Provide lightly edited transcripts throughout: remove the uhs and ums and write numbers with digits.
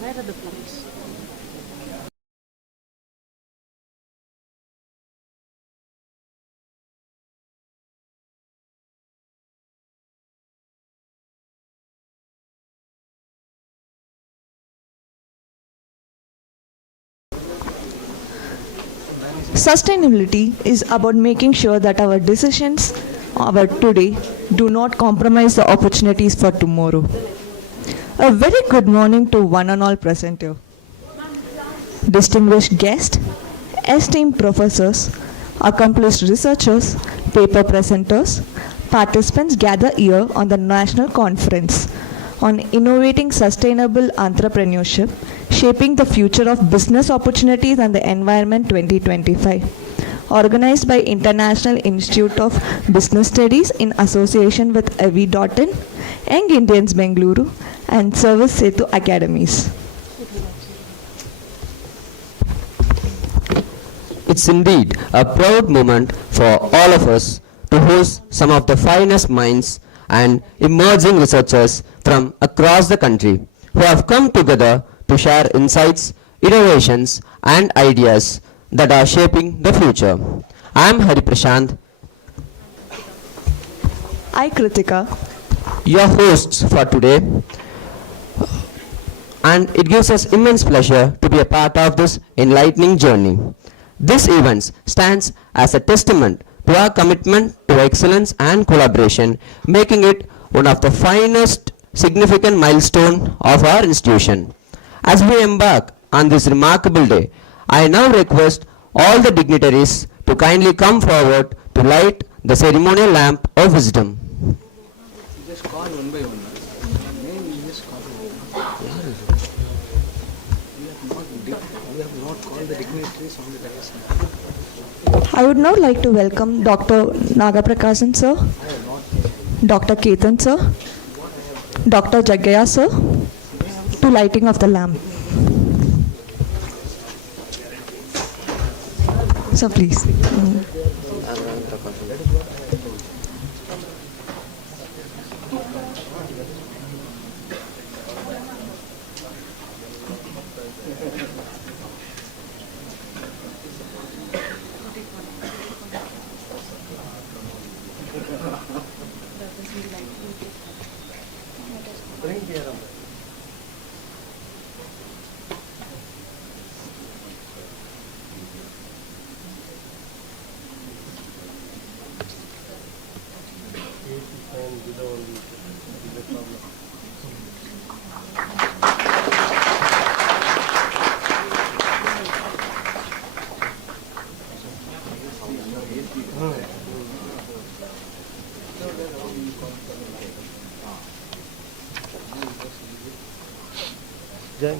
Where are the plants? Sustainability is about making sure that our decisions about today do not compromise the opportunities for tomorrow. A very good morning to one and all present here. Distinguished guests, esteemed professors, accomplished researchers, paper presenters, participants gather here on the National Conference on Innovating Sustainable Entrepreneurship, Shaping the Future of Business Opportunities and the Environment 2025, organized by International Institute of Business Studies in association with IIBS Young Indians Bengaluru and ServiceSetu Academics. It's indeed a proud moment for all of us to host some of the finest minds and emerging researchers from across the country who have come together to share insights, innovations and ideas that are shaping the future. I am Hari Prashant, I, Kritika, your hosts for today, and it gives us immense pleasure to be a part of this enlightening journey. This event stands as a testament to our commitment to excellence and collaboration, making it one of the finest significant milestone of our institution. As we embark on this remarkable day, I now request all the dignitaries to kindly come forward to light the ceremonial lamp of wisdom. Just call one by one. Name you just call. We have not called the dignitaries on the dais. I would now like to welcome Dr. Nagaprakasan sir, Dr. Ketan sir, Dr. Jagaya sir to lighting of the lamp. So please. Bring the around. Jai.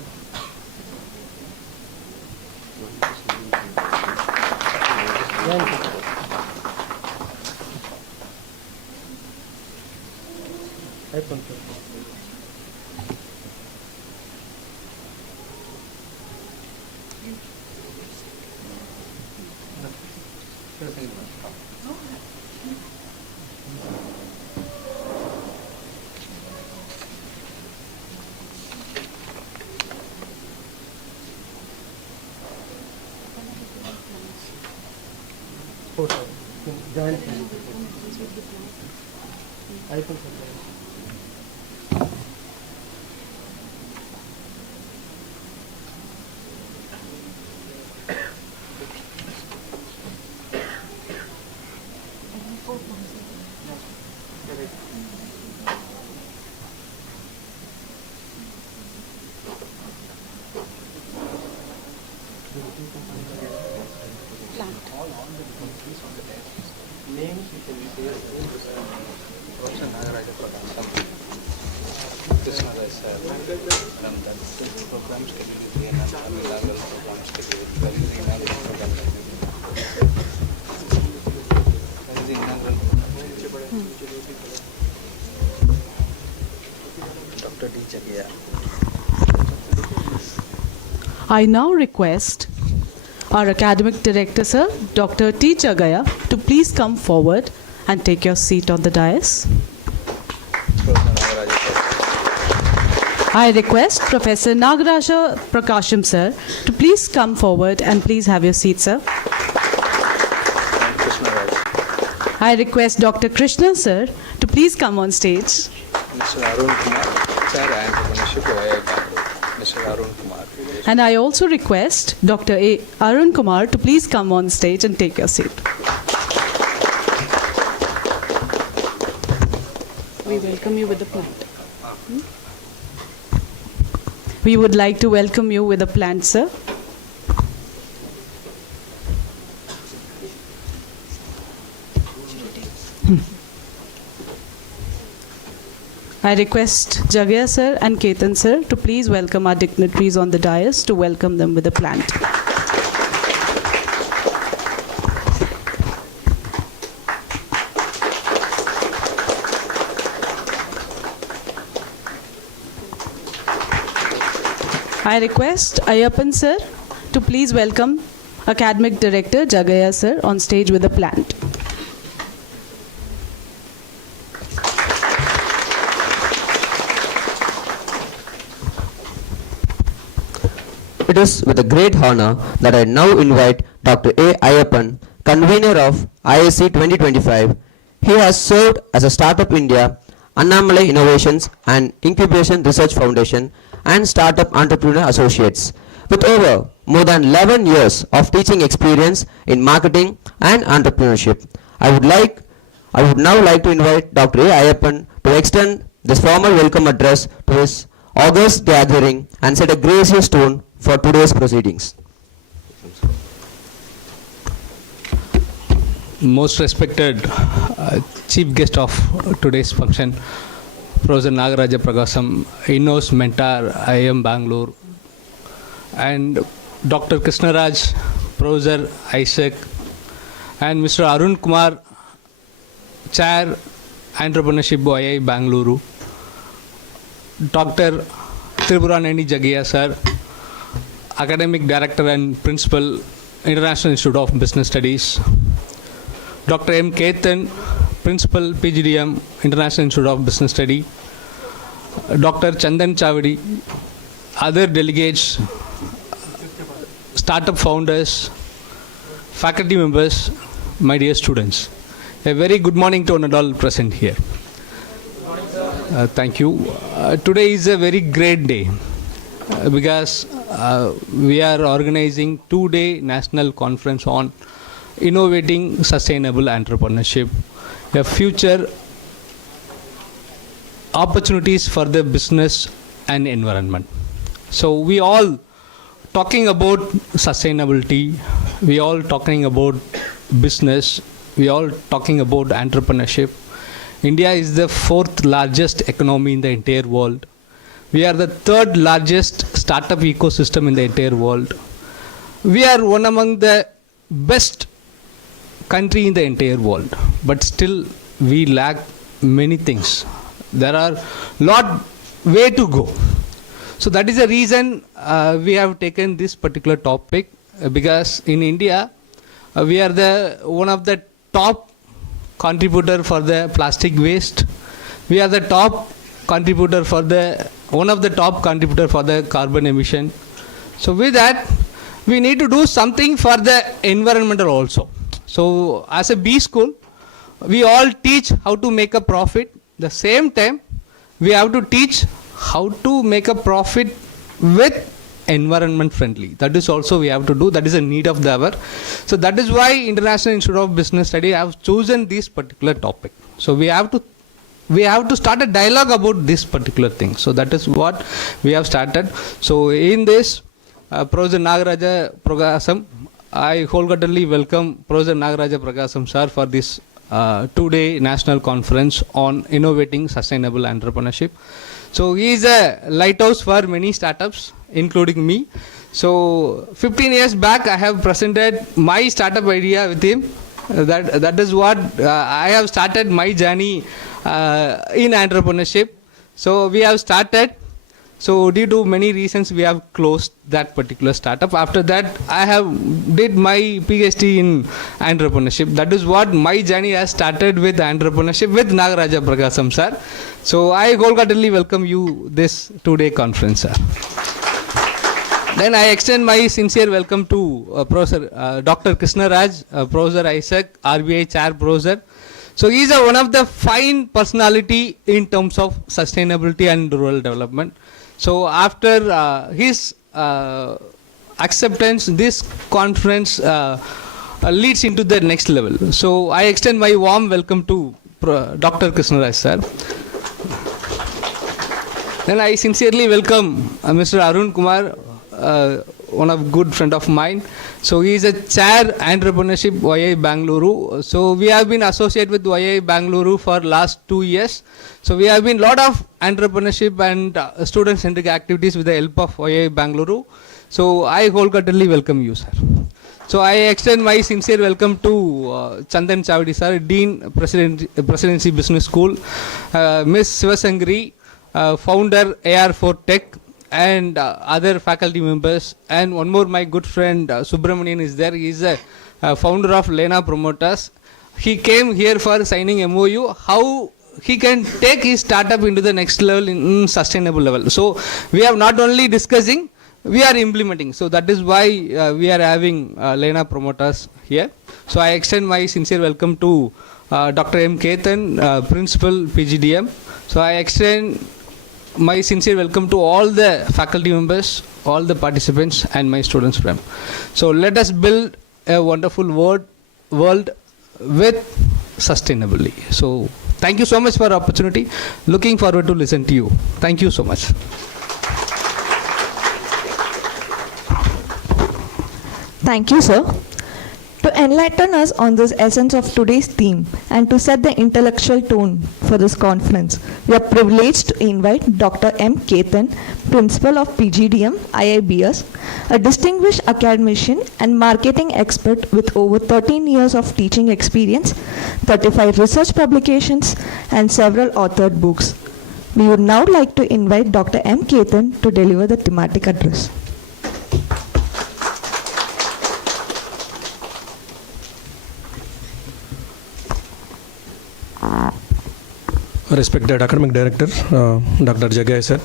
Giant. Names you can say Professor Nagaraja Pradhan, Krishna Rai sir, from the program schedule with the Tamil level program schedule with the inaugural program. That is the inaugural. Dr. D. Jagaya. I now request our academic director, sir, Dr. T. Jagaya, to please come forward and take your seat on the dais. Professor Nagaraja Pradhan. I request Professor Nagaraja Prakasham sir to please come forward and please have your seat, sir. Krishna Raj. I request Dr. Krishna sir to please come on stage. Mr. Arun Kumar, Chair Entrepreneurship IIBS Bengaluru. Mr. Arun Kumar. And I also request Dr. Arun Kumar to please come on stage and take your seat. We welcome you with the plant. We would like to welcome you with a plant, sir. I request Jagya sir and Ketan sir to please welcome our dignitaries on the dais to welcome them with a plant. I request Ayyappan sir to please welcome Academic Director Jagaya sir on stage with a plant. It is with a great honor that I now invite Dr. A. Ayyappan, convener of IST 2025. He has served as a Startup India, Annamalai Innovations and Incubation Research Foundation and Startup Entrepreneur Associates, with over more than 11 years of teaching experience in marketing and entrepreneurship. I would now like to invite Dr. A. Ayyappan to extend this formal welcome address to his august gathering and set a gracious tone for today's proceedings. Most respected chief guest of today's function, Professor Nagaraja Prakasam, in-house mentor, IIM Bangalore, and Dr. Krishna Raj, Professor Isaac, and Mr. Arun Kumar, Chair Entrepreneurship IIBS Bengaluru, Dr. Tripuraneni Jagaya sir, Academic Director and Principal, International Institute of Business Studies, Dr. M. Ketan, Principal, PGDM, International Institute of Business Study, Dr. Chandan Chavadi, other delegates, startup founders, faculty members, my dear students. A very good morning to all present here. Thank you. Today is a very great day because we are organizing 2-day national conference on Innovating Sustainable Entrepreneurship, a future opportunities for the business and environment. So we all talking about sustainability, we all talking about business, we all talking about entrepreneurship. India is the 4th largest economy in the entire world. We are the 3rd largest startup ecosystem in the entire world. We are one among the best country in the entire world, but still we lack many things. There are lot way to go. So that is the reason we have taken this particular topic, because in India we are the one of the top contributor for the plastic waste. We are the top contributor for the one of the top contributor for the carbon emission. So with that, we need to do something for the environmental also. So as a B school, we all teach how to make a profit. The same time, we have to teach how to make a profit with environment friendly. That is also we have to do. That is a need of the hour. So that is why International Institute of Business Study have chosen this particular topic. So we have to start a dialogue about this particular thing. So that is what we have started. So in this, Professor Nagaraja Prakasam, I wholeheartedly welcome Professor Nagaraja Prakasam sir for this 2-day national conference on innovating sustainable entrepreneurship. So he is a lighthouse for many startups, including me. So 15 years back, I have presented my startup idea with him. That is what I have started my journey in entrepreneurship. So we have started. So due to many reasons, we have closed that particular startup. After that, I have did my PhD in entrepreneurship. That is what my journey has started with entrepreneurship with Nagaraja Prakasam sir. So I wholeheartedly welcome you this two-day conference, sir. Then I extend my sincere welcome to Professor Dr. Krishna Raj, Professor Isaac, RBI Chair Professor. So he is one of the fine personality in terms of sustainability and rural development. So after his acceptance, this conference leads into the next level. So I extend my warm welcome to Dr. Krishna Raj sir. Then I sincerely welcome Mr. Arun Kumar, one of good friend of mine. So he is a chair entrepreneurship IIBS Bengaluru. So we have been associated with IIBS Bengaluru for last 2 years. So we have been lot of entrepreneurship and student-centric activities with the help of IIBS Bengaluru. So I wholeheartedly welcome you, sir. So I extend my sincere welcome to Chandan Chavadi sir, Dean Presidency Business School, Ms. Sivasangri, founder AR4 Tech, and other faculty members, and one more my good friend Subramanian is there. He is a founder of Lena Promoters. He came here for signing MOU, how he can take his startup into the next level in sustainable level. So we are not only discussing, we are implementing. So that is why we are having Lena Promoters here. So I extend my sincere welcome to Dr. M. Ketan, Principal PGDM. So I extend my sincere welcome to all the faculty members, all the participants, and my students from. So let us build a wonderful world with sustainability. So thank you so much for the opportunity. Looking forward to listen to you. Thank you so much. Thank you, sir. To enlighten us on this essence of today's theme and to set the intellectual tone for this conference, we are privileged to invite Dr. M. Ketan, Principal of PGDM, IIBS, a distinguished academician and marketing expert with over 13 years of teaching experience, 35 research publications, and several authored books. We would now like to invite Dr. M. Ketan to deliver the thematic address. Respected Academic Director, Dr. Jagaya sir,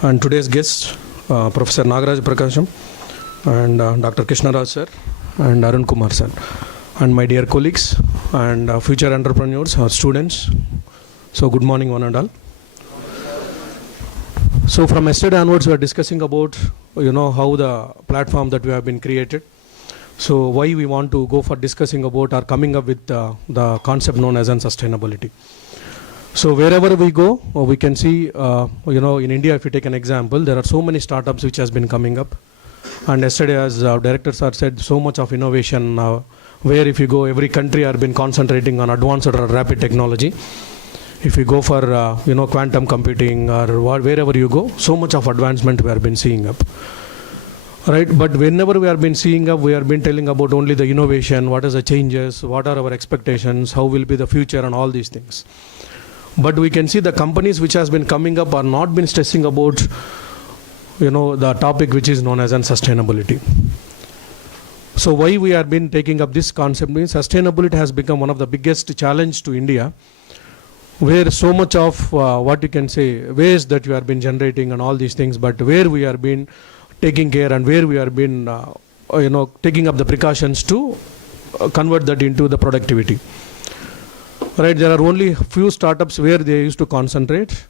and today's guests, Professor Nagaraj Prakasham, and Dr. Krishna Raj sir, and Arun Kumar sir, and my dear colleagues and future entrepreneurs or students. So good morning one and all. So from yesterday onwards we are discussing about how the platform that we have been created. So why we want to go for discussing about or coming up with the concept known as sustainability. So wherever we go, we can see, in India, if you take an example, there are so many startups which has been coming up. And yesterday, as our directors have said, so much of innovation now, where if you go, every country have been concentrating on advanced or rapid technology. If you go for, quantum computing or wherever you go, so much of advancement we have been seeing up. Right, but whenever we have been seeing up, we have been telling about only the innovation, what are the changes, what are our expectations, how will be the future and all these things. But we can see the companies which has been coming up are not been stressing about, the topic which is known as sustainability. So why we have been taking up this concept means sustainability has become one of the biggest challenge to India, where so much of what you can say waste that we have been generating and all these things, but where we have been taking care and where we have been, taking up the precautions to convert that into the productivity. Right, there are only few startups where they used to concentrate,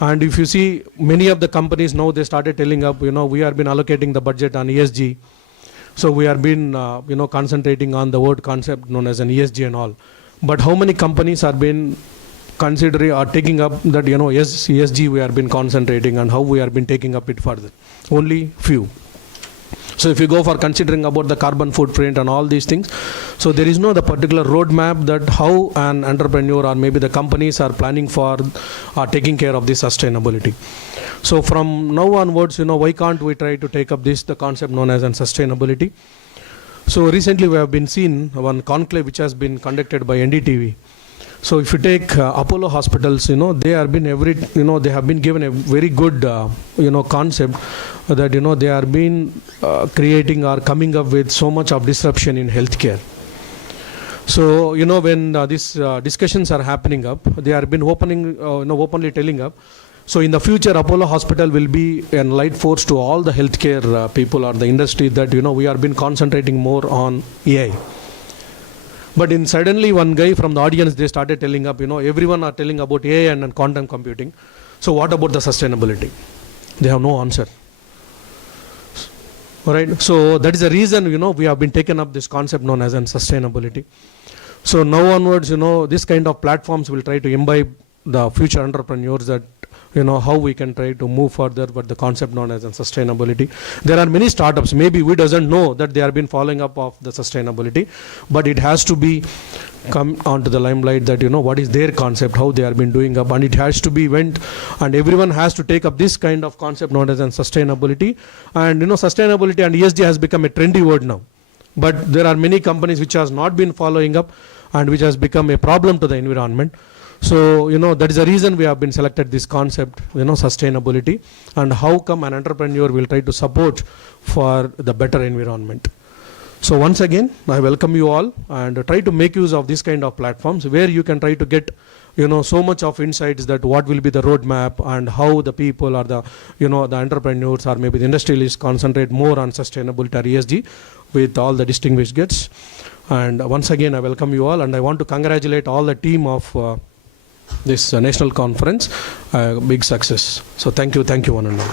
and if you see many of the companies now they started telling up, we have been allocating the budget on ESG, so we have been concentrating on the word concept known as an ESG and all. But how many companies have been considering or taking up that ESG we have been concentrating and how we have been taking up it further? Only few. So if you go for considering about the carbon footprint and all these things, so there is no the particular roadmap that how an entrepreneur or maybe the companies are planning for taking care of this sustainability. So from now onwards, why can't we try to take up the concept known as sustainability? So recently we have been seen one conclave which has been conducted by NDTV. So if you take Apollo hospitals, they have been they have been given a very good, concept that, they are been creating or coming up with so much of disruption in healthcare. So, when these discussions are happening up, they are been openly telling up. So in the future, Apollo Hospital will be a light force to all the healthcare people or the industry that, we are been concentrating more on AI. But in suddenly one guy from the audience, they started telling up, everyone are telling about AI and quantum computing. So what about the sustainability? They have no answer. All right. So that is the reason, we have been taken up this concept known as sustainability. So now onwards, this kind of platforms will try to imbibe the future entrepreneurs that, how we can try to move further with the concept known as sustainability. There are many startups, maybe we doesn't know that they have been following up of the sustainability, but it has to be come onto the limelight that, what is their concept, how they have been doing up, and it has to be went, and everyone has to take up this kind of concept known as sustainability. And, sustainability and ESG has become a trendy word now. But there are many companies which has not been following up and which has become a problem to the environment. So, that is the reason we have been selected this concept, sustainability, and how come an entrepreneur will try to support for the better environment. So once again, I welcome you all and try to make use of this kind of platforms where you can try to get, so much of insights that what will be the roadmap and how the people or the, the entrepreneurs or maybe the industrialists concentrate more on sustainability or ESG with all the distinguished guests. And once again, I welcome you all, and I want to congratulate all the team of this national conference, big success. So thank you one and all.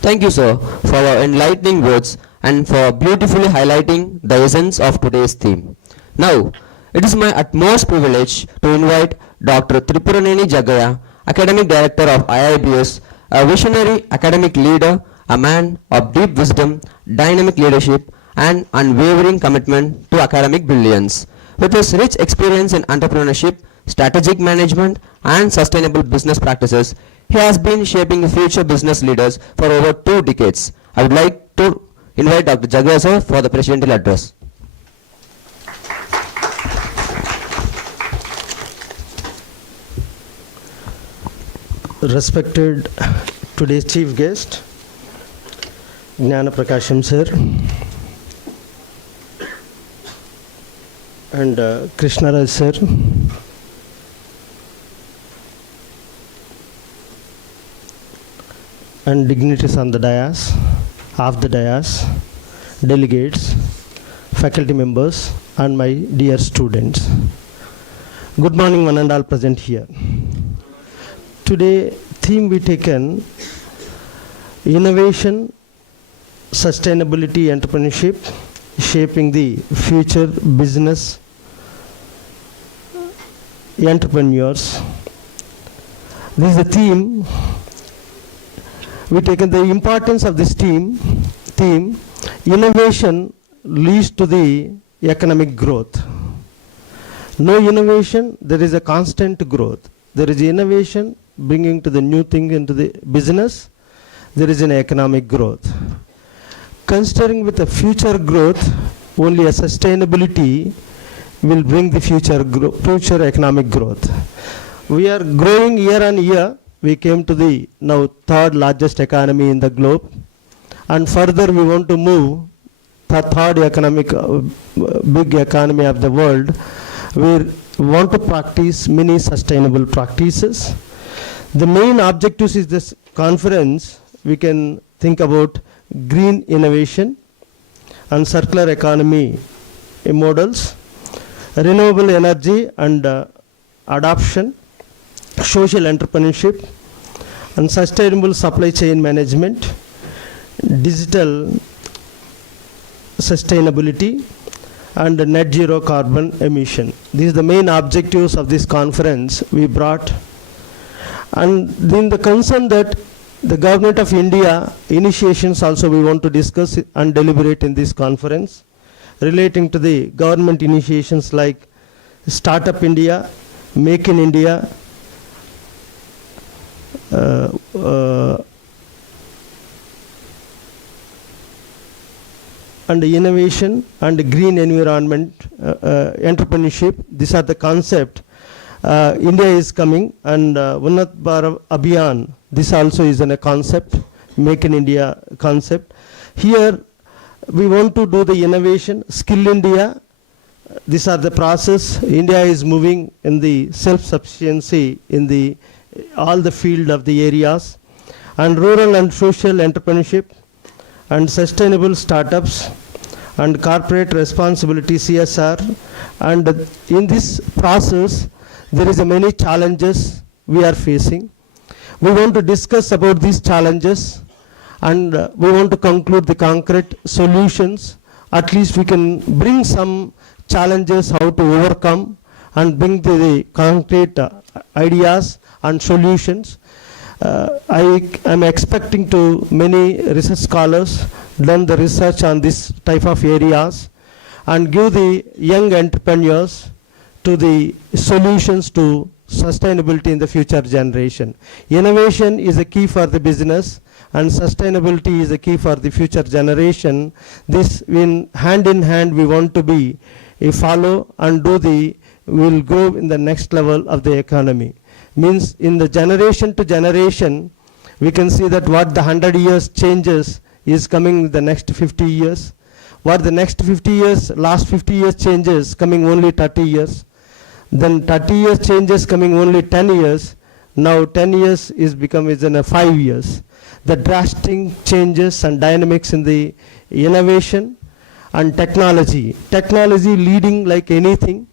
Thank you, sir, for your enlightening words and for beautifully highlighting the essence of today's theme. Now, it is my utmost privilege to invite Dr. Tripuraneni Jagaya, Academic Director of IIBS, a visionary academic leader, a man of deep wisdom, dynamic leadership, and unwavering commitment to academic brilliance. With his rich experience in entrepreneurship, strategic management, and sustainable business practices, he has been shaping future business leaders for over 2 decades. I would like to invite Dr. Jagaya sir for the presidential address. Respected today's chief guest, Gnana Prakasham sir, and Krishna Raj sir, and dignitaries on the dais, off the dais, delegates, faculty members, and my dear students. Good morning, one and all present here. Today, theme we taken, innovation, sustainability, entrepreneurship, shaping the future business entrepreneurs. This is the theme. We taken the importance of this theme, innovation leads to the economic growth. No innovation, there is a constant growth. There is innovation bringing to the new thing into the business, there is an economic growth. Considering with the future growth, only a sustainability will bring the future economic growth. We are growing year on year. We came to the now 3rd largest economy in the globe, and further we want to move the 3rd economic big economy of the world. We want to practice many sustainable practices. The main objectives is this conference. We can think about green innovation and circular economy models, renewable energy and adoption, social entrepreneurship, and sustainable supply chain management, digital sustainability, and net zero carbon emission. These are the main objectives of this conference we brought. And then the concern that the government of India initiations also we want to discuss and deliberate in this conference relating to the government initiations like Startup India, Make in India, and innovation and green environment entrepreneurship. These are the concept. India is coming, and Unnat Bharat Abhiyan, this also is a concept, Make in India concept. Here we want to do the innovation, Skill India. These are the process. India is moving in the self-sufficiency in the all the field of the areas, and rural and social entrepreneurship, and sustainable startups, and corporate responsibility CSR. And in this process, there is a many challenges we are facing. We want to discuss about these challenges, and we want to conclude the concrete solutions. At least we can bring some challenges how to overcome and bring the concrete ideas and solutions. I am expecting to many research scholars done the research on this type of areas and give the young entrepreneurs to the solutions to sustainability in the future generation. Innovation is a key for the business, and sustainability is a key for the future generation. This in hand we want to be a follow and do the, will go in the next level of the economy. Means in the generation to generation, we can see that what the 100 years changes is coming in the next 50 years. What the next 50 years, last 50 years changes coming only 30 years. Then 30 years changes coming only 10 years. Now 10 years is become is in a 5 years. The drastic changes and dynamics in the innovation and technology. Technology leading like anything.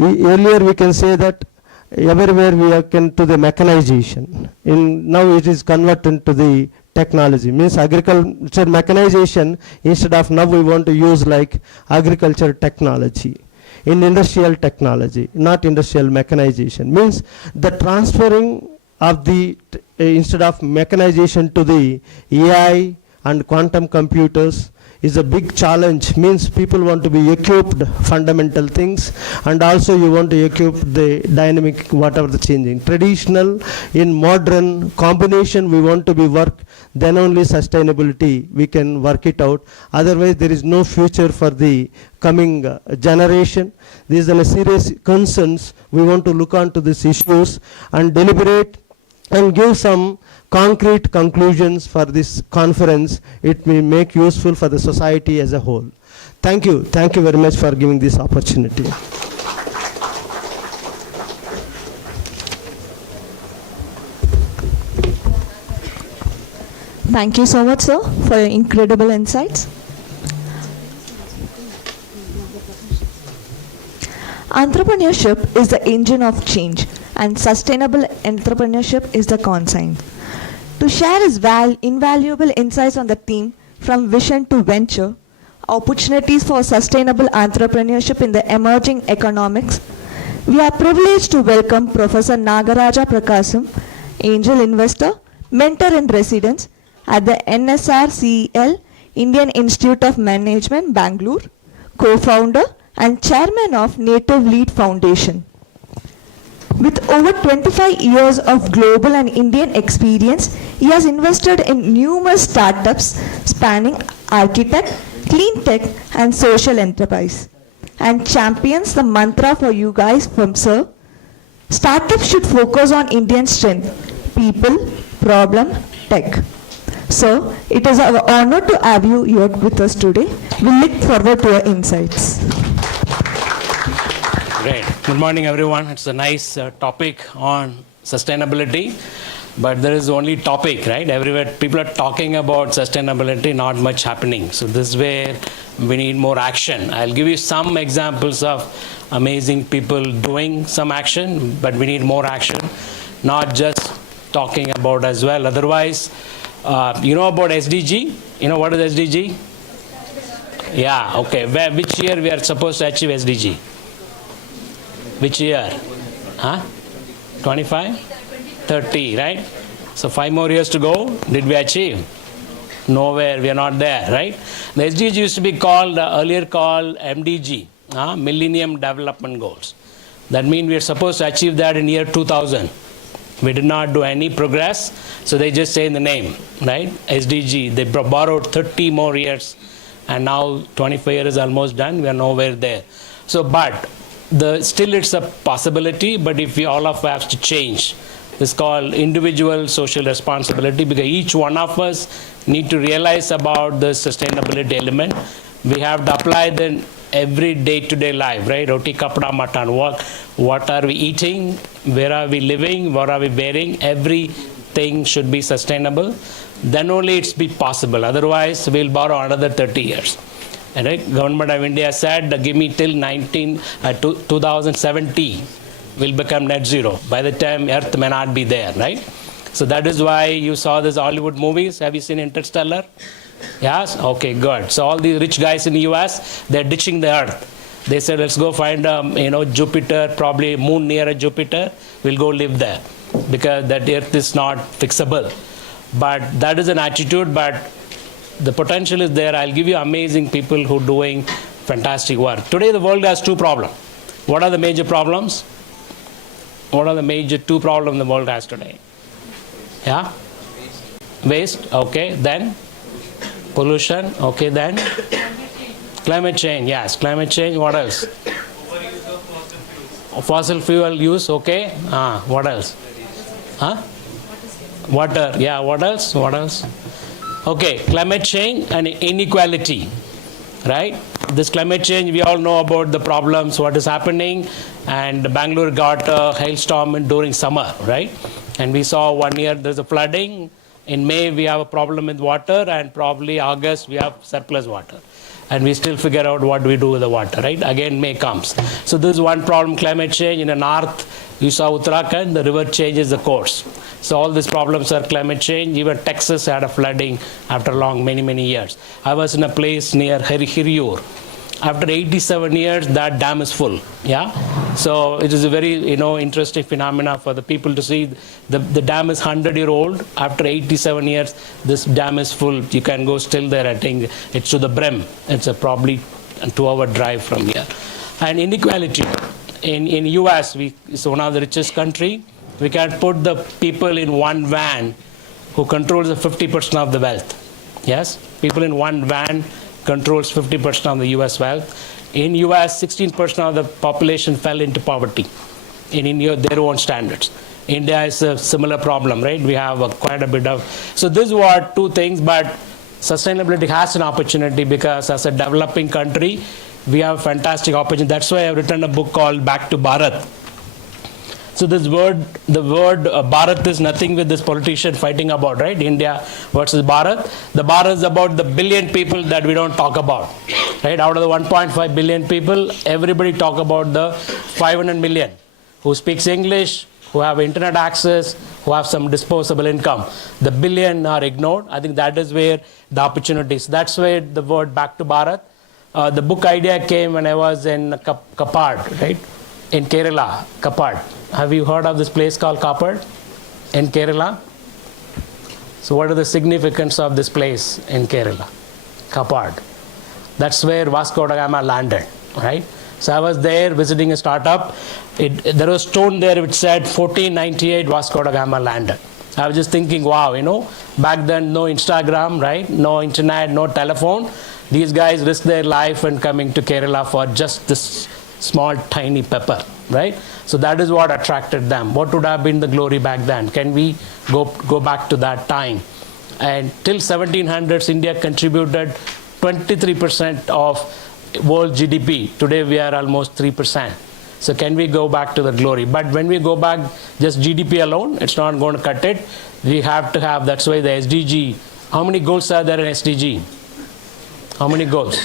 Earlier we can say that everywhere we are to the mechanization. Now it is converted to the technology. Means agriculture mechanization, instead of now we want to use like agriculture technology. In industrial technology, not industrial mechanization. Means the transferring of the, instead of mechanization to the AI and quantum computers is a big challenge. Means people want to be equipped fundamental things, and also you want to equip the dynamic whatever the changing. Traditional in modern combination we want to be work, then only sustainability we can work it out. Otherwise there is no future for the coming generation. These are serious concerns. We want to look onto these issues and deliberate and give some concrete conclusions for this conference. It may make useful for the society as a whole. Thank you very much for giving this opportunity. Thank you so much, sir, for your incredible insights. Entrepreneurship is the engine of change, and sustainable entrepreneurship is the consign. To share his invaluable insights on the theme from vision to venture, opportunities for sustainable entrepreneurship in the emerging economics, we are privileged to welcome Professor Nagaraja Prakasam, angel investor, mentor in residence at the NSRCEL, Indian Institute of Management, Bangalore, co-founder and chairman of Native Lead Foundation. With over 25 years of global and Indian experience, he has invested in numerous startups spanning architect, clean tech and social enterprise, and champions the mantra for you guys from Sir. Startups should focus on Indian strength, people, problem, tech. Sir, it is our honor to have you here with us today. We look forward to your insights. Great. Good morning, everyone. It's a nice topic on sustainability, but there is only topic, right? Everywhere people are talking about sustainability, not much happening. So this is where we need more action. I'll give you some examples of amazing people doing some action, but we need more action, not just talking about as well. Otherwise, you know about SDG? You know what is SDG? Yeah, okay. Which year we are supposed to achieve SDG? Which year? 25? 30, right? So 5 more years to go. Did we achieve? Nowhere. We are not there, right? The SDG used to be called, earlier called MDG, Millennium Development Goals. That means we are supposed to achieve that in year 2000. We did not do any progress, so they just say in the name, right? SDG. They borrowed 30 more years and now 25 years is almost done, we are nowhere there. So, but still it's a possibility, but if we all of us have to change. It's called individual social responsibility, because each one of us need to realize about the sustainability element. We have to apply then every day-to-day life, right? Roti, kapda, mutton, what are we eating? Where are we living? What are we wearing? Everything should be sustainable. Then only it's be possible. Otherwise, we'll borrow another 30 years. Right? Government of India said, give me till 2070, will become net zero. By the time Earth may not be there, right? So that is why you saw these Hollywood movies. Have you seen Interstellar? Yes? Okay, good. So all these rich guys in the US, they're ditching the Earth. They said, let's go find Jupiter, probably a moon near a Jupiter. We'll go live there, because that Earth is not fixable. But that is an attitude, but the potential is there. I'll give you amazing people who are doing fantastic work. Today the world has two problems. What are the major problems? What are the major two problems the world has today? Yeah? Waste, okay. Then? Pollution, okay. Then? Climate change, yes. Climate change, what else? Fossil fuel use, okay. What else? Huh? Water, yeah. What else? What else? Okay, climate change and inequality, right? This climate change, we all know about the problems, what is happening, and Bangalore got a hailstorm during summer, right? And we saw 1 year there's a flooding. In May, we have a problem with water, and probably August, we have surplus water. And we still figure out what we do with the water, right? Again, May comes. So this is one problem, climate change. In the north, you saw Uttarakhand, the river changes the course. So all these problems are climate change. Even Texas had a flooding after many years. I was in a place near Hiriyur. After 87 years, that dam is full. Yeah. So it is a very interesting phenomena for the people to see. The dam is 100-year-old. After 87 years, this dam is full. You can go still there. I think it's to the brim. It's probably a 2-hour drive from here. And inequality. In US, it's one of the richest country. We can put the people in one van who controls the 50% of the wealth. Yes? People in one van controls 50% of the US wealth. In US, 16% of the population fell into poverty in their own standards. India is a similar problem, right? We have quite a bit of... So these were two things, but sustainability has an opportunity, because as a developing country, we have a fantastic opportunity. That's why I've written a book called Back to Bharat. So the word Bharat is nothing with this politician fighting about, right? India versus Bharat. The Bharat is about the billion people that we don't talk about, right? Out of the 1.5 billion people, everybody talk about the 500 million who speaks English, who have internet access, who have some disposable income. The billion are ignored. I think that is where the opportunities. That's where the word Back to Bharat. The book idea came when I was in Kapad, right? In Kerala, Kapad. Have you heard of this place called Kapad in Kerala? So what are the significance of this place in Kerala? Kapad. That's where Vasco da Gama landed, right? So I was there visiting a startup. There was a stone there which said 1498 Vasco da Gama landed. I was just thinking, wow, back then no Instagram, right? No internet, no telephone. These guys risked their life and coming to Kerala for just this small tiny pepper, right? So that is what attracted them. What would have been the glory back then? Can we go back to that time? And till 1700s, India contributed 23% of world GDP. Today we are almost 3%. So can we go back to the glory? But when we go back just GDP alone, it's not going to cut it. We have to have, that's why the SDG. How many goals are there in SDG? How many goals?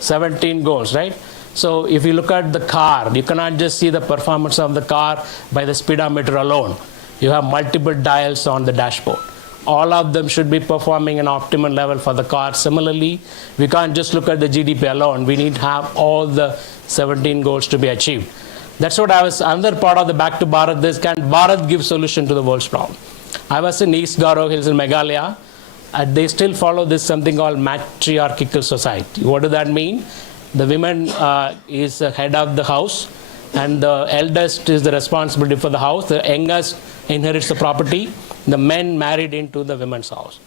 17 goals, right? So if you look at the car, you cannot just see the performance of the car by the speedometer alone. You have multiple dials on the dashboard. All of them should be performing an optimal level for the car. Similarly, we can't just look at the GDP alone. We need to have all the 17 goals to be achieved. That's what another part of the Back to Bharat, this can Bharat give solution to the world's problem. I was in East Garo Hills in Meghalaya. They still follow this something called matriarchal society. What does that mean? The woman is the head of the house, and the eldest is the responsibility for the house. The youngest inherits the property. The men married into the women's house.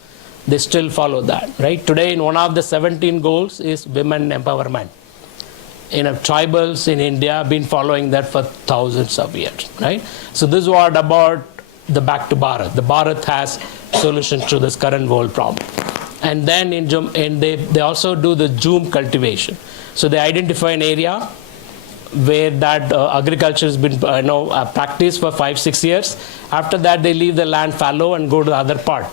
they still follow that, right? Today, in one of the 17 goals is women empowerment. Tribals in India have been following that for thousands of years, right? So this is what about the Back to Bharat. The Bharat has solutions to this current world problem. And then they also do the Zoom cultivation. So they identify an area where that agriculture has been practiced for 5-6 years. After that, they leave the land fallow and go to the other part.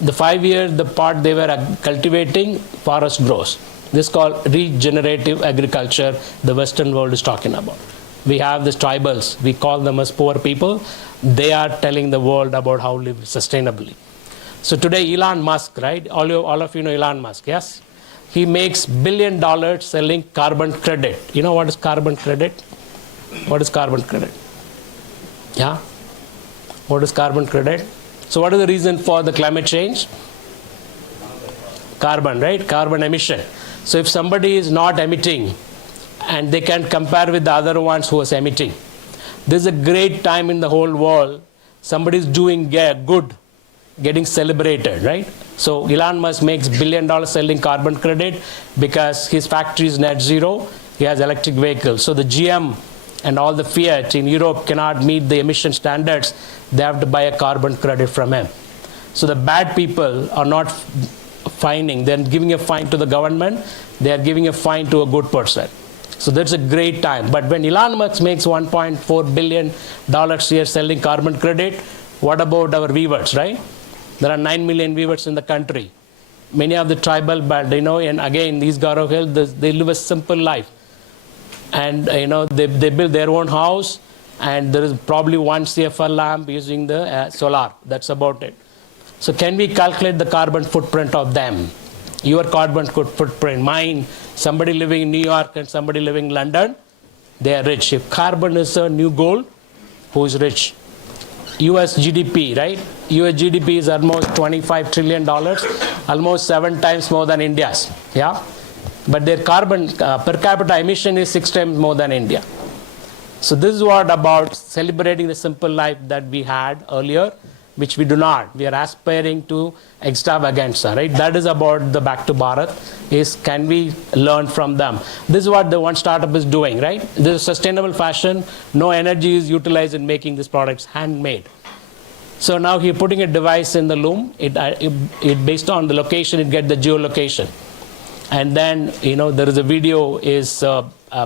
The 5 years, the part they were cultivating, forest grows. This is called regenerative agriculture the Western world is talking about. We have these tribals, we call them as poor people. They are telling the world about how to live sustainably. So today Elon Musk, right? All of you know Elon Musk, yes? He makes $1 billion selling carbon credit. You know what is carbon credit? What is carbon credit? Yeah? What is carbon credit? So what is the reason for the climate change? Carbon, right? Carbon emission. So if somebody is not emitting and they can compare with the other ones who is emitting, this is a great time in the whole world. Somebody is doing good, getting celebrated, right? So Elon Musk makes $1 billion selling carbon credit because his factory is net zero. He has electric vehicles. So the GM and all the Fiat in Europe cannot meet the emission standards. They have to buy a carbon credit from him. So the bad people are not fining. They're giving a fine to the government. They are giving a fine to a good person. So that's a great time. But when Elon Musk makes $1.4 billion a year selling carbon credit, what about our weavers, right? There are 9 million weavers in the country. Many of the tribal, and again, these Garo Hills, they live a simple life. And, they build their own house, and there is probably one CFL lamp using the solar. That's about it. So can we calculate the carbon footprint of them? Your carbon footprint, mine, somebody living in New York and somebody living in London, they are rich. If carbon is a new goal, who is rich? US GDP, right? US GDP is almost $25 trillion, almost 7 times more than India's, yeah? But their carbon per capita emission is 6 times more than India. So this is what about celebrating the simple life that we had earlier, which we do not. We are aspiring to extravaganza, right? That is about the Back to Bharat, is can we learn from them? This is what the one startup is doing, right? This is sustainable fashion. No energy is utilized in making these products handmade. So now you're putting a device in the loom. It based on the location, it gets the geolocation. And then, there is a video is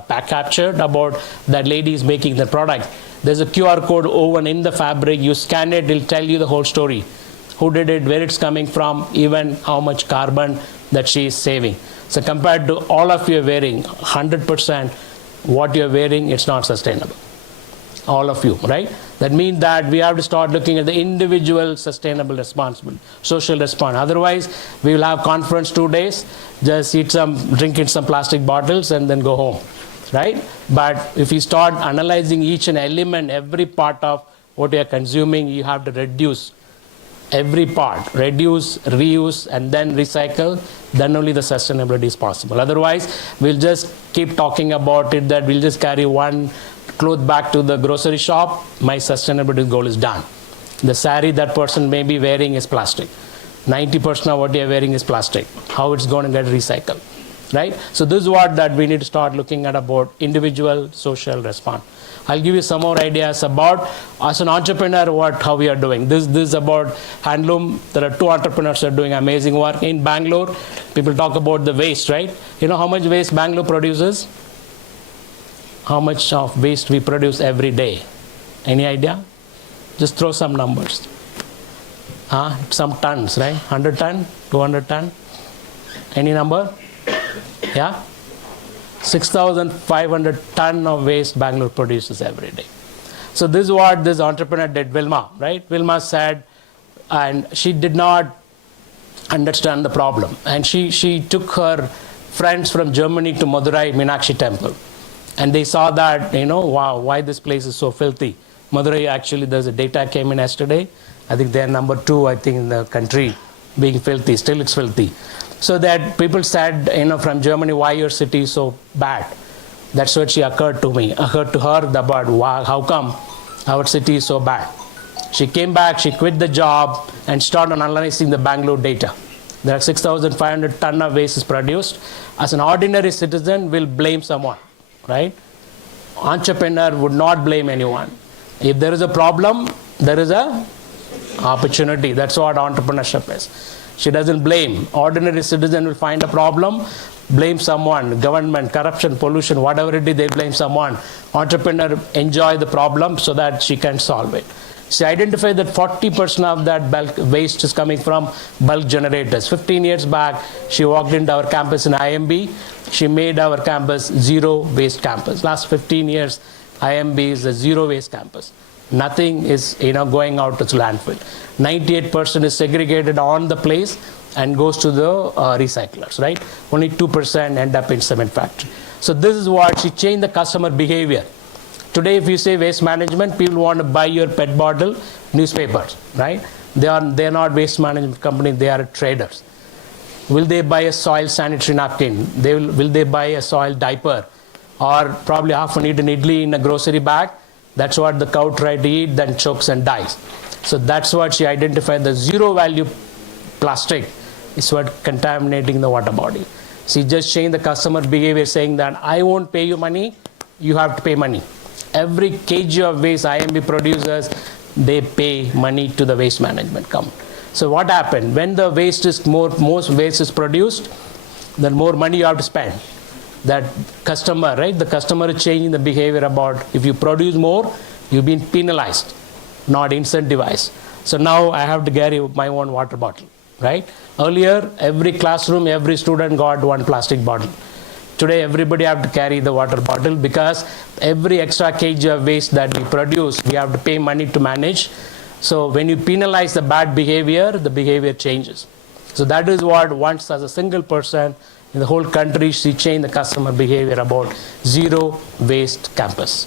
captured about that lady is making the product. There's a QR code woven in the fabric. You scan it, it'll tell you the whole story. Who did it, where it's coming from, even how much carbon that she is saving. So compared to all of you wearing, 100% what you're wearing, it's not sustainable. All of you, right? That means that we have to start looking at the individual sustainable responsibility, social response. Otherwise, we will have conference 2 days, just drink in some plastic bottles and then go home. Right? But if you start analyzing each and element, every part of what you are consuming, you have to reduce every part. Reduce, reuse, and then recycle. Then only the sustainability is possible. Otherwise, we'll just keep talking about it, that we'll just carry one cloth back to the grocery shop. My sustainability goal is done. The sari that person may be wearing is plastic. 90% of what you are wearing is plastic. How it's going to get recycled. Right? So this is what that we need to start looking at about individual social response. I'll give you some more ideas about, as an entrepreneur, how we are doing. This is about handloom. There are 2 entrepreneurs who are doing amazing work. In Bangalore, people talk about the waste, right? You know how much waste Bangalore produces? How much of waste we produce every day? Any idea? Just throw some numbers. Some tons, right? 100 ton, 200 ton? Any number? Yeah? 6,500 ton of waste Bangalore produces every day. So this is what this entrepreneur did, Wilma, right? Wilma said, and she did not understand the problem. And she took her friends from Germany to Madurai Meenakshi temple. And they saw that, wow, why this place is so filthy. Madurai, actually, there's a data came in yesterday. I think they're number 2, in the country, being filthy. Still it's filthy. So that people said, from Germany, why your city is so bad? That's what occurred to her about how come our city is so bad. She came back, she quit the job and started analyzing the Bangalore data. There are 6,500 ton of waste is produced. As an ordinary citizen, will blame someone, right? Entrepreneur would not blame anyone. If there is a problem, there is a opportunity. That's what entrepreneurship is. She doesn't blame. Ordinary citizen will find a problem, blame someone, government, corruption, pollution, whatever it is, they blame someone. Entrepreneur enjoy the problem so that she can solve it. She identified that 40% of that bulk waste is coming from bulk generators. 15 years back, she walked into our campus in IMB. She made our campus zero waste campus. Last 15 years, IMB is a zero waste campus. Nothing is going out to landfill. 98% is segregated on the place and goes to the recyclers, right? Only 2% end up in cement factory. So this is what she changed the customer behavior. Today, if you say waste management, people want to buy your PET bottle, newspapers, right? They are not waste management company, they are traders. Will they buy a soil sanitary napkin? Will they buy a soil diaper? Or probably half an eaten idli in a grocery bag? That's what the cow tried to eat, then chokes and dies. So that's what she identified, the zero value plastic is what contaminating the water body. She just changed the customer behavior saying that I won't pay you money, you have to pay money. Every kg of waste IMB produces, they pay money to the waste management company. So what happened? When the waste is most waste is produced, then more money you have to spend. That customer, right? The customer is changing the behavior about if you produce more, you've been penalized, not incentivized. So now I have to carry my own water bottle, right? Earlier, every classroom, every student got one plastic bottle. Today, everybody have to carry the water bottle because every extra kg of waste that we produce, we have to pay money to manage. So when you penalize the bad behavior, the behavior changes. So that is what once as a single person in the whole country, she changed the customer behavior about zero waste campus.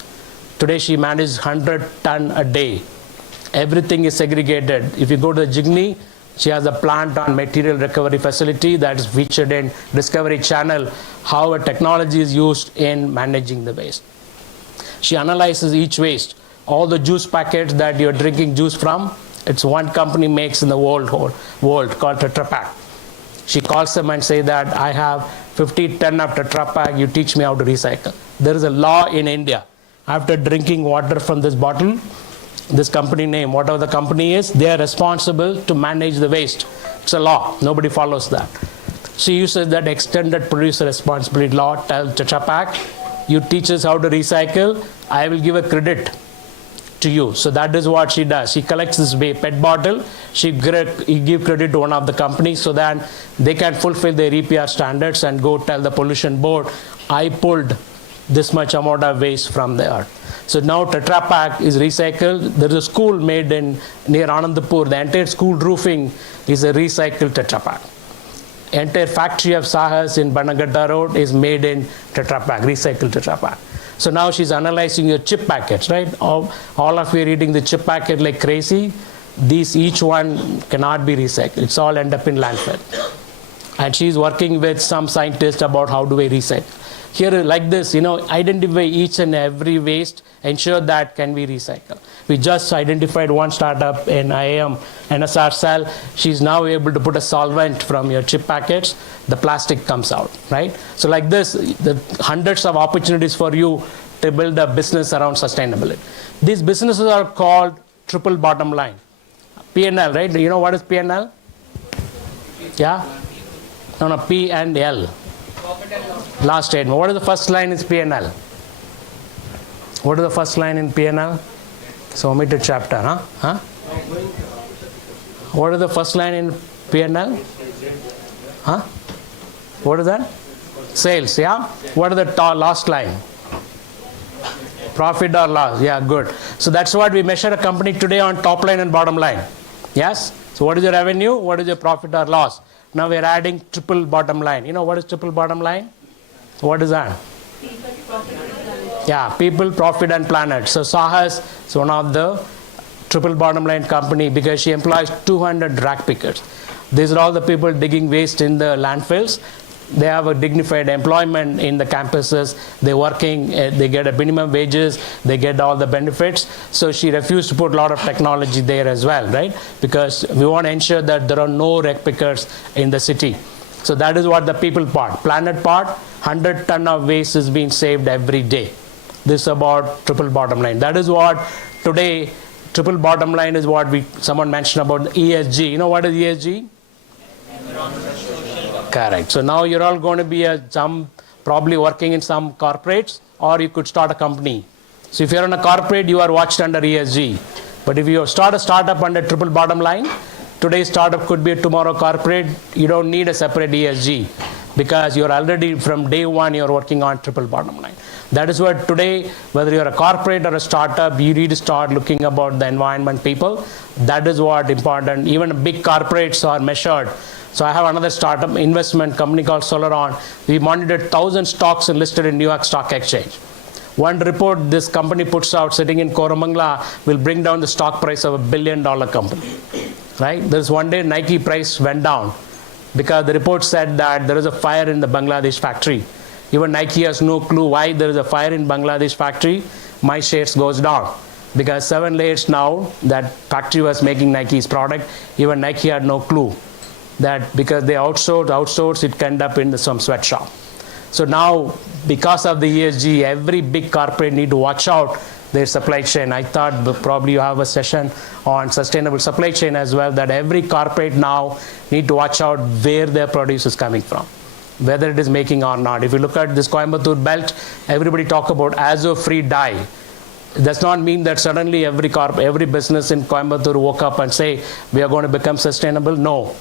Today, she manages 100 ton a day. Everything is segregated. If you go to the Jigni, she has a plant on material recovery facility that is featured in Discovery Channel, how a technology is used in managing the waste. She analyzes each waste. All the juice packets that you're drinking juice from, it's one company makes in the world called Tetra Pak. She calls them and says that I have 50 ton of Tetra Pak, you teach me how to recycle. There is a law in India. After drinking water from this bottle, this company name, whatever the company is, they are responsible to manage the waste. It's a law. Nobody follows that. She uses that extended producer responsibility law, tells Tetra Pak, you teach us how to recycle, I will give a credit to you. So that is what she does. She collects this PET bottle, she give credit to one of the companies so that they can fulfill their EPR standards and go tell the pollution board, I pulled this much amount of waste from the earth. So now Tetra Pak is recycled. There is a school made near Anandapur. The entire school roofing is a recycled Tetra Pak. Entire factory of Sahas in Banagatta Road is made in Tetra Pak, recycled Tetra Pak. So now she's analyzing your chip packets, right? All of you are eating the chip packet like crazy. These each one cannot be recycled. It's all end up in landfill. And she's working with some scientists about how do we recycle. Here like this, identify each and every waste, ensure that can be recycled. We just identified one startup in IIM, NSR cell. She's now able to put a solvent from your chip packets, the plastic comes out, right? So like this, the hundreds of opportunities for you to build a business around sustainability. These businesses are called triple bottom line. P&L, right? You know what is P&L? Yeah? No, P and L. Last statement. What is the first line is P&L? What is the first line in P&L? So omitted chapter, huh? What is the first line in P&L? Huh? What is that? Sales, yeah? What is the last line? Profit or loss, yeah, good. So that's what we measure a company today on top line and bottom line. Yes? So what is your revenue? What is your profit or loss? Now we're adding triple bottom line. You know what is triple bottom line? What is that? People, profit, and planet. Yeah, people, profit and planet. So Sahas is one of the triple bottom line company because she employs 200 rack pickers. These are all the people digging waste in the landfills. They have a dignified employment in the campuses. They're working, they get a minimum wages, they get all the benefits. So she refused to put a lot of technology there as well, right? Because we want to ensure that there are no wreck pickers in the city. So that is what the people part. Planet part, 100 ton of waste is being saved every day. This is about triple bottom line. That is what today, triple bottom line is what someone mentioned about ESG. You know what is ESG? Correct. So now you're all going to be probably working in some corporates, or you could start a company. So if you're in a corporate, you are watched under ESG. But if you start a startup under triple bottom line, today's startup could be a tomorrow corporate. You don't need a separate ESG because you're already from day one, you're working on triple bottom line. That is what today, whether you're a corporate or a startup, you need to start looking about the environment, people. That is what important. Even big corporates are measured. So I have another startup investment company called Solaron. We monitored 1,000 stocks listed in New York Stock Exchange. One report this company puts out sitting in Koramangala will bring down the stock price of $1 billion company. Right? There's one day Nike price went down because the report said that there is a fire in the Bangladesh factory. Even Nike has no clue why there is a fire in Bangladesh factory. My shares goes down because 7 layers now that factory was making Nike's product. Even Nike had no clue that because they outsource, it can end up in some sweatshop. So now, because of the ESG, every big corporate need to watch out their supply chain. I thought probably you have a session on sustainable supply chain as well, that every corporate now need to watch out where their produce is coming from, whether it is making or not. If you look at this Coimbatore belt, everybody talk about azo-free dye. It does not mean that suddenly every business in Coimbatore woke up and say, we are going to become sustainable. No.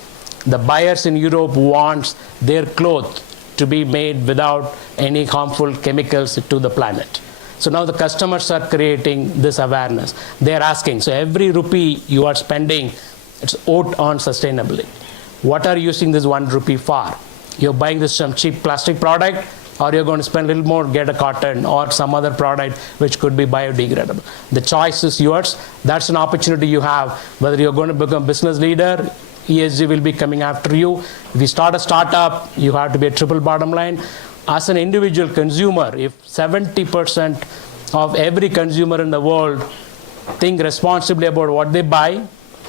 The buyers in Europe want their clothes to be made without any harmful chemicals to the planet. So now the customers are creating this awareness. They are asking, so every rupee you are spending, it's owed on sustainability. What are you using this 1 rupee for? You're buying this some cheap plastic product, or you're going to spend a little more, get a cotton or some other product which could be biodegradable. The choice is yours. That's an opportunity you have. Whether you're going to become a business leader, ESG will be coming after you. If you start a startup, you have to be a triple bottom line. As an individual consumer, if 70% of every consumer in the world think responsibly about what they buy,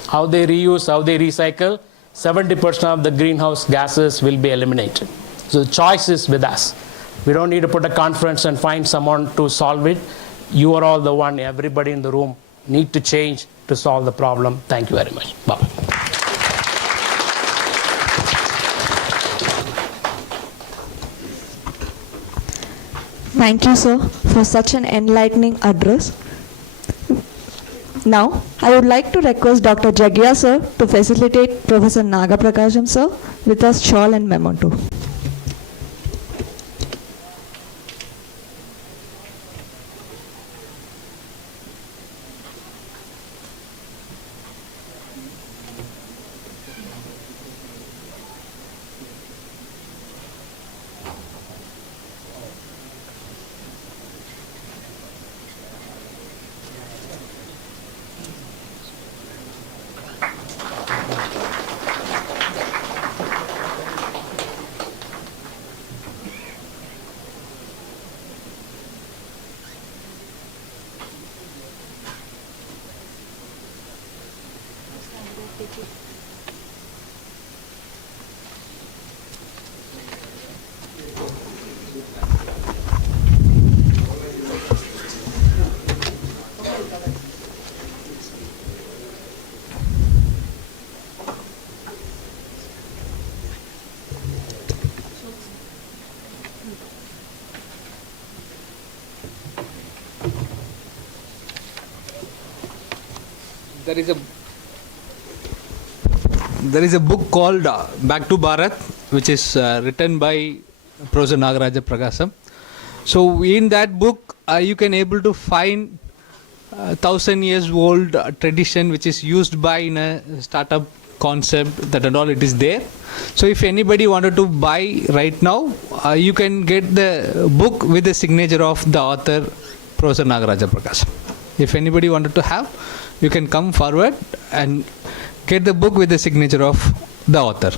how they reuse, how they recycle, 70% of the greenhouse gases will be eliminated. So the choice is with us. We don't need to put a conference and find someone to solve it. You are all the one, everybody in the room need to change to solve the problem. Thank you very much. Bye. Thank you, sir, for such an enlightening address. Now, I would like to request Dr. Jagya, sir, to facilitate Professor Nagaprakasham, sir, with a shawl and memento. There is a book called Back to Bharat, which is written by Professor Nagaraja Prakasam. So in that book, you can able to find 1,000 years old tradition which is used by in a startup concept, that and all, it is there. So if anybody wanted to buy right now, you can get the book with the signature of the author, Professor Nagaraja Prakasam. If anybody wanted to have, you can come forward and get the book with the signature of the author.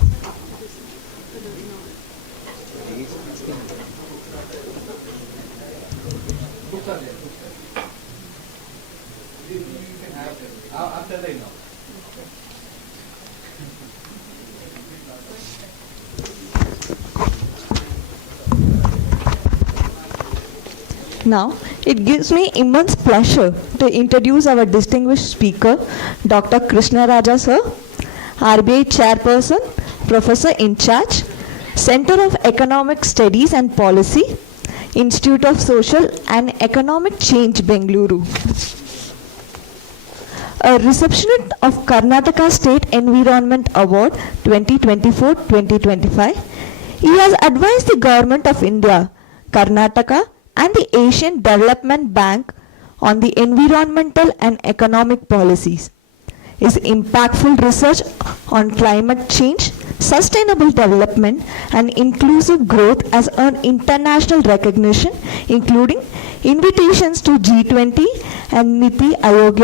Now, it gives me immense pleasure to introduce our distinguished speaker, Dr. Krishna Raja sir, RBI Chairperson, Professor in Charge, Center of Economic Studies and Policy, Institute of Social and Economic Change, Bengaluru. A recipient of Karnataka State Environment Award 2024-2025, he has advised the Government of India, Karnataka, and the Asian Development Bank on the environmental and economic policies. His impactful research on climate change, sustainable development, and inclusive growth has earned international recognition, including invitations to G20 and Niti Aayog.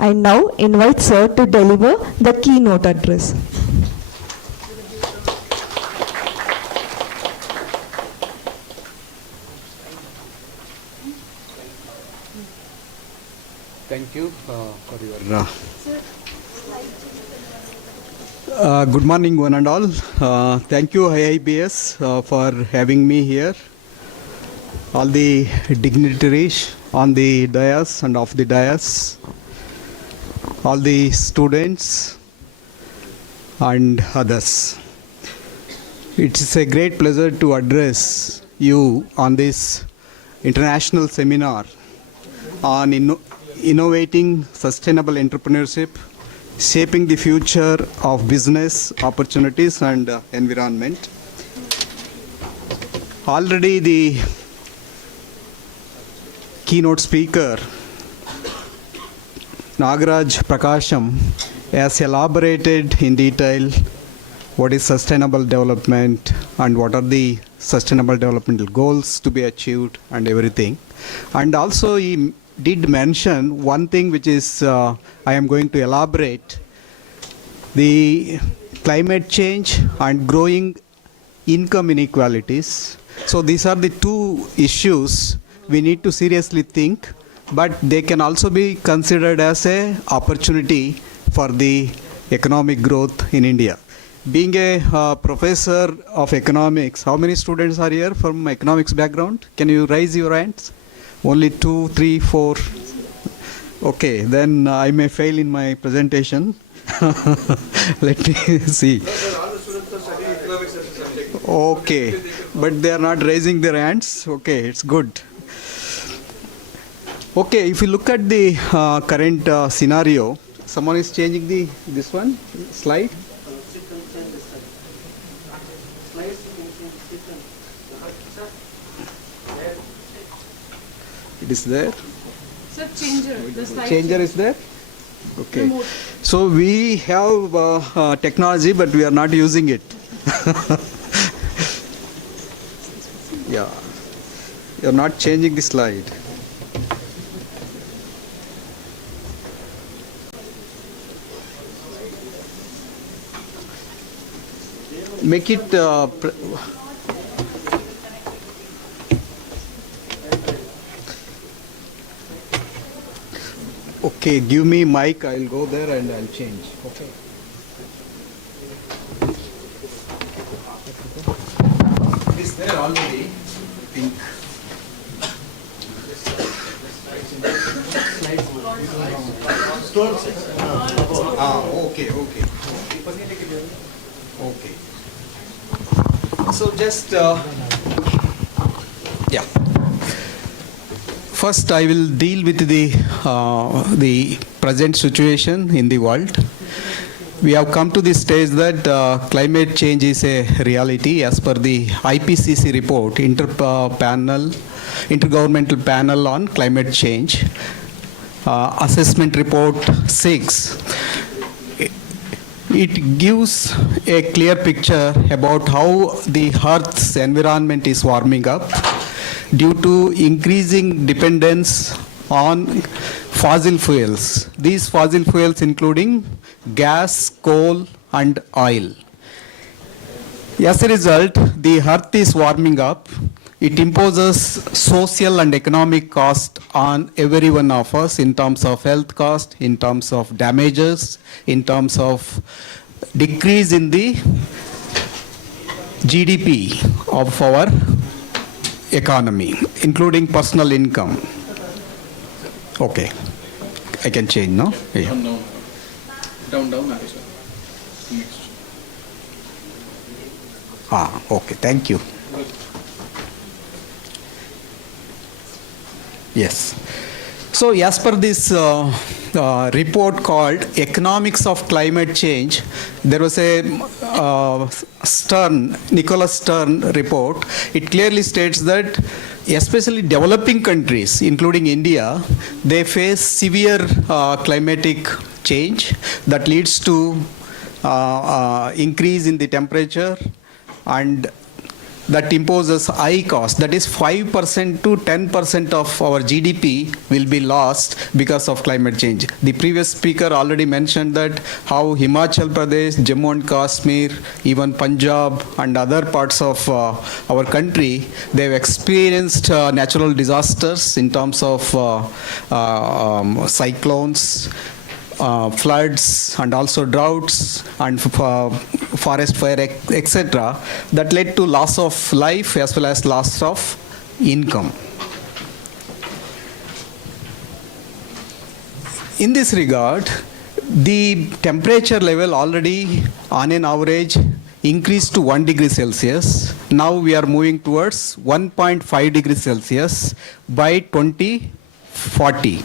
I now invite Sir to deliver the keynote address. Thank you for your. Good morning, one and all. Thank you, IIBS, for having me here. All the dignitaries on the dais and off the dais, all the students and others. It is a great pleasure to address you on this international seminar on Innovating Sustainable Entrepreneurship, Shaping the Future of Business Opportunities and Environment. Already the keynote speaker, Nagaraj Prakasham, has elaborated in detail what is sustainable development and what are the sustainable developmental goals to be achieved and everything. And also he did mention one thing which is I am going to elaborate, the climate change and growing income inequalities. So these are the two issues we need to seriously think, but they can also be considered as an opportunity for the economic growth in India. Being a professor of economics, how many students are here from economics background? Can you raise your hands? Only 2, 3, 4. Okay, then I may fail in my presentation. Let me see. Okay, but they are not raising their hands. Okay, it's good. Okay, if you look at the current scenario, someone is changing this one slide. It is there. Sir, the slide Changer is there. Okay. So we have technology, but we are not using it. Yeah. You are not changing the slide. Make it okay, give me mic, I'll go there and I'll change. Okay. It is there already, I think. Okay. Okay. So just, yeah. First, I will deal with the present situation in the world. We have come to the stage that climate change is a reality as per the IPCC report, Intergovernmental Panel on Climate Change, Assessment Report 6. It gives a clear picture about how the Earth's environment is warming up due to increasing dependence on fossil fuels. These fossil fuels including gas, coal and oil. As a result, the Earth is warming up. it imposes social and economic cost on every one of us in terms of health cost, in terms of damages, in terms of decrease in the GDP of our economy, including personal income. Okay, I can change, no? Yeah. Down, arrow, sir. Next. Okay, thank you. Yes. So as per this report called Economics of Climate Change, there was a Nicholas Stern report. It clearly states that especially developing countries, including India, they face severe climatic change that leads to increase in the temperature, and that imposes high cost. That is 5% to 10% of our GDP will be lost because of climate change. The previous speaker already mentioned that how Himachal Pradesh, Jammu and Kashmir, even Punjab and other parts of our country, they've experienced natural disasters in terms of cyclones, floods, and also droughts and forest fire, etc., that led to loss of life as well as loss of income. In this regard, the temperature level already on an average increased to 1 degree Celsius. Now we are moving towards 1.5 degrees Celsius by 2040.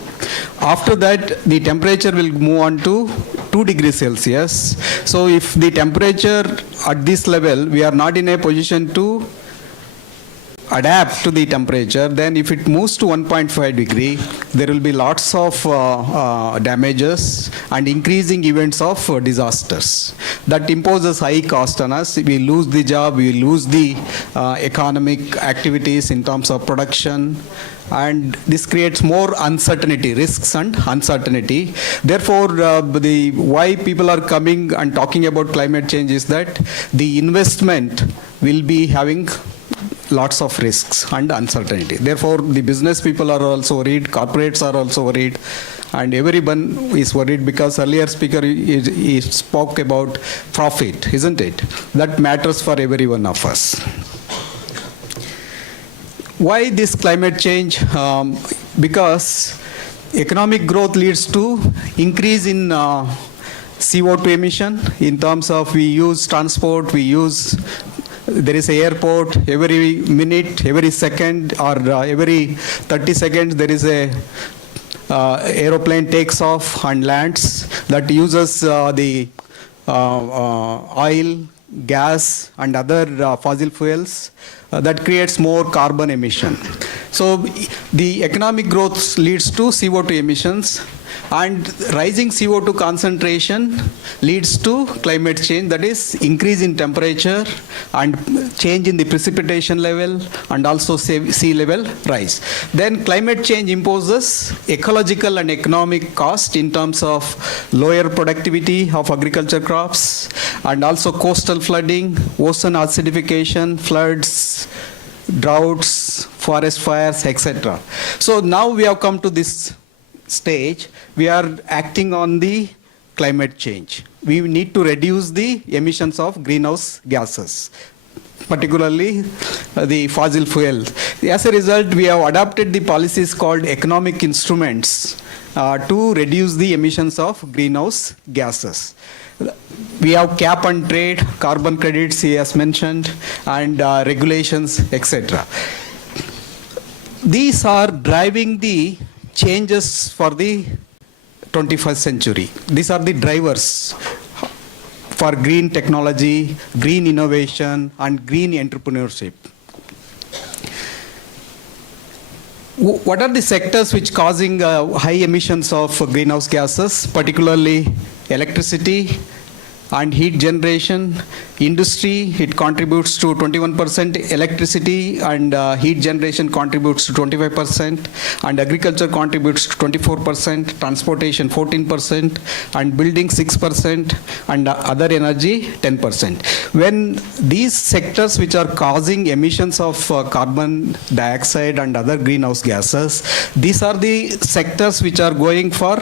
After that, the temperature will move on to 2 degrees Celsius. So if the temperature at this level, we are not in a position to adapt to the temperature, then if it moves to 1.5 degree, there will be lots of damages and increasing events of disasters. That imposes high cost on us. We lose the job, we lose the economic activities in terms of production, and this creates more uncertainty, risks and uncertainty. Therefore, why people are coming and talking about climate change is that the investment will be having lots of risks and uncertainty. Therefore, the business people are also worried, corporates are also worried, and everyone is worried because earlier speaker he spoke about profit, isn't it? That matters for every one of us. Why this climate change? Because economic growth leads to increase in CO2 emission. In terms of we use transport, there is an airport, every minute, every second, or every 30 seconds there is a aeroplane takes off and lands that uses the oil, gas and other fossil fuels that creates more carbon emission. So the economic growth leads to CO2 emissions, and rising CO2 concentration leads to climate change, that is increase in temperature and change in the precipitation level and also sea level rise. Then climate change imposes ecological and economic cost in terms of lower productivity of agriculture crops and also coastal flooding, ocean acidification, floods, droughts, forest fires, etc. So now we have come to this stage. We are acting on the climate change. We need to reduce the emissions of greenhouse gases, particularly the fossil fuels. As a result, we have adopted the policies called economic instruments to reduce the emissions of greenhouse gases. We have cap and trade, carbon credits, he has mentioned, and regulations, etc. These are driving the changes for the 21st century. These are the drivers for green technology, green innovation, and green entrepreneurship. What are the sectors which causing high emissions of greenhouse gases, particularly electricity, and heat generation. Industry, it contributes to 21%. Electricity and heat generation contributes to 25%. And agriculture contributes to 24%. Transportation 14%. And building 6%. And other energy 10%. When these sectors which are causing emissions of carbon dioxide and other greenhouse gases, these are the sectors which are going for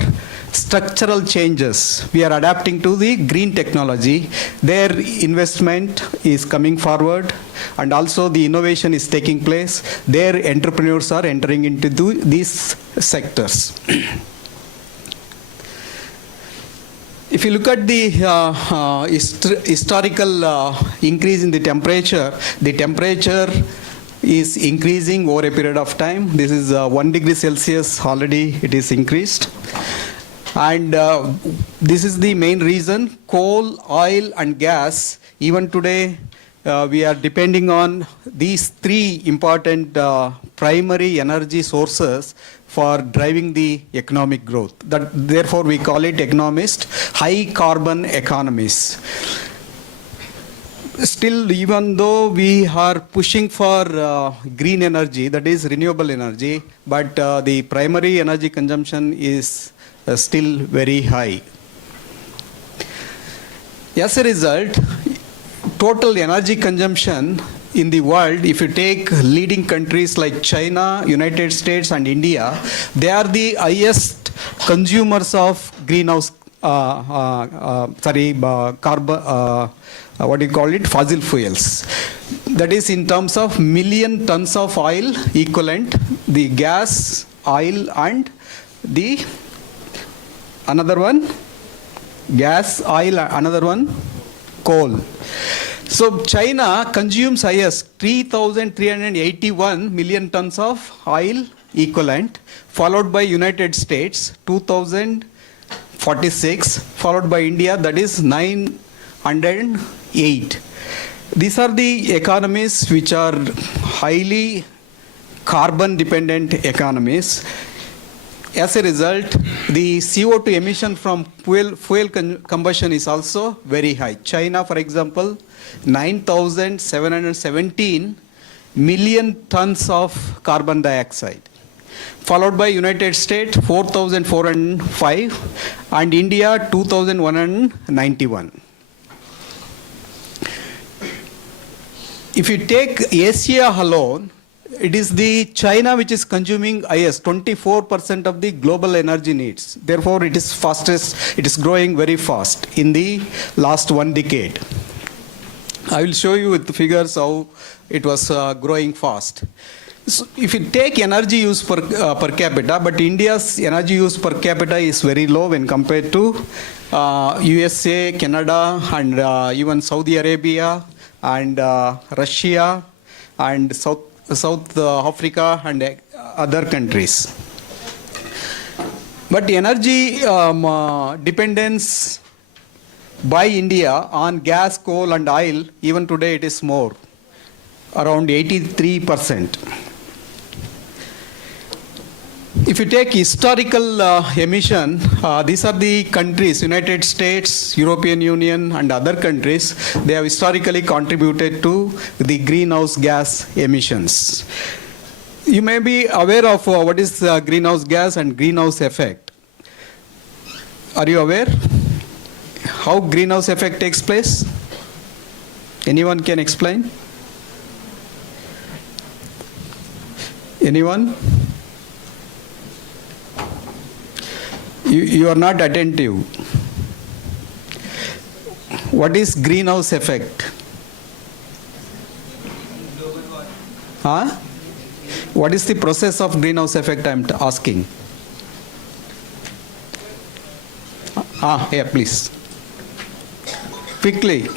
structural changes. We are adapting to the green technology. Their investment is coming forward, and also the innovation is taking place. Their entrepreneurs are entering into these sectors. If you look at the historical increase in the temperature is increasing over a period of time. This is 1 degree Celsius already it is increased. And this is the main reason. Coal, oil and gas, even today we are depending on these three important primary energy sources for driving the economic growth. Therefore we call it economist, high carbon economies. Still, even though we are pushing for green energy, that is renewable energy, but the primary energy consumption is still very high. As a result, total energy consumption in the world, if you take leading countries like China, United States and India, they are the highest consumers of greenhouse carbon, fossil fuels. That is in terms of million tons of oil equivalent, the gas, oil and the another one, gas, oil, another one, coal. So China consumes highest 3,381 million tons of oil equivalent, followed by United States 2,046, followed by India, that is 908. These are the economies which are highly carbon dependent economies. As a result, the CO2 emission from fuel combustion is also very high. China, for example, 9,717 million tons of carbon dioxide, followed by United States 4,405 and India 2,191. If you take Asia alone, it is the China which is consuming highest, 24% of the global energy needs. Therefore, it is fastest, it is growing very fast in the last 1 decade. I will show you with the figures how it was growing fast. So if you take energy use per capita, but India's energy use per capita is very low when compared to USA, Canada, and even Saudi Arabia, and Russia, and South Africa, and other countries. But energy dependence by India on gas, coal, and oil, even today it is more, around 83%. If you take historical emission, these are the countries, United States, European Union and other countries, they have historically contributed to the greenhouse gas emissions. You may be aware of what is greenhouse gas and greenhouse effect. Are you aware how greenhouse effect takes place? Anyone can explain? Anyone? You are not attentive. What is greenhouse effect? Huh? What is the process of greenhouse effect I am asking? Yeah, please. Quickly.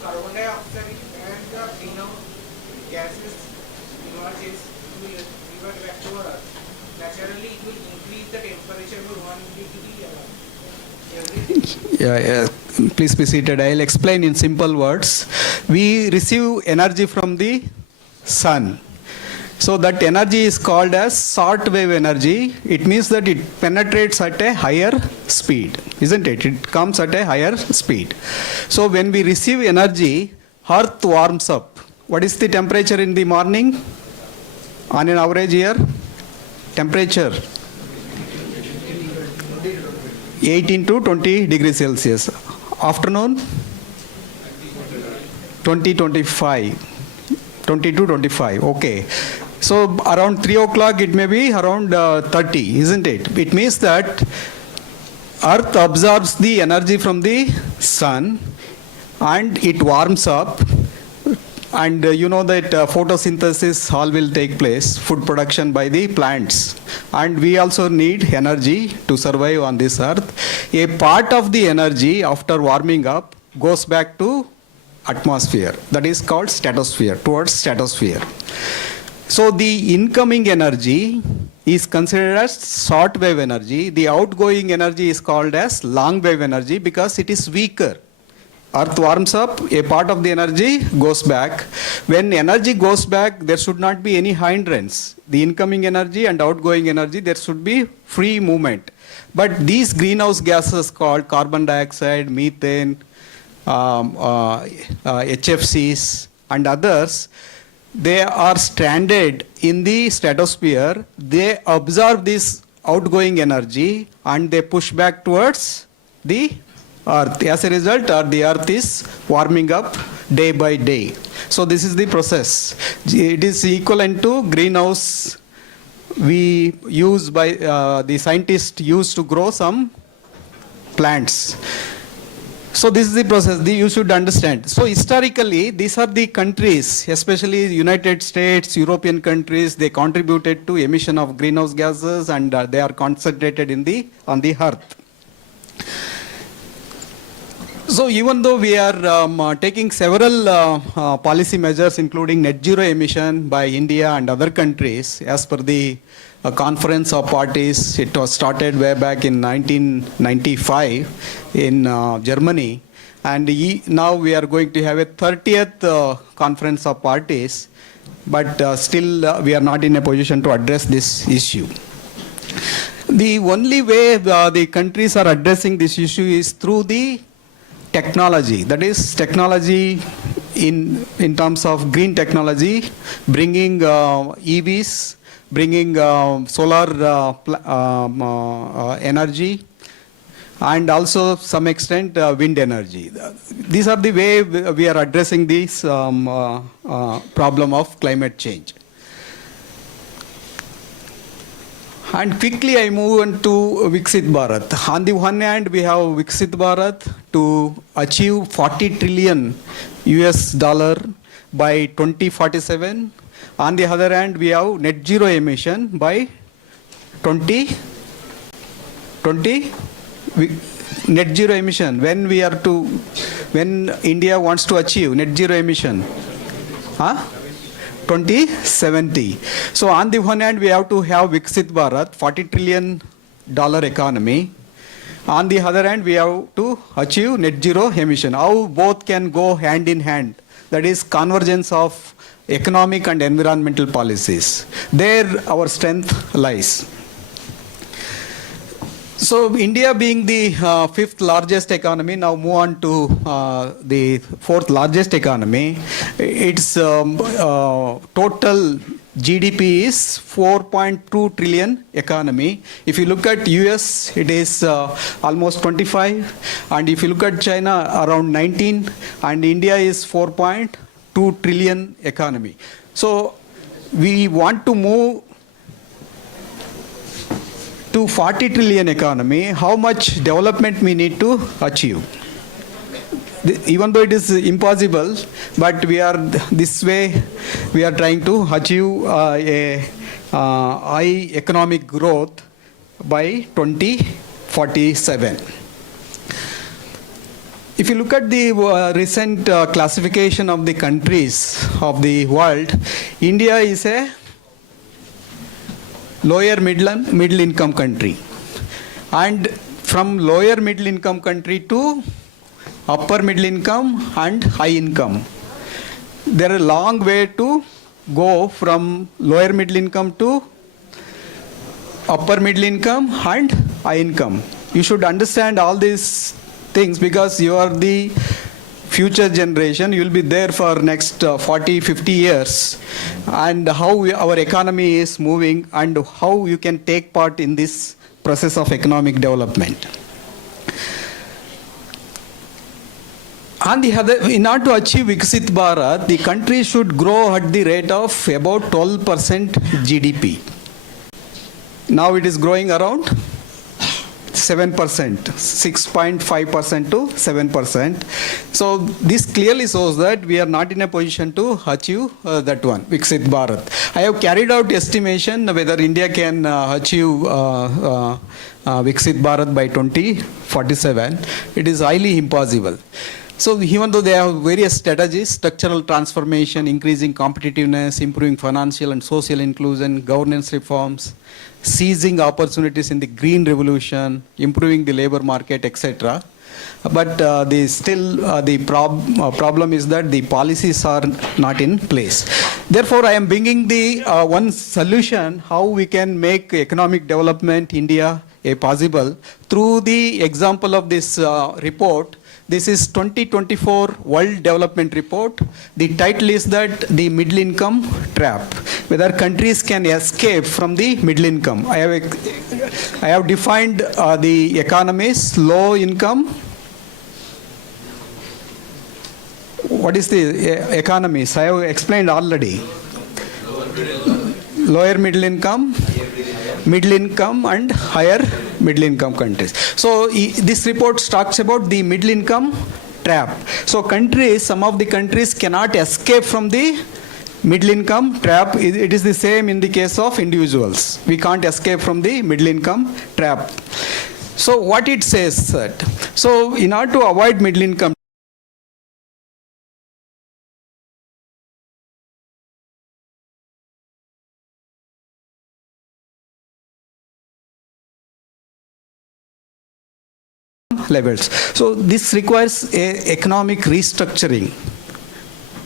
Carbon dioxide and the greenhouse gases emerges will revert back to Earth. Naturally, it will increase the temperature by 1 degree. Yeah, please be seated. I'll explain in simple words. We receive energy from the sun. So that energy is called as short wave energy. It means that it penetrates at a higher speed, isn't it? It comes at a higher speed. So when we receive energy, earth warms up. What is the temperature in the morning? On an average year? Temperature? 18 to 20 degrees Celsius. Afternoon? 20 to 25. Okay. So around 3 o'clock it may be around 30, isn't it? It means that earth absorbs the energy from the sun and it warms up. And you know that photosynthesis all will take place, food production by the plants. And we also need energy to survive on this earth. A part of the energy after warming up goes back to atmosphere. That is called stratosphere, towards stratosphere. So the incoming energy is considered as short wave energy. The outgoing energy is called as long wave energy because it is weaker. Earth warms up, a part of the energy goes back. When energy goes back, there should not be any hindrance. The incoming energy and outgoing energy, there should be free movement. But these greenhouse gases called carbon dioxide, methane, HFCs and others, they are stranded in the stratosphere. They absorb this outgoing energy and they push back towards the earth. As a result, the earth is warming up day by day. So this is the process. It is equivalent to greenhouse we use by the scientists use to grow some plants. So this is the process you should understand. So historically, these are the countries, especially United States, European countries, they contributed to emission of greenhouse gases and they are concentrated on the earth. So even though we are taking several policy measures including net zero emission by India and other countries as per the conference of parties, it was started way back in 1995 in Germany, and now we are going to have a 30th conference of parties, but still we are not in a position to address this issue. The only way the countries are addressing this issue is through the technology, that is technology in terms of green technology, bringing EVs, bringing solar energy and also some extent wind energy. These are the way we are addressing this problem of climate change. And quickly I move on to Viksit Bharat. On the one hand, we have Viksit Bharat to achieve $40 trillion by 2047. On the other hand, we have net zero emission by 2020. Net zero emission. When India wants to achieve net zero emission? 2070. So on the one hand, we have to have Viksit Bharat, $40 trillion economy. On the other hand, we have to achieve net zero emission. How both can go hand in hand? That is convergence of economic and environmental policies. There our strength lies. So India being the fifth largest economy, now move on to the fourth largest economy. Its total GDP is 4.2 trillion economy. If you look at US, it is almost 25. And if you look at China, around 19. And India is 4.2 trillion economy. So we want to move to 40 trillion economy. How much development we need to achieve? Even though it is impossible, but we are this way, we are trying to achieve a high economic growth by 2047. If you look at the recent classification of the countries of the world, India is a lower middle income country. And from lower middle income country to upper middle income and high income. There is a long way to go from lower middle income to upper middle income and high income. You should understand all these things because you are the future generation. You will be there for next 40, 50 years, and how our economy is moving and how you can take part in this process of economic development. On the other, in order to achieve Viksit Bharat, the country should grow at the rate of about 12% GDP. Now it is growing around 7%, 6.5% to 7%. So this clearly shows that we are not in a position to achieve that one, Viksit Bharat. I have carried out estimation whether India can achieve Viksit Bharat by 2047. It is highly impossible. So even though they have various strategies, structural transformation, increasing competitiveness, improving financial and social inclusion, governance reforms, seizing opportunities in the green revolution, improving the labor market, etc. But the problem is that the policies are not in place. Therefore, I am bringing the one solution how we can make economic development India possible through the example of this report. This is 2024 World Development Report. The title is that the middle income trap, whether countries can escape from the middle income. I have defined the economies, low income. What is the economies? I have explained already. Lower middle income, and higher middle income countries. So this report talks about the middle income trap. So countries, some of the countries cannot escape from the middle income trap. It is the same in the case of individuals. We can't escape from the middle income trap. So what it says that, so in order to avoid middle income levels. So this requires a economic restructuring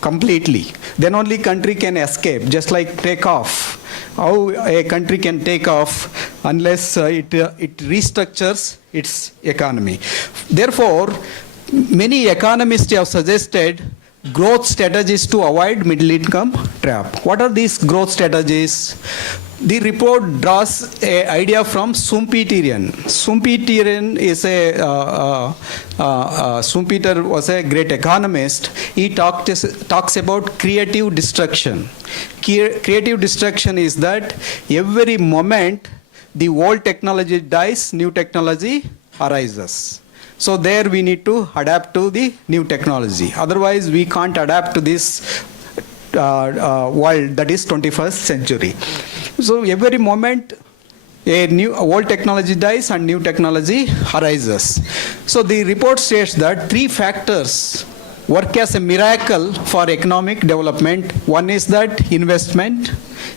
completely. Then only country can escape, just like take off. How a country can take off unless it restructures its economy. Therefore, many economists have suggested growth strategies to avoid middle income trap. What are these growth strategies? The report draws an idea from Schumpeterian. Schumpeterian is Schumpeter was a great economist. He talks about creative destruction. Creative destruction is that every moment the old technology dies, new technology arises. So there we need to adapt to the new technology. Otherwise we can't adapt to this world that is 21st century. So every moment a old technology dies and new technology arises. So the report states that three factors work as a miracle for economic development. One is that investment,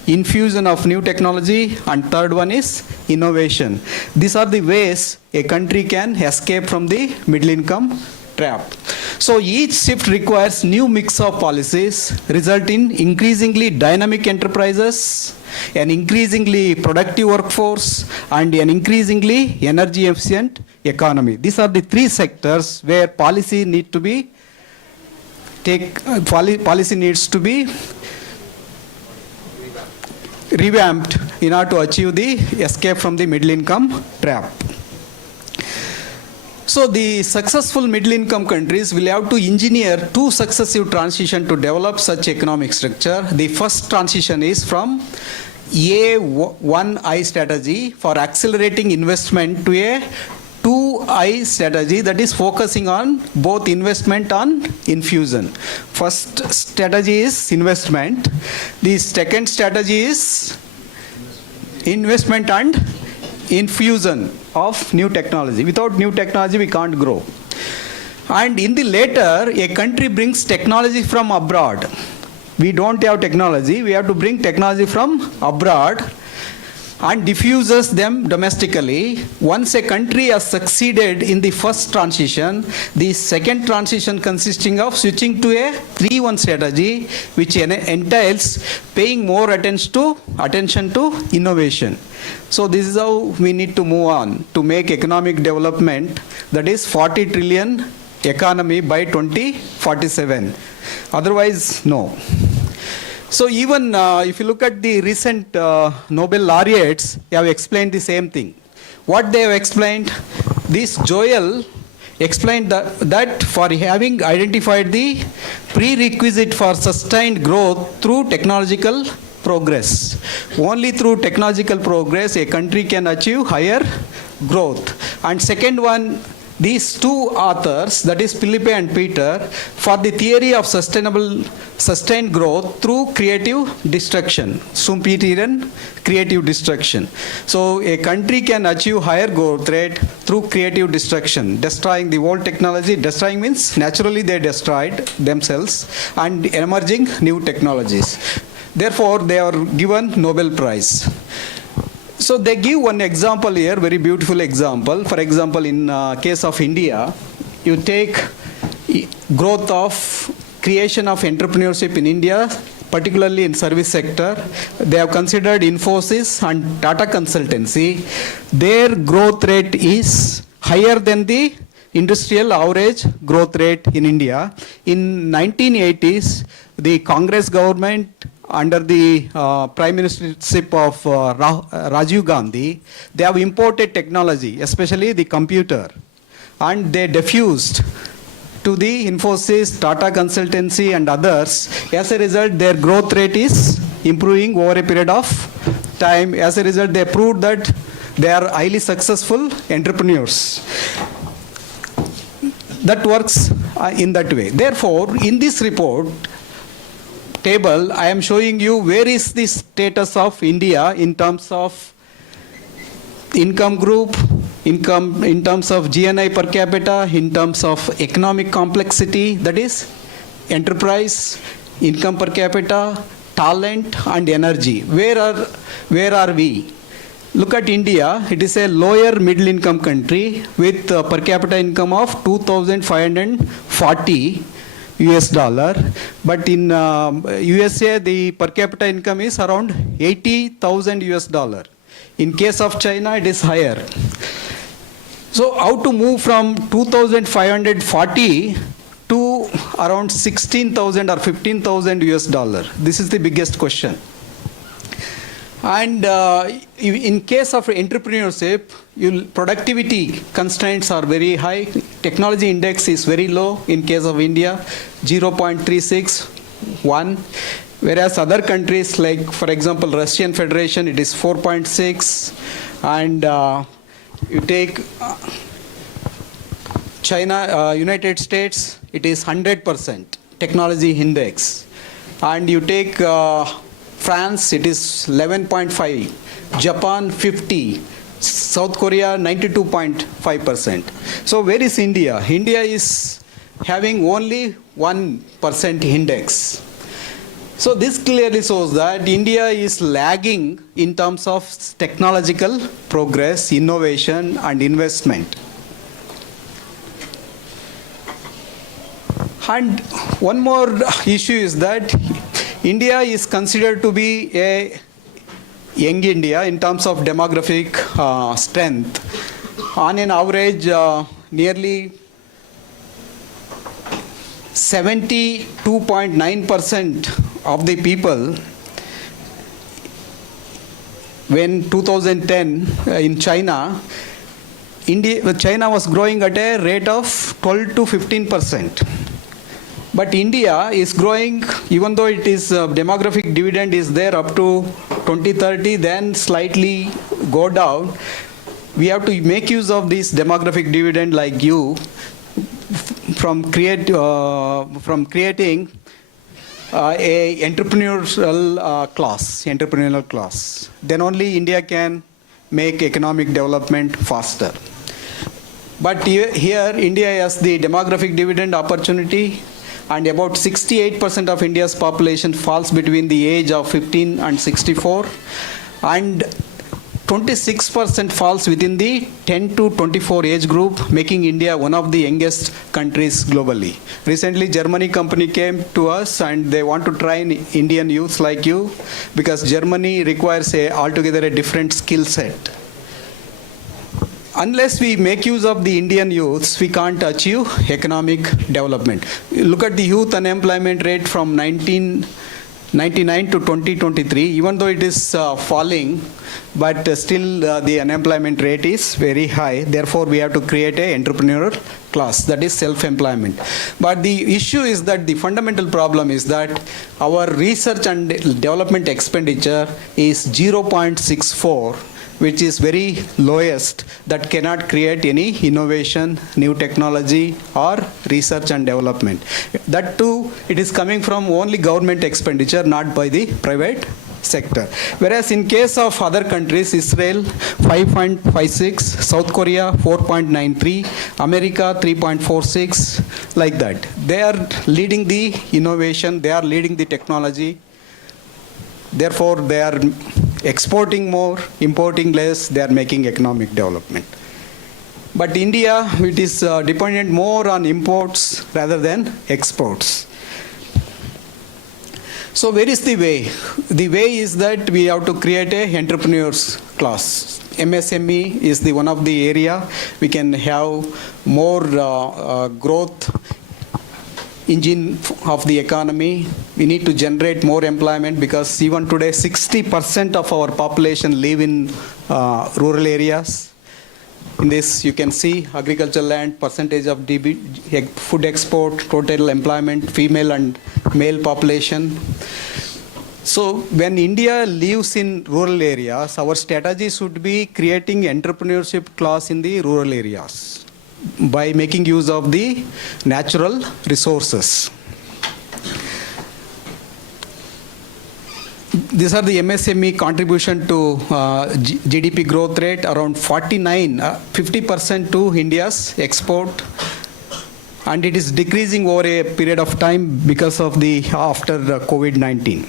infusion of new technology, and third one is innovation. These are the ways a country can escape from the middle income trap. So each shift requires new mix of policies, result in increasingly dynamic enterprises, an increasingly productive workforce, and an increasingly energy efficient economy. These are the three sectors where policy needs to be revamped in order to achieve the escape from the middle income trap. So the successful middle income countries will have to engineer two successive transitions to develop such economic structure. The first transition is from A1I strategy for accelerating investment to a 2I strategy that is focusing on both investment and infusion. First strategy is investment. The second strategy is investment and infusion of new technology. Without new technology, we can't grow. And in the later, a country brings technology from abroad. We don't have technology. We have to bring technology from abroad. and diffuses them domestically. Once a country has succeeded in the first transition, the second transition consisting of switching to a 3-1 strategy, which entails paying more attention to innovation. So this is how we need to move on to make economic development, that is 40 trillion economy by 2047. Otherwise, no. So even if you look at the recent Nobel laureates, they have explained the same thing. What they have explained, this Joel explained that for having identified the prerequisite for sustained growth through technological progress. Only through technological progress a country can achieve higher growth. And second one, these two authors, that is Philippe and Peter, for the theory of sustained growth through creative destruction. Schumpeterian creative destruction. So a country can achieve higher growth rate through creative destruction, destroying the old technology. Destroying means naturally they destroyed themselves and emerging new technologies. Therefore, they are given Nobel Prize. So they give one example here, very beautiful example. For example, in case of India, you take growth of creation of entrepreneurship in India, particularly in service sector. They have considered Infosys and Tata Consultancy. Their growth rate is higher than the industrial average growth rate in India. In 1980s, the Congress government under the prime ministership of Rajiv Gandhi, they have imported technology, especially the computer, and they diffused to the Infosys, Tata Consultancy and others. As a result, their growth rate is improving over a period of time. As a result, they proved that they are highly successful entrepreneurs. That works in that way. Therefore, in this report table, I am showing you where is the status of India in terms of income group, income in terms of GNI per capita, in terms of economic complexity, that is enterprise, income per capita, talent and energy. Where are we? Look at India. It is a lower middle income country with per capita income of 2,540 US dollar, but in USA the per capita income is around 80,000 US dollar. In case of China, it is higher. So how to move from 2,540 to around 16,000 or 15,000 US dollar? This is the biggest question. And in case of entrepreneurship, productivity constraints are very high. Technology index is very low in case of India, 0.361. Whereas other countries like, for example, Russian Federation, it is 4.6. And you take China, United States, it is 100% technology index. And you take France, it is 11.5, Japan 50, South Korea 92.5%. So where is India? India is having only 1% index. So this clearly shows that India is lagging in terms of technological progress, innovation and investment. And one more issue is that India is considered to be a young India in terms of demographic strength. On an average, nearly 72.9% of the people when 2010 in China, China was growing at a rate of 12 to 15%. But India is growing, even though it is demographic dividend is there up to 2030, then slightly go down. We have to make use of this demographic dividend like you from creating a entrepreneurial class. Then only India can make economic development faster. But here India has the demographic dividend opportunity, and about 68% of India's population falls between the age of 15 and 64. And 26% falls within the 10 to 24 age group, making India one of the youngest countries globally. Recently, Germany company came to us and they want to train Indian youths like you because Germany requires altogether a different skill set. Unless we make use of the Indian youths, we can't achieve economic development. Look at the youth unemployment rate from 1999 to 2023, even though it is falling, but still the unemployment rate is very high. Therefore, we have to create an entrepreneurial class, that is self-employment. But the issue is that the fundamental problem is that our research and development expenditure is 0.64, which is very lowest, that cannot create any innovation, new technology or research and development. That too, it is coming from only government expenditure, not by the private sector. Whereas in case of other countries, Israel 5.56, South Korea 4.93, America 3.46, like that. They are leading the innovation, they are leading the technology. Therefore, they are exporting more, importing less, they are making economic development. But India, it is dependent more on imports rather than exports. So where is the way? The way is that we have to create a entrepreneurs class. MSME is the one of the area we can have more growth engine of the economy. We need to generate more employment because even today 60% of our population live in rural areas. In this you can see agricultural land, percentage of food export, total employment, female and male population. So when India lives in rural areas, our strategy should be creating entrepreneurship class in the rural areas by making use of the natural resources. These are the MSME contribution to GDP growth rate, around 50% to India's export, and it is decreasing over a period of time because of the after COVID-19.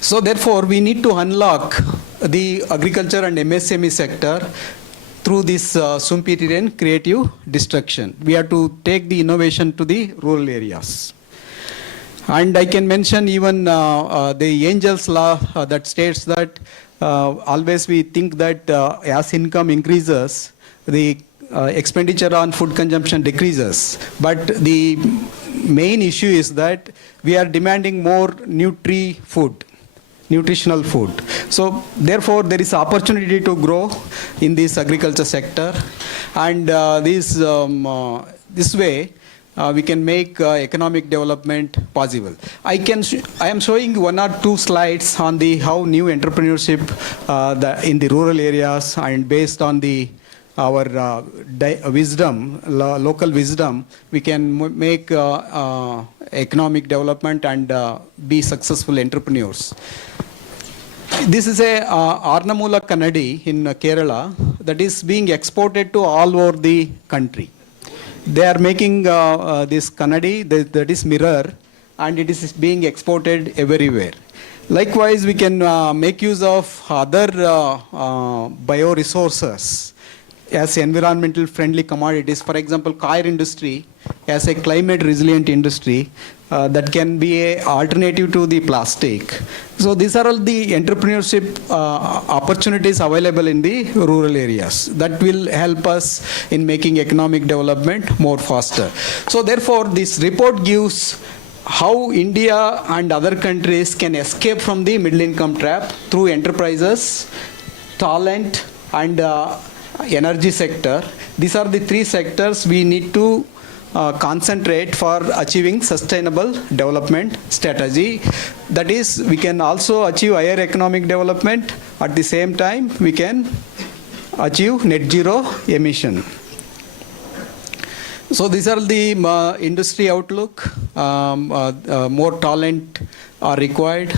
So therefore, we need to unlock the agriculture and MSME sector through this superior creative destruction. We have to take the innovation to the rural areas. And I can mention even the Angel's law that states that always we think that as income increases, the expenditure on food consumption decreases. But the main issue is that we are demanding more nutritional food. So therefore there is opportunity to grow in this agriculture sector, and this way we can make economic development possible. I am showing one or two slides on the how new entrepreneurship in the rural areas, and based on our wisdom, local wisdom, we can make economic development and be successful entrepreneurs. This is a Arnamula Kannadi in Kerala that is being exported to all over the country. They are making this Kannadi, that is mirror, and it is being exported everywhere. Likewise, we can make use of other bioresources as environmental friendly commodities. For example, coir industry as a climate resilient industry that can be an alternative to the plastic. So these are all the entrepreneurship opportunities available in the rural areas that will help us in making economic development more faster. So therefore, this report gives how India and other countries can escape from the middle income trap through enterprises, talent, and energy sector. These are the three sectors we need to concentrate for achieving sustainable development strategy. That is, we can also achieve higher economic development. At the same time, we can achieve net zero emission. So these are the industry outlook. More talent are required,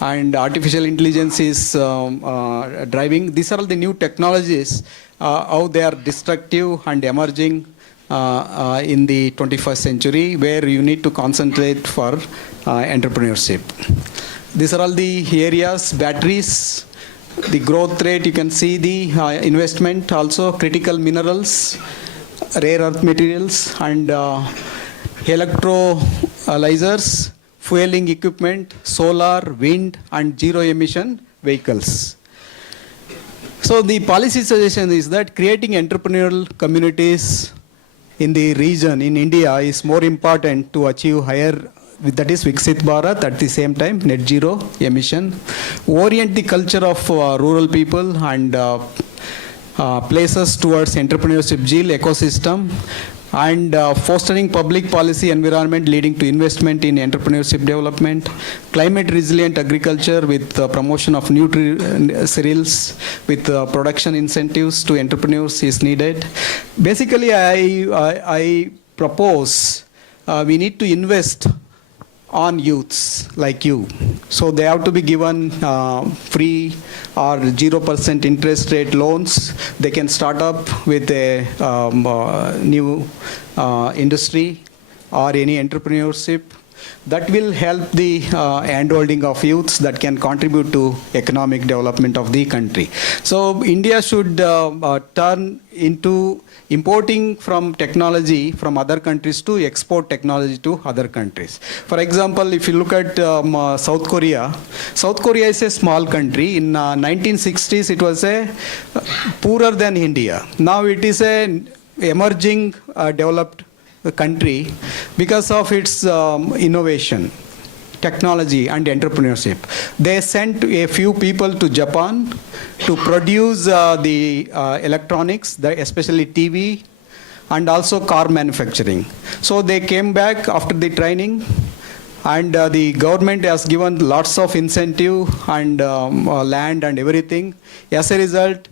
and artificial intelligence is driving. These are all the new technologies, how they are destructive and emerging in the 21st century, where you need to concentrate for entrepreneurship. these are all the areas, batteries, the growth rate, you can see the investment, also critical minerals, rare earth materials, and electrolyzers, fueling equipment, solar, wind, and zero emission vehicles. So the policy suggestion is that creating entrepreneurial communities in the region, in India, is more important to achieve higher, that is Viksit Bharat, at the same time net zero emission, orient the culture of rural people and places towards entrepreneurship zeal ecosystem, and fostering public policy environment leading to investment in entrepreneurship development, climate resilient agriculture with promotion of new cereals with production incentives to entrepreneurs is needed. Basically, I propose we need to invest on youths like you. So they have to be given free or 0% interest rate loans. They can start up with a new industry or any entrepreneurship. That will help the handholding of youths that can contribute to economic development of the country. So India should turn into importing from technology from other countries to export technology to other countries. For example, if you look at South Korea is a small country. In 1960s, it was a poorer than India. Now it is a emerging developed country because of its innovation, technology, and entrepreneurship. They sent a few people to Japan to produce the electronics, especially TV, and also car manufacturing. So they came back after the training, and the government has given lots of incentive and land and everything. As a result,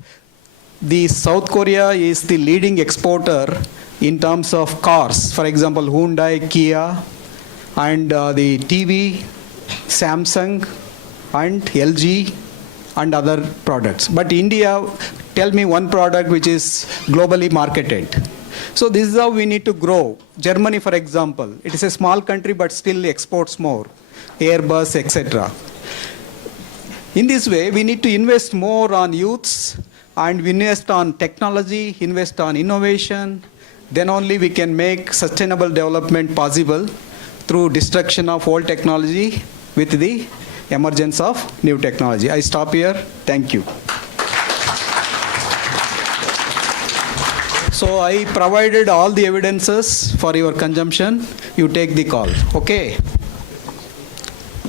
the South Korea is the leading exporter in terms of cars. For example, Hyundai, Kia, and the TV, Samsung, and LG, and other products. But India, tell me one product which is globally marketed. So this is how we need to grow. Germany, for example, it is a small country but still exports more. Airbus, etc. In this way, we need to invest more on youths and invest on technology, invest on innovation. Then only we can make sustainable development possible through destruction of old technology with the emergence of new technology. I stop here. Thank you. So I provided all the evidences for your consumption. You take the call. Okay.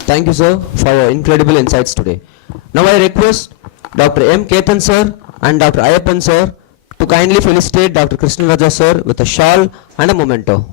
Thank you, sir, for your incredible insights today. Now I request Dr. M. Ketan, sir, and Dr. Ayappan, sir, to kindly felicitate Dr. Krishnaraja, sir, with a shawl and a memento.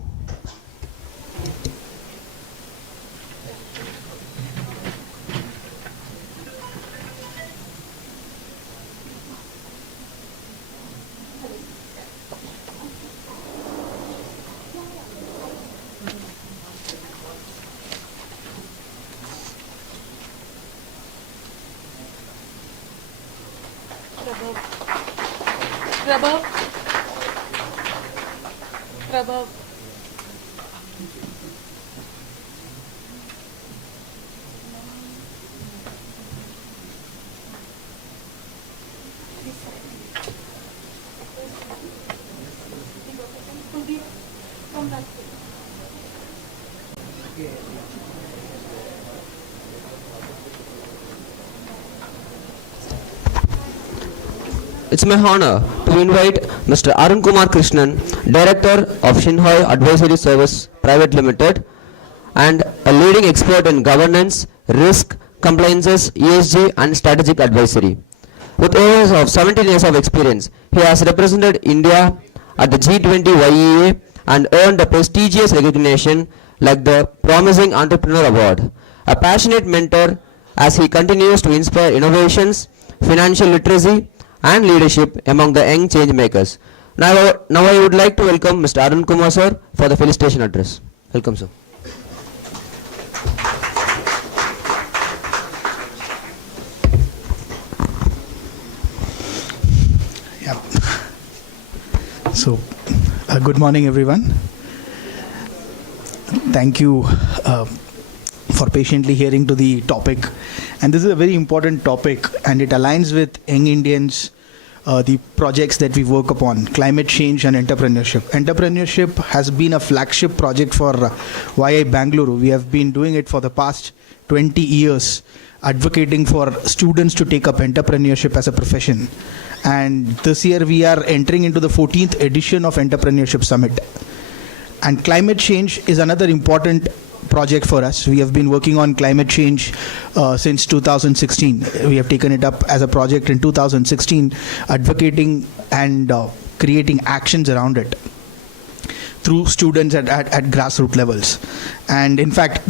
Prabhav. It's my honor to invite Mr. Arun Kumar Krishnan, Director of Shinhoi Advisory Service Private Limited, and a leading expert in governance, risk, compliances, ESG, and strategic advisory. With over 17 years of experience, he has represented India at the G20 YEA and earned a prestigious recognition like the Promising Entrepreneur Award. A passionate mentor as he continues to inspire innovations, financial literacy, and leadership among the young change makers. Now I would like to welcome Mr. Arun Kumar, sir, for the felicitation address. Welcome, sir. Yeah. So, good morning, everyone. Thank you for patiently hearing to the topic. And this is a very important topic, and it aligns with young Indians, the projects that we work upon, climate change and entrepreneurship. Entrepreneurship has been a flagship project for II Bengaluru. We have been doing it for the past 20 years, advocating for students to take up entrepreneurship as a profession. And this year we are entering into the 14th edition of Entrepreneurship Summit. And climate change is another important project for us. We have been working on climate change since 2016. We have taken it up as a project in 2016, advocating and creating actions around it through students at grassroots levels. And in fact,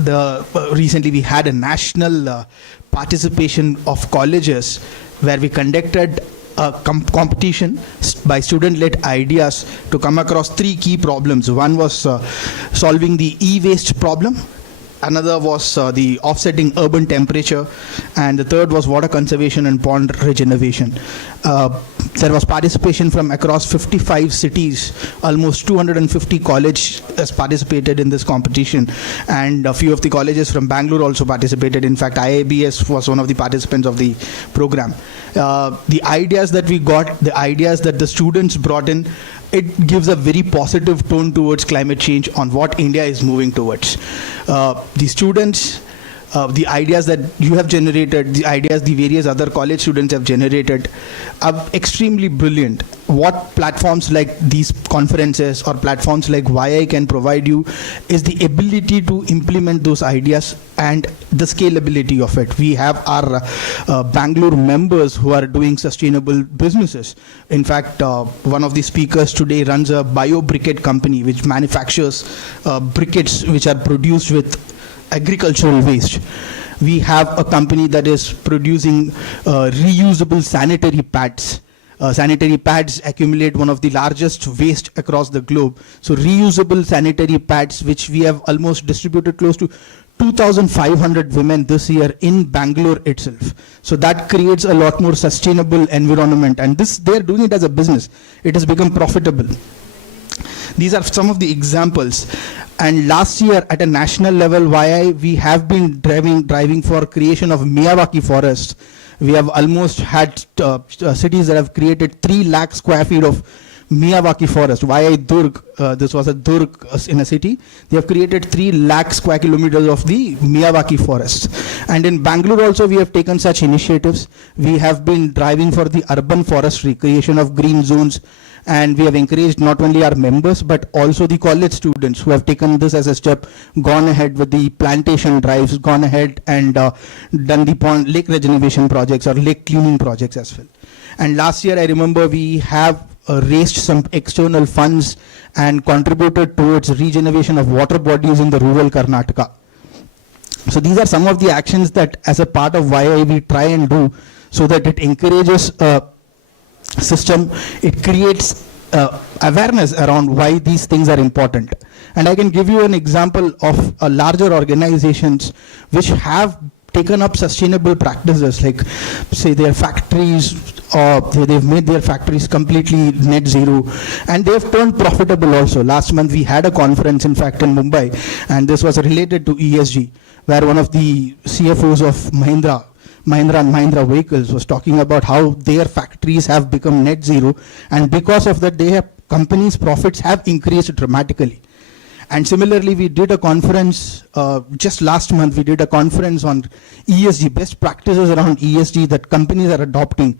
recently we had a national participation of colleges where we conducted a competition by student-led ideas to come across 3 key problems. One was solving the e-waste problem, another was the offsetting urban temperature, and the third was water conservation and pond regeneration. There was participation from across 55 cities. Almost 250 colleges participated in this competition, and a few of the colleges from Bangalore also participated. In fact, IIBS was one of the participants of the program. The ideas that we got, the ideas that the students brought in, it gives a very positive tone towards climate change on what India is moving towards. The students, the ideas that you have generated, the ideas the various other college students have generated are extremely brilliant. What platforms like these conferences or platforms like YI can provide you is the ability to implement those ideas and the scalability of it. We have our Bangalore members who are doing sustainable businesses. In fact, one of the speakers today runs a bio-briquette company which manufactures briquettes which are produced with agricultural waste. We have a company that is producing reusable sanitary pads. Sanitary pads accumulate one of the largest waste across the globe. So reusable sanitary pads, which we have almost distributed close to 2,500 women this year in Bangalore itself. So that creates a lot more sustainable environment, and this, they're doing it as a business. It has become profitable. These are some of the examples. And last year at a national level, we have been driving for creation of Miyawaki forests. We have almost had cities that have created 3 lakh square feet of Miyawaki forest. Durg, this was a Durg in a city. They have created 3 lakh square kilometers of the Miyawaki forest. And in Bangalore also we have taken such initiatives. We have been driving for the urban forestry, creation of green zones, and we have encouraged not only our members but also the college students who have taken this as a step, gone ahead with the plantation drives, gone ahead and done the pond lake regeneration projects or lake cleaning projects as well. And last year I remember we have raised some external funds and contributed towards regeneration of water bodies in the rural Karnataka. So these are some of the actions that as a part of YI we try and do, so that it encourages system, it creates awareness around why these things are important. And I can give you an example of larger organizations which have taken up sustainable practices, like say their factories, or they've made their factories completely net zero, and they've turned profitable also. Last month we had a conference, in fact, in Mumbai, and this was related to ESG, where one of the CFOs of Mahindra & Mahindra vehicles was talking about how their factories have become net zero, and because of that their company's profits have increased dramatically. And similarly, we did a conference just last month. We did a conference on ESG, best practices around ESG that companies are adopting,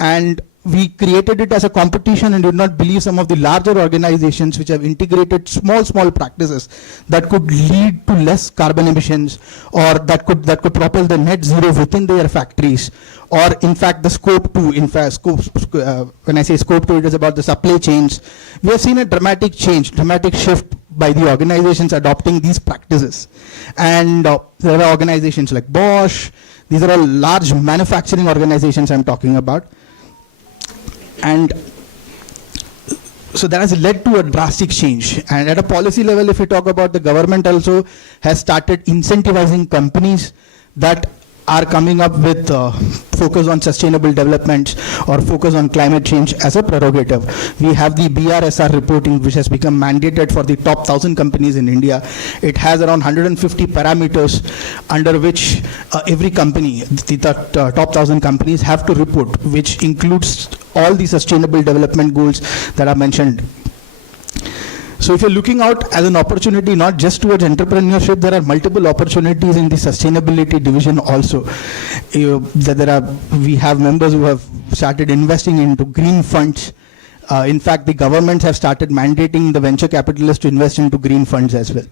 and we created it as a competition, and did not believe some of the larger organizations which have integrated small practices that could lead to less carbon emissions, or that could propel the net zero within their factories, or in fact the scope 2. In fact, when I say scope 2, it is about the supply chains. We have seen a dramatic change, dramatic shift by the organizations adopting these practices. And there are organizations like Bosch. These are all large manufacturing organizations I'm talking about. And so that has led to a drastic change. And at a policy level, if we talk about, the government also has started incentivizing companies that are coming up with focus on sustainable development or focus on climate change as a prerogative. We have the BRSR reporting, which has become mandated for the top 1,000 companies in India. It has around 150 parameters under which every company, the top 1,000 companies, have to report, which includes all the sustainable development goals that are mentioned. So if you're looking out as an opportunity, not just towards entrepreneurship, there are multiple opportunities in the sustainability division also. We have members who have started investing into green funds. In fact, the governments have started mandating the venture capitalists to invest into green funds as well.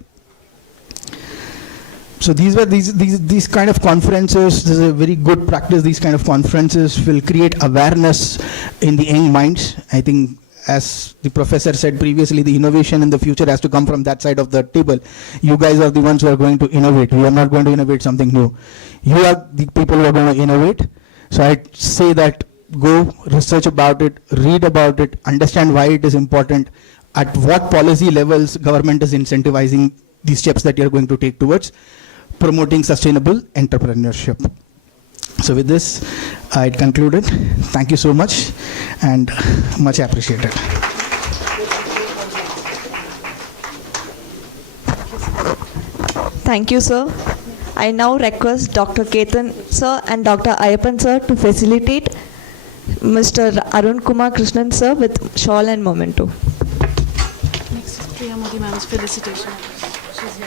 So these kind of conferences, this is a very good practice. These kind of conferences will create awareness in the young minds. I think, as the professor said previously, the innovation in the future has to come from that side of the table. You guys are the ones who are going to innovate. We are not going to innovate something new. You are the people who are going to innovate. So I say that go research about it, read about it, understand why it is important, at what policy levels government is incentivizing the steps that you are going to take towards promoting sustainable entrepreneurship. So with this, I concluded. Thank you so much, and much appreciated. Thank you, sir. I now request Dr. Ketan sir and Dr. Ayappan sir to facilitate Mr. Arun Kumar Krishnan sir with shawl and memento. Next, Priya Modi ma'am's felicitation. She's here.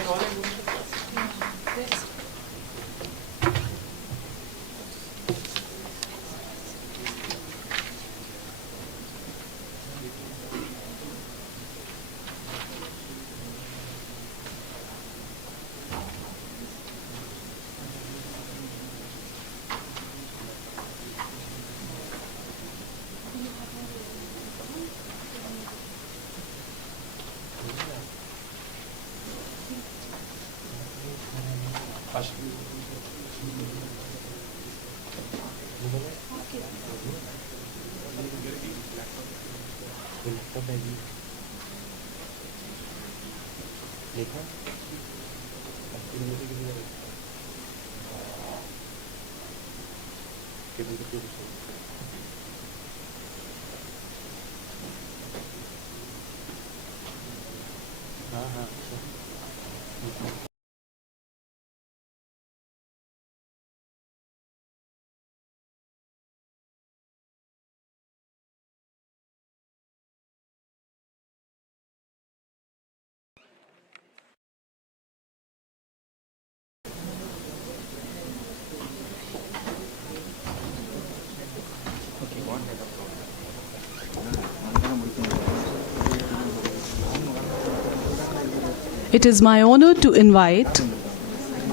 It is my honor to invite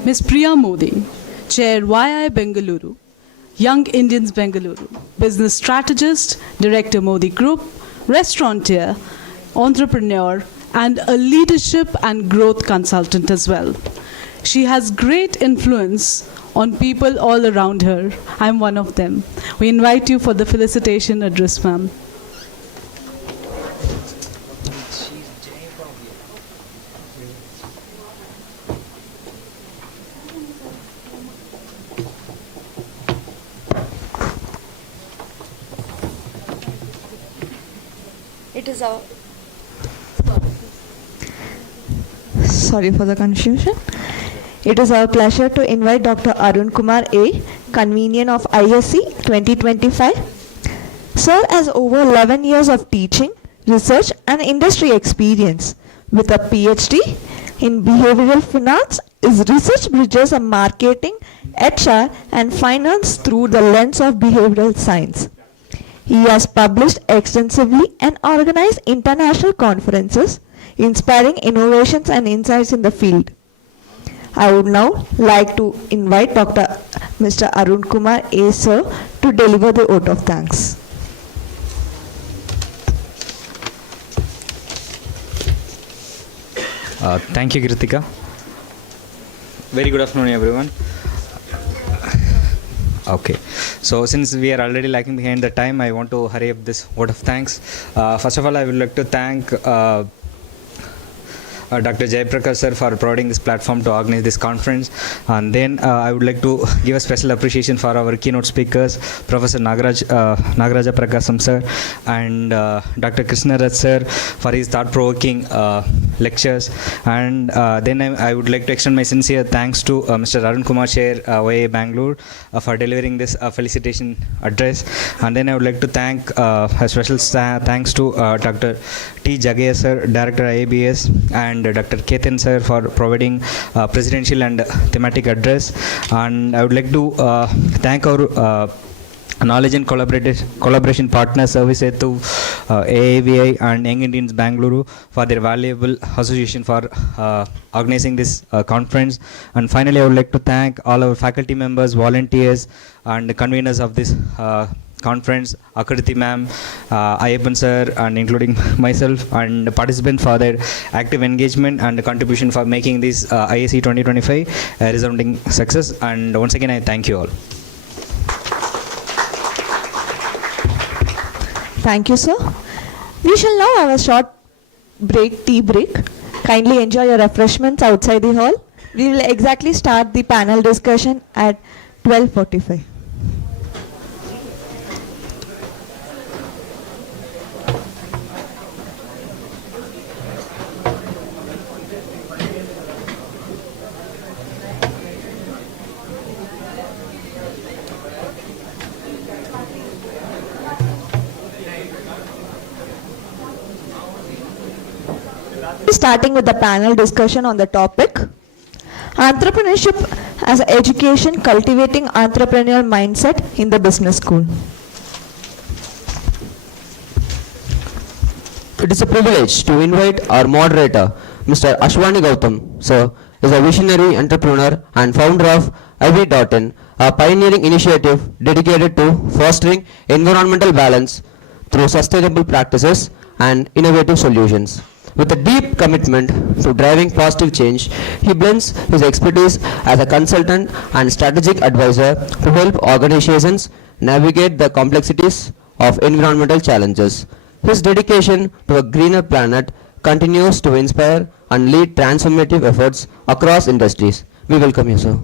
Ms. Priya Modi, Chair IIBS Bengaluru, Young Indians Bengaluru, Business Strategist, Director Modi Group, Restaurateur, Entrepreneur, and a leadership and growth consultant as well. She has great influence on people all around her. I'm one of them. We invite you for the felicitation address, ma'am. It is our... Sorry for the confusion. It is our pleasure to invite Dr. Arun Kumar A., convener of ISC 2025. Sir has over 11 years of teaching, research and industry experience. With a PhD in behavioral finance, his research bridges a marketing, HR and finance through the lens of behavioral science. He has published extensively and organized international conferences, inspiring innovations and insights in the field. I would now like to invite Mr. Arun Kumar A. Sir to deliver the vote of thanks. Thank you, Kritika. Very good afternoon, everyone. Okay, so since we are already lagging behind the time, I want to hurry up this vote of thanks. First of all, I would like to thank Dr. Jayaprakash sir for providing this platform to organize this conference. And then I would like to give a special appreciation for our keynote speakers, Professor Nagaraja Prakasam sir and Dr. Krishnaraj sir for his thought-provoking lectures. And then I would like to extend my sincere thanks to Mr. Arun Kumar Chair, IIBS Bengaluru, for delivering this felicitation address. And then I would like to thank a special thanks to Dr. T. Jagaya sir, Director IIBS, and Dr. Ketan sir for providing presidential and thematic address. And I would like to thank our knowledge and collaboration partners ServiceSetu, AIVI and Young Indians Bengaluru for their valuable association for organizing this conference. And finally, I would like to thank all our faculty members, volunteers and the conveners of this conference, Akriti ma'am, Ayappan sir, and including myself and participants for their active engagement and contribution for making this ISE 2025 a resounding success. And once again, I thank you all. Thank you, sir. We shall now have a short break, tea break. Kindly enjoy your refreshments outside the hall. We will exactly start the panel discussion at 12:45. Starting with the panel discussion on the topic, Entrepreneurship as Education, Cultivating Entrepreneurial Mindset in the Business School. It is a privilege to invite our moderator, Mr. Ashwani Gautam. Sir is a visionary entrepreneur and founder of IIBS, a pioneering initiative dedicated to fostering environmental balance through sustainable practices and innovative solutions. With a deep commitment to driving positive change, he blends his expertise as a consultant and strategic advisor to help organizations navigate the complexities of environmental challenges. His dedication to a greener planet continues to inspire and lead transformative efforts across industries. We welcome you, sir.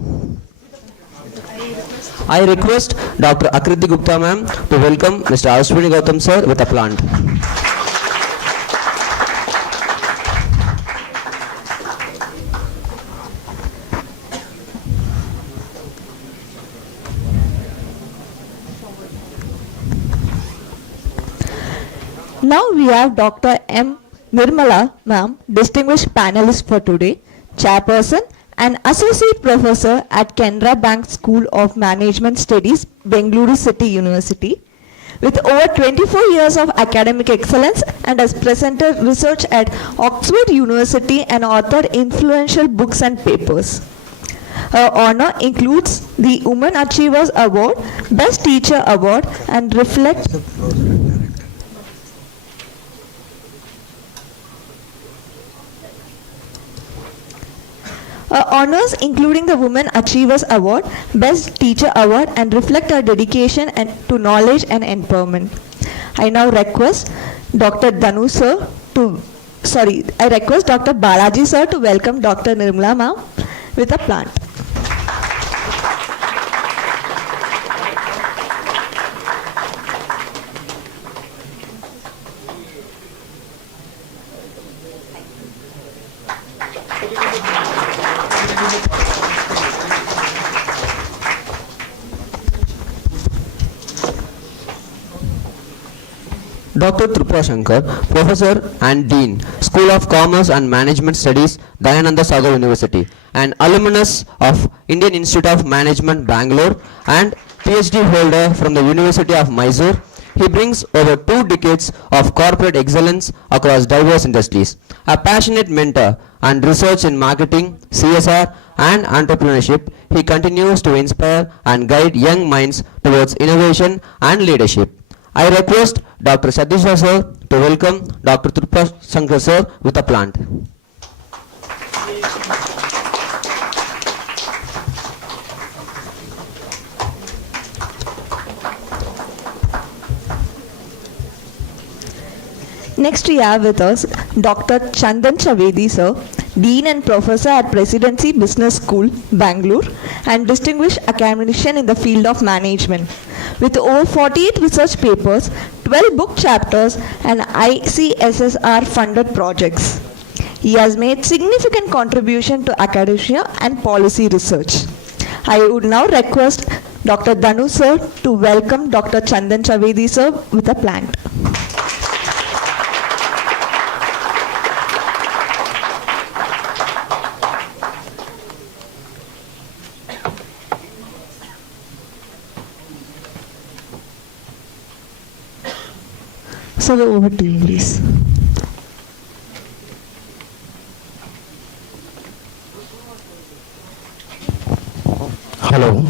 I request Dr. Akriti Gupta ma'am to welcome Mr. Ashwani Gautam sir with a plant. Now we have Dr. M. Nirmala ma'am, distinguished panelist for today, chairperson and associate professor at Canara Bank School of Management Studies, Bengaluru City University, with over 24 years of academic excellence and has presented research at Oxford University and authored influential books and papers. Her honor includes the Women Achievers Award, Best Teacher Award, and Reflect. Honors including the Women Achievers Award, Best Teacher Award, and reflect her dedication to knowledge and empowerment. I now request Dr. Dr. Balaji sir to welcome Dr. Nirmala ma'am with a plant. Dr. Trupra Shankar, Professor and Dean, School of Commerce and Management Studies, Dayananda Sagar University, and alumnus of Indian Institute of Management, Bangalore, and PhD holder from the University of Mysore. He brings over 2 decades of corporate excellence across diverse industries. A passionate mentor and research in marketing, CSR, and entrepreneurship, he continues to inspire and guide young minds towards innovation and leadership. I request Dr. Satish sir to welcome Dr. Trupra Shankar sir with a plant. Next we have with us Dr. Chandan Chavedi sir, Dean and Professor at Presidency Business School, Bangalore, and distinguished academician in the field of management. With over 48 research papers, 12 book chapters, and ICSSR funded projects. He has made significant contribution to academia and policy research. I would now request Dr. Danu sir to welcome Dr. Chandan Chavedi sir with a plant. Sir, over to you, please. Hello.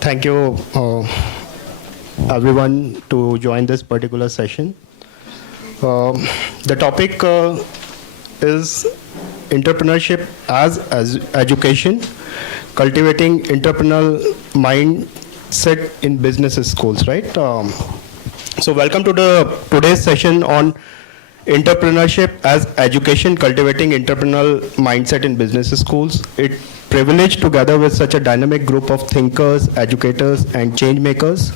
Thank you everyone to join this particular session. The topic is entrepreneurship as education, cultivating entrepreneurial mindset in business schools, right? So welcome to today's session on entrepreneurship as education, cultivating entrepreneurial mindset in business schools. It's privileged to gather with such a dynamic group of thinkers, educators, and change makers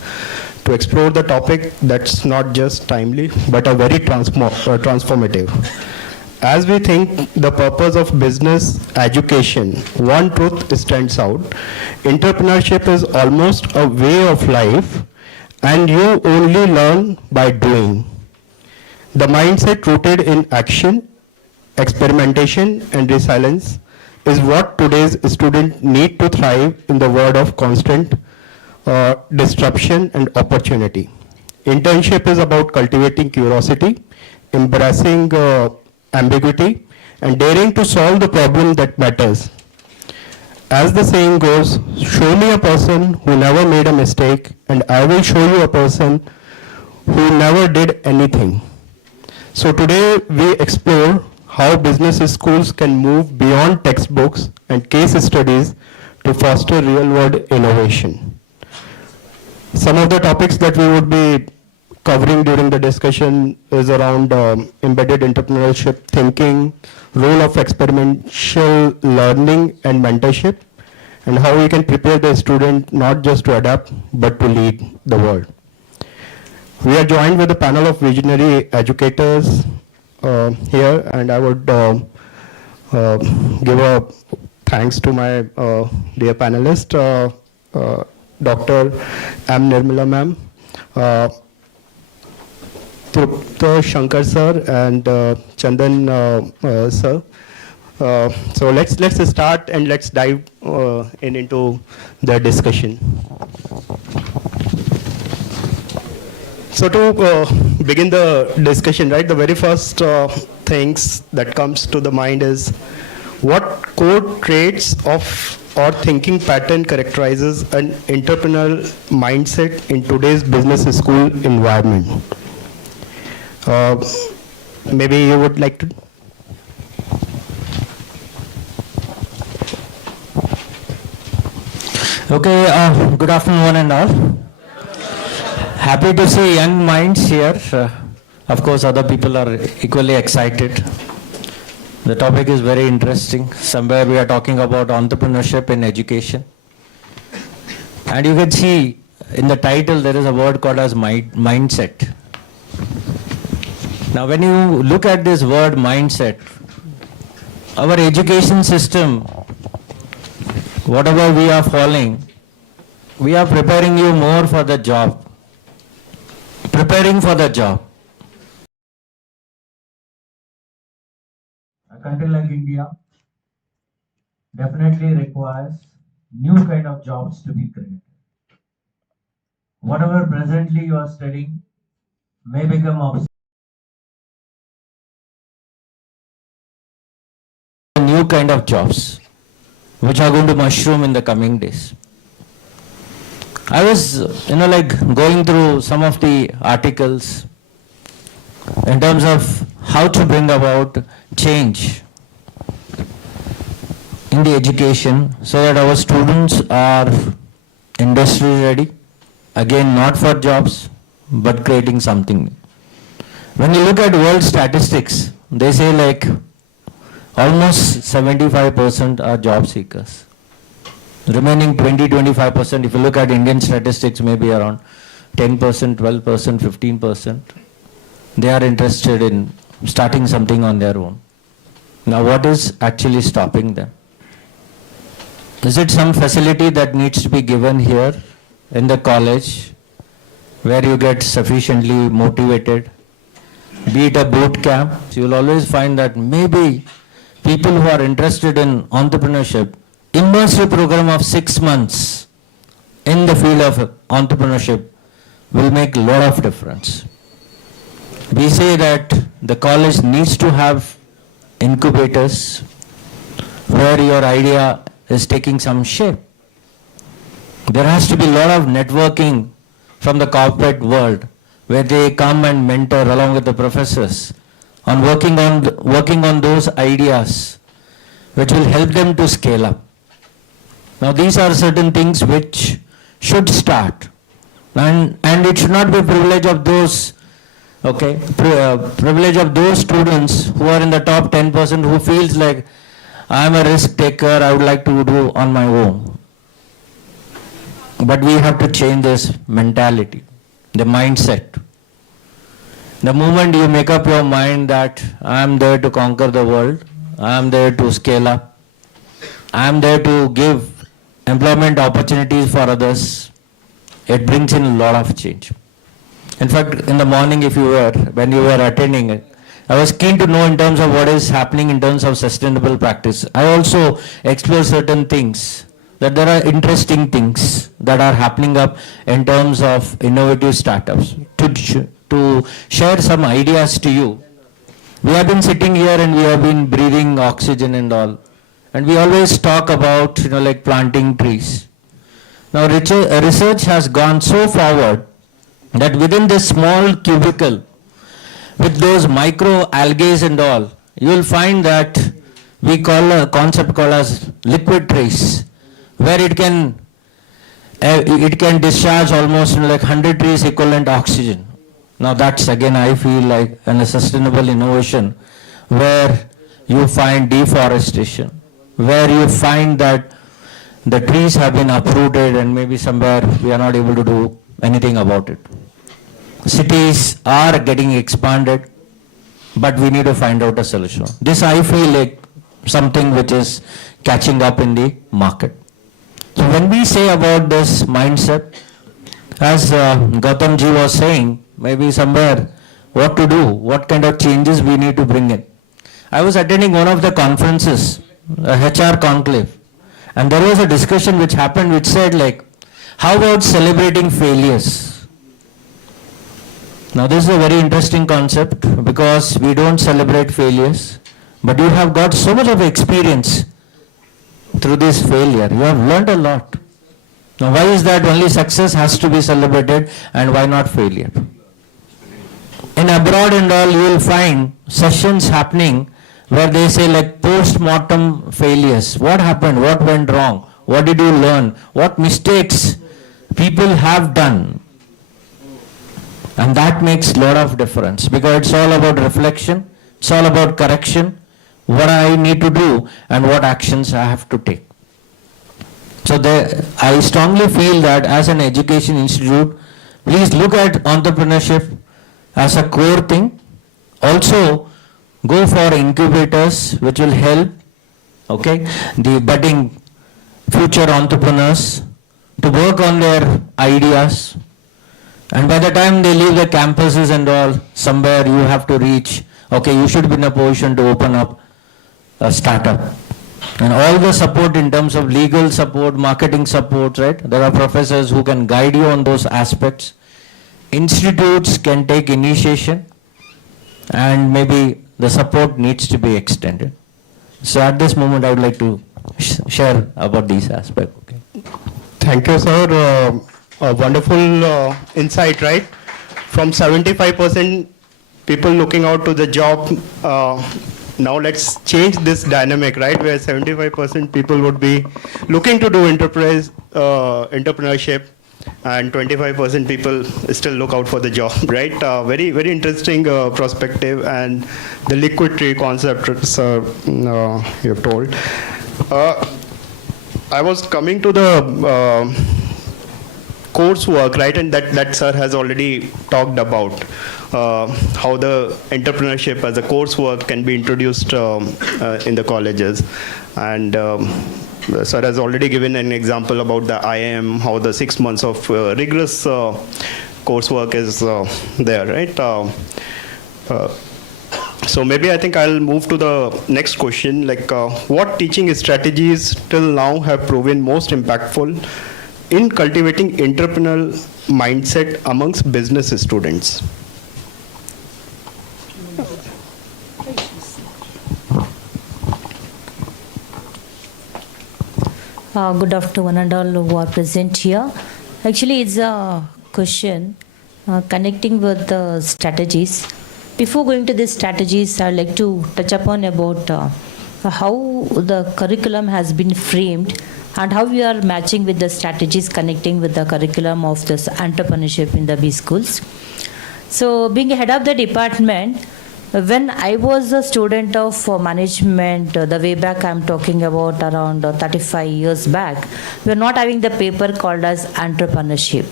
to explore the topic that's not just timely, but a very transformative. As we think the purpose of business education, one truth stands out. Entrepreneurship is almost a way of life, and you only learn by doing. The mindset rooted in action, experimentation, and resilience is what today's students need to thrive in the world of constant disruption and opportunity. Internship is about cultivating curiosity, embracing ambiguity, and daring to solve the problem that matters. As the saying goes, show me a person who never made a mistake, and I will show you a person who never did anything. So today we explore how business schools can move beyond textbooks and case studies to foster real-world innovation. Some of the topics that we would be covering during the discussion is around embedded entrepreneurship thinking, role of experiential learning and mentorship, and how we can prepare the student not just to adapt but to lead the world. We are joined with a panel of visionary educators here, and I would give a thanks to my dear panelist, Dr. M. Nirmala ma'am, Trupta Shankar sir, and Chandan sir. So let's start and let's dive into the discussion. So to begin the discussion, right, the very first things that comes to the mind is what core traits of or thinking pattern characterizes an entrepreneurial mindset in today's business school environment. Maybe you would like to. Okay, good afternoon one and all. Happy to see young minds here. Of course, other people are equally excited. The topic is very interesting. Somewhere we are talking about entrepreneurship in education. And you can see in the title there is a word called as mindset. Now when you look at this word mindset, our education system, whatever we are following, we are preparing you more for the job. Preparing for the job. A country like India definitely requires new kind of jobs to be created. Whatever presently you are studying may become obsolete. New kind of jobs which are going to mushroom in the coming days. I was, going through some of the articles in terms of how to bring about change in the education so that our students are industry ready, again not for jobs, but creating something new. When you look at world statistics, they say like almost 75% are job seekers. Remaining 20-25%, if you look at Indian statistics, maybe around 10%, 12%, 15%, they are interested in starting something on their own. Now what is actually stopping them? Is it some facility that needs to be given here in the college where you get sufficiently motivated? Be it a boot camp, you will always find that maybe people who are interested in entrepreneurship, immersive program of 6 months in the field of entrepreneurship will make a lot of difference. We say that the college needs to have incubators where your idea is taking some shape. There has to be a lot of networking from the corporate world where they come and mentor along with the professors on working on those ideas which will help them to scale up. Now these are certain things which should start, and it should not be privilege of those privilege of those students who are in the top 10% who feels like I am a risk taker, I would like to do on my own. But we have to change this mentality, the mindset. The moment you make up your mind that I am there to conquer the world, I am there to scale up, I am there to give employment opportunities for others, it brings in a lot of change. In fact, in the morning when you were attending it, I was keen to know in terms of what is happening in terms of sustainable practice. I also explore certain things, that there are interesting things that are happening up in terms of innovative startups. To share some ideas to you, we have been sitting here and we have been breathing oxygen and all, and we always talk about like planting trees. Now research has gone so forward that within this small cubicle with those micro algae and all, you will find that we call a concept called as liquid trees, where it can discharge almost like 100 trees equivalent oxygen. Now that's again I feel like a sustainable innovation where you find deforestation, where you find that the trees have been uprooted and maybe somewhere we are not able to do anything about it. Cities are getting expanded, but we need to find out a solution. This I feel like something which is catching up in the market. So when we say about this mindset, as Gautam ji was saying, maybe somewhere what to do, what kind of changes we need to bring in. I was attending one of the conferences, a HR conclave, and there was a discussion which happened which said like, how about celebrating failures? Now this is a very interesting concept because we don't celebrate failures, but you have got so much of experience through this failure. You have learned a lot. Now why is that only success has to be celebrated and why not failure? In abroad and all, you will find sessions happening where they say like post-mortem failures. What happened? What went wrong? What did you learn? What mistakes people have done? And that makes a lot of difference because it's all about reflection, it's all about correction, what I need to do and what actions I have to take. So I strongly feel that as an education institute, please look at entrepreneurship as a core thing. Also, go for incubators which will help the budding future entrepreneurs to work on their ideas. And by the time they leave the campuses and all, somewhere you have to reach, you should be in a position to open up a startup. And all the support in terms of legal support, marketing support, right? There are professors who can guide you on those aspects. Institutes can take initiation and maybe the support needs to be extended. So at this moment I would like to share about these aspects. Thank you, sir. A wonderful insight, right? From 75% people looking out to the job now let's change this dynamic, right? Where 75% people would be looking to do entrepreneurship, and 25% people still look out for the job, right? Very, very interesting perspective, and the liquid tree concept you have told. I was coming to the coursework, right? And that sir has already talked about how the entrepreneurship as a coursework can be introduced in the colleges. And sir has already given an example about the IIM, how the 6 months of rigorous coursework is there, right? So maybe I think I'll move to the next question, like what teaching strategies till now have proven most impactful in cultivating entrepreneurial mindset amongst business students? Good afternoon and all who are present here. Actually, it's a question connecting with the strategies. Before going to these strategies, I'd like to touch upon about how the curriculum has been framed and how we are matching with the strategies connecting with the curriculum of this entrepreneurship in the B schools. So, being head of the department, when I was a student of management, the way back I'm talking about around 35 years back, we are not having the paper called as entrepreneurship.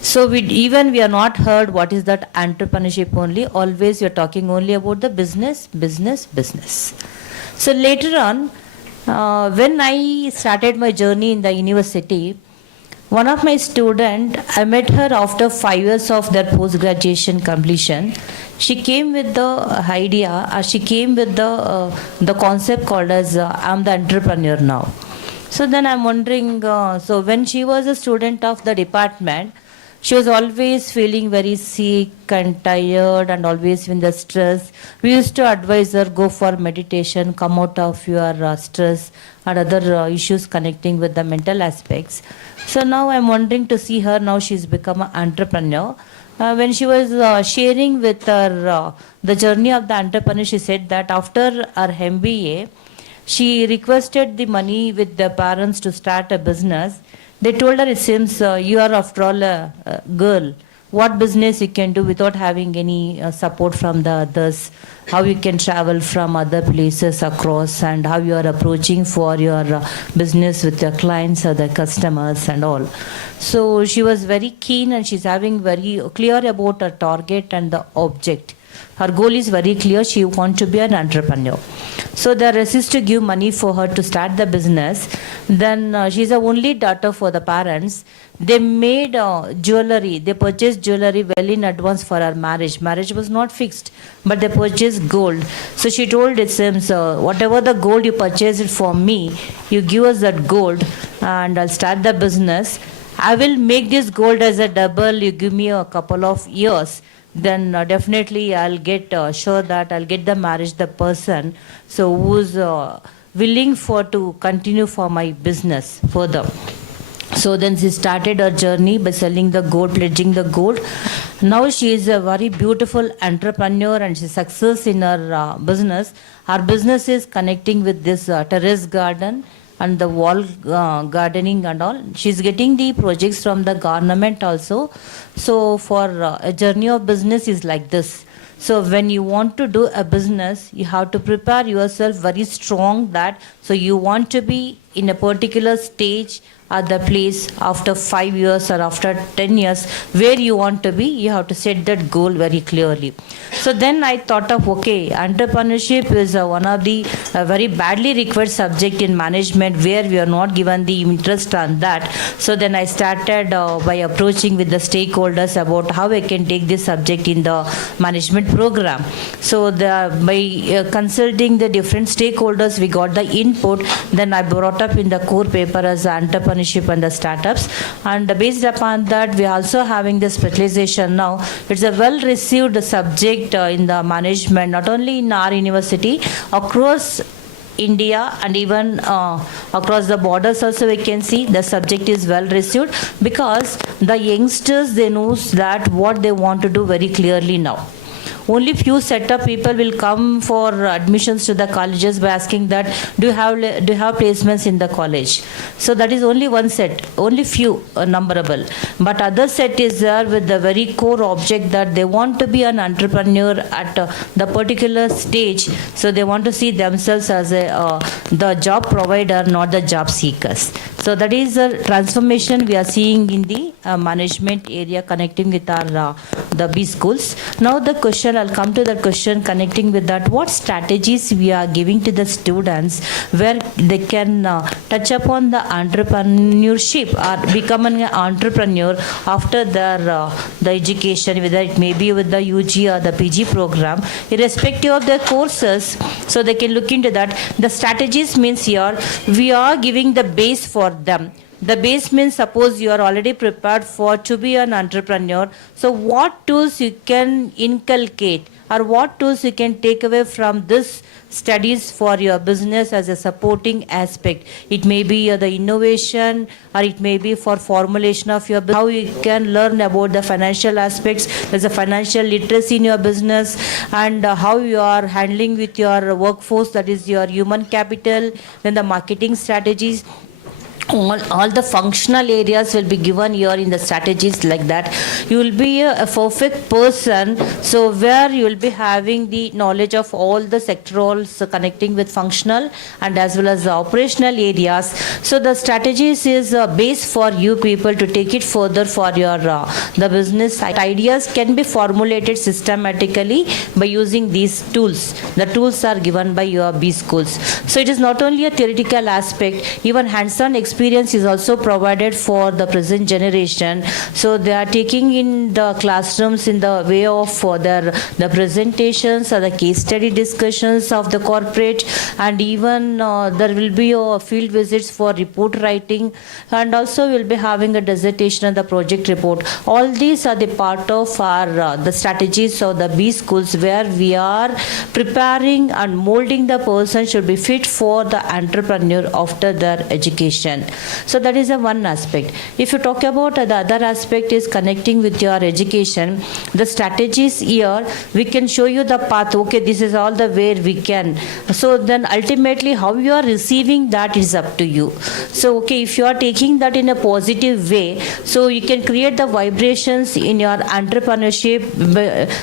So we are not heard what is that entrepreneurship only. Always we are talking only about the business. So later on, when I started my journey in the university, one of my students, I met her after 5 years of their post-graduation completion. She came with the idea, she came with the concept called as I'm the entrepreneur now. So then I'm wondering, so when she was a student of the department, she was always feeling very sick and tired and always in the stress. We used to advise her, go for meditation, come out of your stress and other issues connecting with the mental aspects. So now I'm wondering to see her, now she's become an entrepreneur. When she was sharing with her the journey of the entrepreneur, she said that after her MBA, she requested the money with the parents to start a business. They told her, it seems you are after all a girl. What business you can do without having any support from the others? How you can travel from other places across, and how you are approaching for your business with your clients or the customers and all. So she was very keen, and she's having very clear about her target and the object. Her goal is very clear. She wants to be an entrepreneur. So they resist to give money for her to start the business. Then she's the only daughter for the parents. They made jewelry. They purchased jewelry well in advance for her marriage. Marriage was not fixed, but they purchased gold. So she told it seems, whatever the gold you purchased it for me, you give us that gold and I'll start the business. I will make this gold as a double. You give me a couple of years. Then definitely I'll get sure that I'll get the marriage, the person so who's willing for to continue for my business further. So then she started her journey by selling the gold, pledging the gold. Now she is a very beautiful entrepreneur and she's success in her business. Her business is connecting with this terrace garden and the wall gardening and all. She's getting the projects from the government also. So for a journey of business is like this. So when you want to do a business, you have to prepare yourself very strong that, so you want to be in a particular stage at the place after 5 years or after 10 years where you want to be, you have to set that goal very clearly. So then I thought of, okay, entrepreneurship is one of the very badly required subject in management where we are not given the interest on that. So then I started by approaching with the stakeholders about how I can take this subject in the management program. So by consulting the different stakeholders, we got the input. Then I brought up in the core paper as entrepreneurship and the startups, and based upon that we are also having the specialization now. It's a well received subject in the management, not only in our university, across India and even across the borders also we can see the subject is well received, because the youngsters, they know that what they want to do very clearly now. only few set of people will come for admissions to the colleges by asking that, do you have placements in the college? So that is only one set, only few numberable. But other set is there with the very core object that they want to be an entrepreneur at the particular stage. So they want to see themselves as the job provider, not the job seekers. So that is a transformation we are seeing in the management area connecting with our the B schools. Now the question, I'll come to the question connecting with that, what strategies we are giving to the students where they can touch upon the entrepreneurship or becoming an entrepreneur after their the education, whether it may be with the UG or the PG program, irrespective of their courses, so they can look into that. The strategies means here, we are giving the base for them. The base means suppose you are already prepared to be an entrepreneur. So what tools you can inculcate or what tools you can take away from this studies for your business as a supporting aspect. It may be the innovation or it may be for formulation of your business. How you can learn about the financial aspects. There's a financial literacy in your business and how you are handling with your workforce, that is your human capital, then the marketing strategies. All the functional areas will be given here in the strategies like that. You will be a perfect person, so where you will be having the knowledge of all the sectorals connecting with functional and as well as the operational areas. So the strategies is a base for you people to take it further for your the business. Ideas can be formulated systematically by using these tools. The tools are given by your B schools. So it is not only a theoretical aspect, even hands-on experience is also provided for the present generation. So they are taking in the classrooms in the way of the presentations or the case study discussions of the corporate, and even there will be field visits for report writing, and also we'll be having a dissertation and the project report. All these are the part of our the strategies of the B schools where we are preparing and molding the person should be fit for the entrepreneur after their education. So that is a one aspect. If you talk about the other aspect is connecting with your education, the strategies here, we can show you the path. Okay, this is all the way we can. So then ultimately how you are receiving that is up to you. So okay, if you are taking that in a positive way, so you can create the vibrations in your entrepreneurship,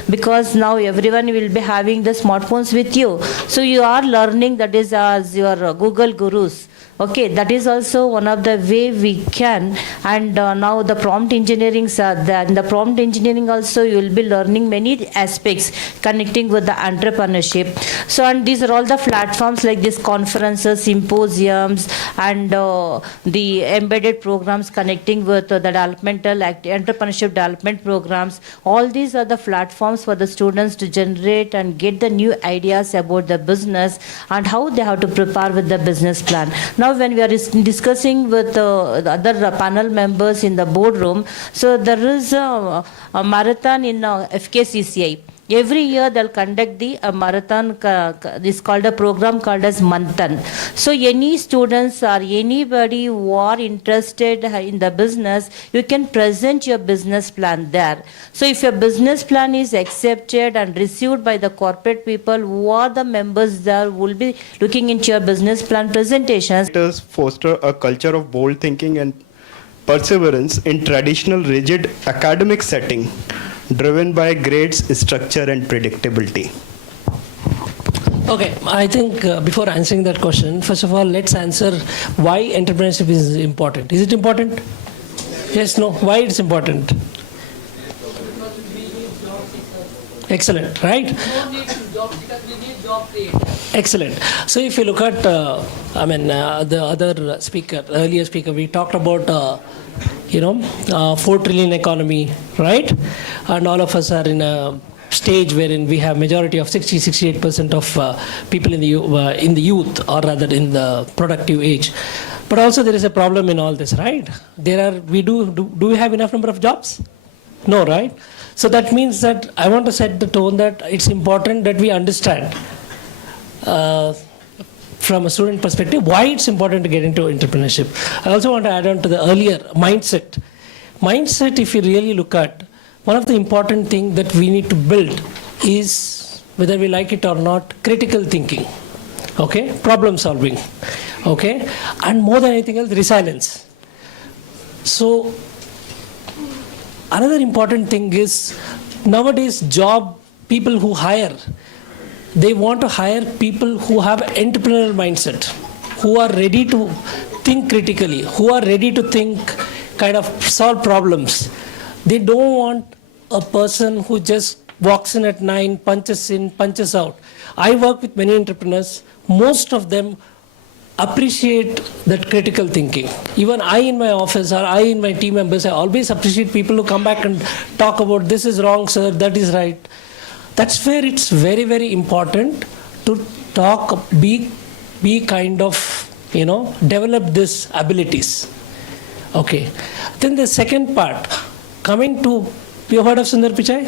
because now everyone will be having the smartphones with you. So you are learning, that is as your Google gurus. Okay, that is also one of the way we can. And now the prompt engineering are there. In the prompt engineering also you will be learning many aspects connecting with the entrepreneurship. So and these are all the platforms like these conferences, symposiums, and the embedded programs connecting with the developmental entrepreneurship development programs. All these are the platforms for the students to generate and get the new ideas about the business and how they have to prepare with the business plan. Now when we are discussing with the other panel members in the boardroom, so there is a marathon in FKCCI. Every year they'll conduct the marathon, this called a program called as Manthan. So any students or anybody who are interested in the business, you can present your business plan there. So if your business plan is accepted and received by the corporate people who are the members there, will be looking into your business plan presentations. It does foster a culture of bold thinking and perseverance in traditional rigid academic setting, driven by grades, structure and predictability. Okay, I think before answering that question, first of all, let's answer why entrepreneurship is important. Is it important? Yes, no. Why it's important? Excellent, right? Excellent. So if you look at, the other speaker, earlier speaker, we talked about 4 trillion economy, right? And all of us are in a stage wherein we have majority of 68% of people in the youth, or rather in the productive age. But also there is a problem in all this, right? Do we have enough number of jobs? No, right? So that means that I want to set the tone that it's important that we understand from a student perspective why it's important to get into entrepreneurship. I also want to add on to the earlier mindset. Mindset, if you really look at, one of the important things that we need to build is, whether we like it or not, critical thinking, okay, problem solving, okay, and more than anything else, resilience. So another important thing is nowadays people who hire, they want to hire people who have entrepreneurial mindset, who are ready to think critically, who are ready to think, kind of solve problems. They don't want a person who just walks in at 9, punches in, punches out. I work with many entrepreneurs. Most of them appreciate that critical thinking. Even I in my office or I in my team members, I always appreciate people who come back and talk about this is wrong, sir, that is right. That's where it's very, very important to talk, be kind of, develop these abilities. Okay. Then the second part, coming to, you heard of Sundar Pichai?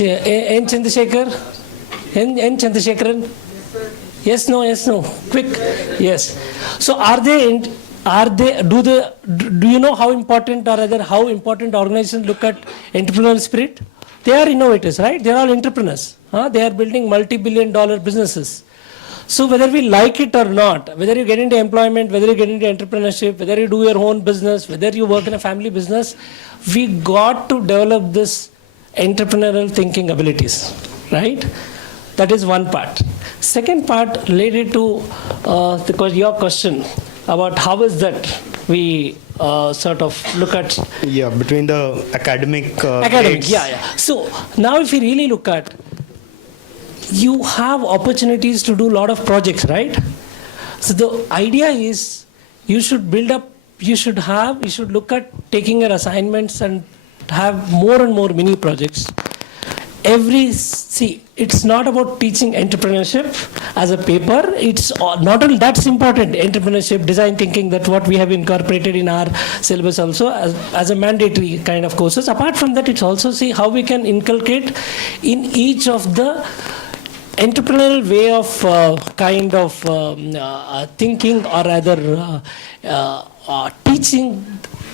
N. Chandrasekhar? N. Chandrasekharan? Yes, no, quick. Yes. So do you know how important, or rather how important organizations look at entrepreneurial spirit? They are innovators, right? They are all entrepreneurs. They are building multi-billion-dollar businesses. So whether we like it or not, whether you get into employment, whether you get into entrepreneurship, whether you do your own business, whether you work in a family business, we got to develop this entrepreneurial thinking abilities, right? That is one part. Second part related to your question about how is that we sort of look at... Yeah, between the academic grades. Yeah. So now if you really look at, you have opportunities to do a lot of projects, right? So the idea is you should build up, you should look at taking your assignments and have more and more mini projects. It's not about teaching entrepreneurship as a paper. It's not only that's important, entrepreneurship, design thinking, that's what we have incorporated in our syllabus also as a mandatory kind of courses. Apart from that, it's also see how we can inculcate in each of the entrepreneurial way of thinking, or rather teaching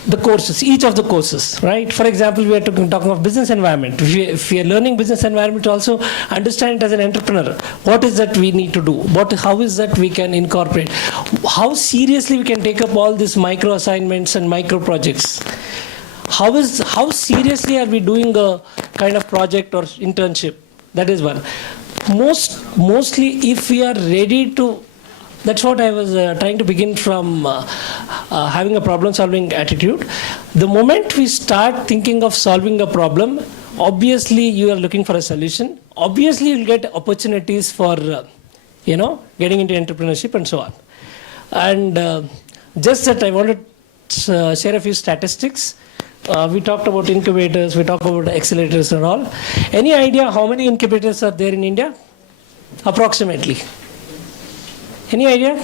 the courses, each of the courses, right? For example, we are talking of business environment. If we are learning business environment, also understand it as an entrepreneur. What is that we need to do? How is that we can incorporate? How seriously we can take up all these micro assignments and micro projects? How seriously are we doing a kind of project or internship? That is one. Mostly, if we are ready to, that's what I was trying to begin from, having a problem-solving attitude. The moment we start thinking of solving a problem, obviously you are looking for a solution. Obviously, you'll get opportunities for, getting into entrepreneurship and so on. And just that I wanted to share a few statistics. We talked about incubators, we talked about accelerators and all. Any idea how many incubators are there in India? Approximately. Any idea?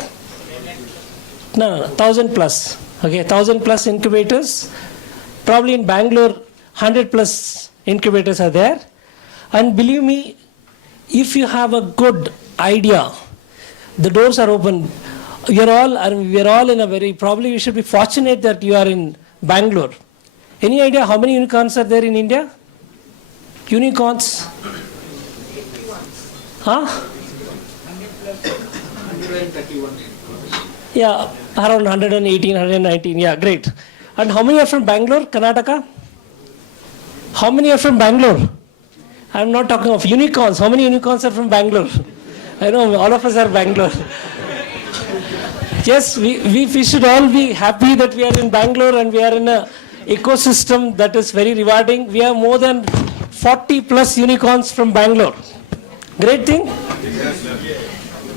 No, 1,000 plus. Okay, 1,000 plus incubators. Probably in Bangalore, 100 plus incubators are there. And believe me, if you have a good idea, the doors are open. We are all in a very, probably we should be fortunate that you are in Bangalore. Any idea how many unicorns are there in India? Unicorns? Huh? 131. Yeah, around 118, 119. Yeah, great. And how many are from Bangalore, Karnataka? How many are from Bangalore? I'm not talking of unicorns. How many unicorns are from Bangalore? I know all of us are Bangalore. Yes, we should all be happy that we are in Bangalore and we are in a ecosystem that is very rewarding. We have more than 40 plus unicorns from Bangalore. Great thing?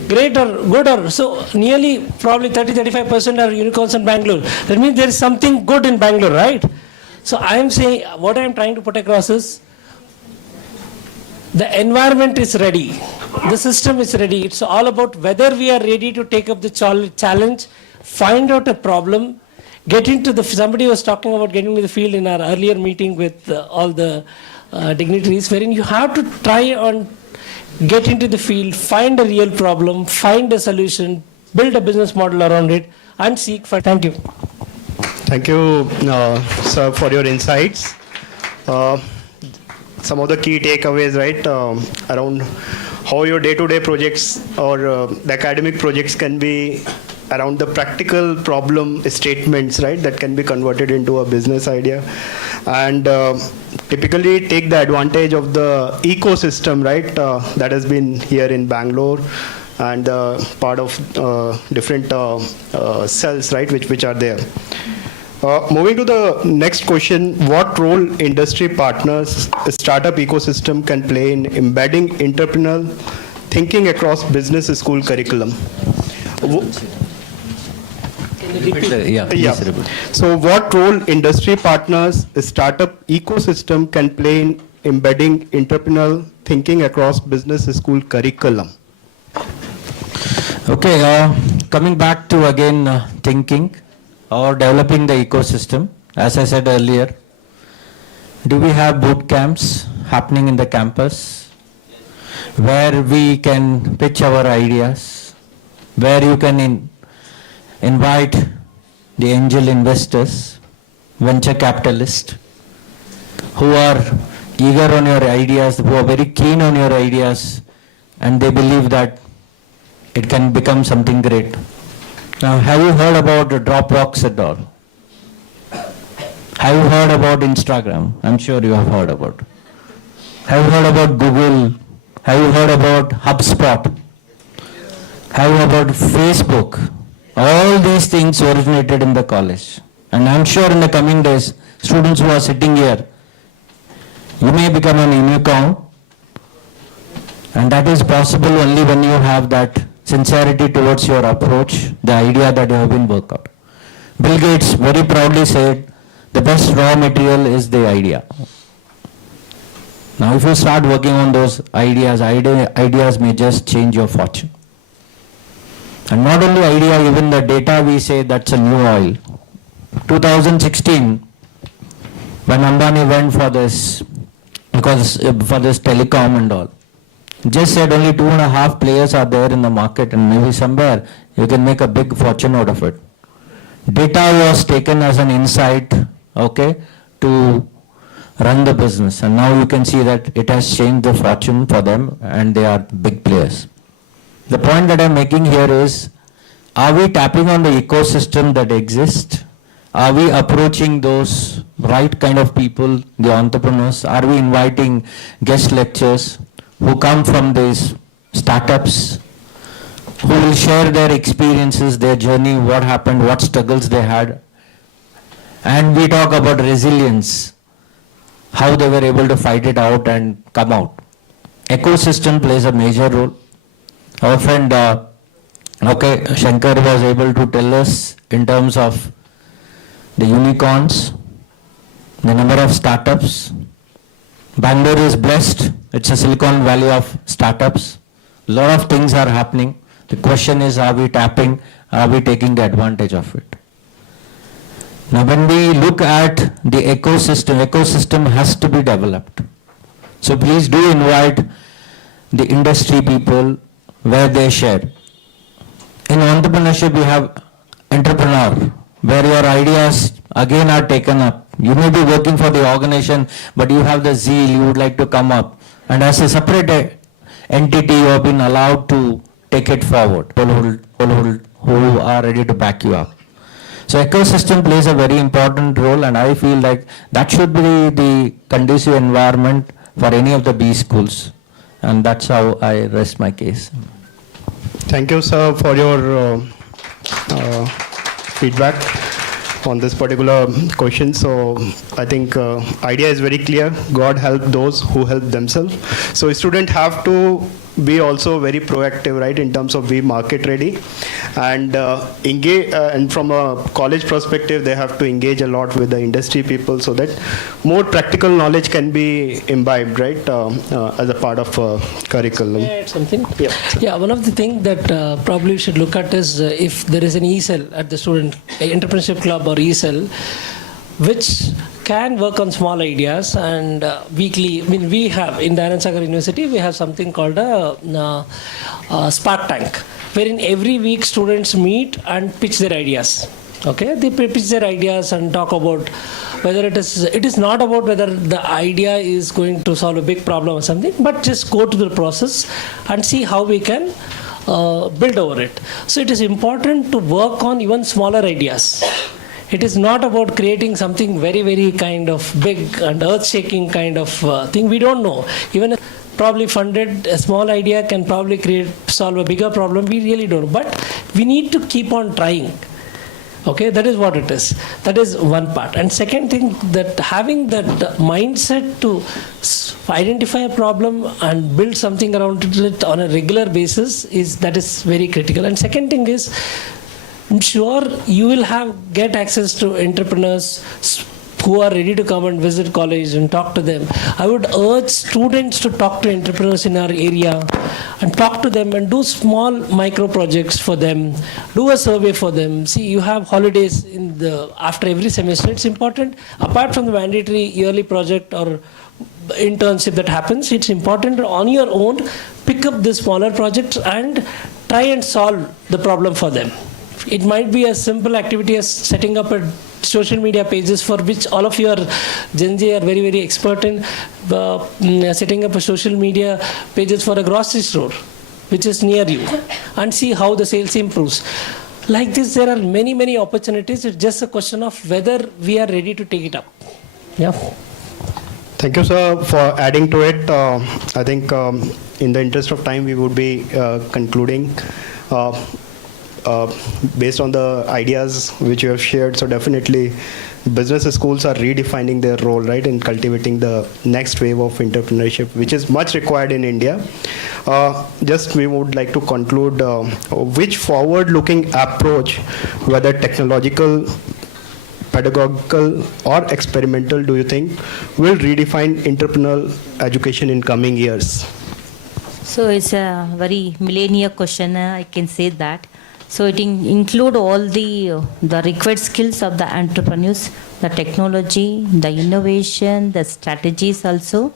Great or good or so nearly probably 30-35% are unicorns in Bangalore. That means there is something good in Bangalore, right? So I am saying, what I am trying to put across is the environment is ready. The system is ready. It's all about whether we are ready to take up the challenge, find out a problem, get into the, somebody was talking about getting into the field in our earlier meeting with all the dignitaries, wherein you have to try and get into the field, find a real problem, find a solution, build a business model around it, and seek for. Thank you. Thank you, sir, for your insights. some of the key takeaways, right, around how your day-to-day projects or the academic projects can be around the practical problem statements, right, that can be converted into a business idea, and typically take the advantage of the ecosystem, right, that has been here in Bangalore, and part of different cells, right, which are there. Moving to the next question, what role industry partners, startup ecosystem can play in embedding entrepreneurial thinking across business school curriculum? So what role industry partners, startup ecosystem can play in embedding entrepreneurial thinking across business school curriculum? Okay, coming back to again thinking or developing the ecosystem, as I said earlier, do we have boot camps happening in the campus where we can pitch our ideas, where you can invite the angel investors, venture capitalists who are eager on your ideas, who are very keen on your ideas, and they believe that it can become something great. Now, have you heard about the Dropbox at all? Have you heard about Instagram? I'm sure you have heard about. Have you heard about Google? Have you heard about HubSpot? Have you heard about Facebook? All these things originated in the college. And I'm sure in the coming days, students who are sitting here, you may become an unicorn. And that is possible only when you have that sincerity towards your approach, the idea that you have been worked out. Bill Gates very proudly said, the best raw material is the idea. Now if you start working on those ideas, ideas may just change your fortune. And not only idea, even the data we say that's a new oil. 2016, when Ambani went for this, because for this telecom and all, just said only 2.5 players are there in the market, and maybe somewhere you can make a big fortune out of it. Data was taken as an insight, okay, to run the business, and now you can see that it has changed the fortune for them, and they are big players. The point that I'm making here is, are we tapping on the ecosystem that exists? Are we approaching those right kind of people, the entrepreneurs? Are we inviting guest lecturers who come from these startups, who will share their experiences, their journey, what happened, what struggles they had? And we talk about resilience, how they were able to fight it out and come out. Ecosystem plays a major role. Our friend, Shankar was able to tell us in terms of the unicorns, the number of startups. Bangalore is blessed. It's a Silicon Valley of startups. A lot of things are happening. The question is, are we tapping, are we taking the advantage of it? Now when we look at the ecosystem has to be developed. So please do invite the industry people where they share. In entrepreneurship, we have entrepreneur, where your ideas again are taken up. You may be working for the organization, but you have the zeal, you would like to come up. And as a separate entity, you have been allowed to take it forward, who are ready to back you up. So ecosystem plays a very important role, and I feel like that should be the conducive environment for any of the B schools. And that's how I rest my case. Thank you, sir, for your feedback on this particular question. So I think idea is very clear. God help those who help themselves. So students have to be also very proactive, right, in terms of be market ready and engage. And from a college perspective, they have to engage a lot with the industry people so that more practical knowledge can be imbibed, right, as a part of curriculum. May I add something? Yeah, one of the things that probably we should look at is if there is an e-cell at the student entrepreneurship club or e-cell, which can work on small ideas, and weekly, we have in Dhananjay Sagar University, we have something called a Spark Tank, wherein every week students meet and pitch their ideas. Okay, they pitch their ideas and talk about whether it is not about whether the idea is going to solve a big problem or something, but just go to the process and see how we can build over it. So it is important to work on even smaller ideas. It is not about creating something very, very kind of big and earth-shaking kind of thing. We don't know. Even probably funded, a small idea can probably solve a bigger problem. We really don't know. But we need to keep on trying. Okay, that is what it is. That is one part. And second thing, that having that mindset to identify a problem and build something around it on a regular basis is very critical. And second thing is, I'm sure you will get access to entrepreneurs who are ready to come and visit college and talk to them. I would urge students to talk to entrepreneurs in our area and talk to them and do small micro projects for them, do a survey for them. See, you have holidays after every semester. It's important, apart from the mandatory yearly project or internship that happens, it's important on your own, pick up the smaller projects and try and solve the problem for them. It might be a simple activity as setting up a social media pages, for which all of you are Gen Z are very, very expert in, setting up a social media pages for a grocery store which is near you, and see how the sales improves. Like this, there are many, many opportunities. It's just a question of whether we are ready to take it up. Yeah. Thank you, sir, for adding to it. I think in the interest of time, we would be concluding. Based on the ideas which you have shared, so definitely business schools are redefining their role, right, in cultivating the next wave of entrepreneurship, which is much required in India. Just we would like to conclude which forward-looking approach, whether technological, pedagogical or experimental, do you think will redefine entrepreneurial education in coming years? So it's a very millennial question, I can say that. So it include all the required skills of the entrepreneurs, the technology, the innovation, the strategies also.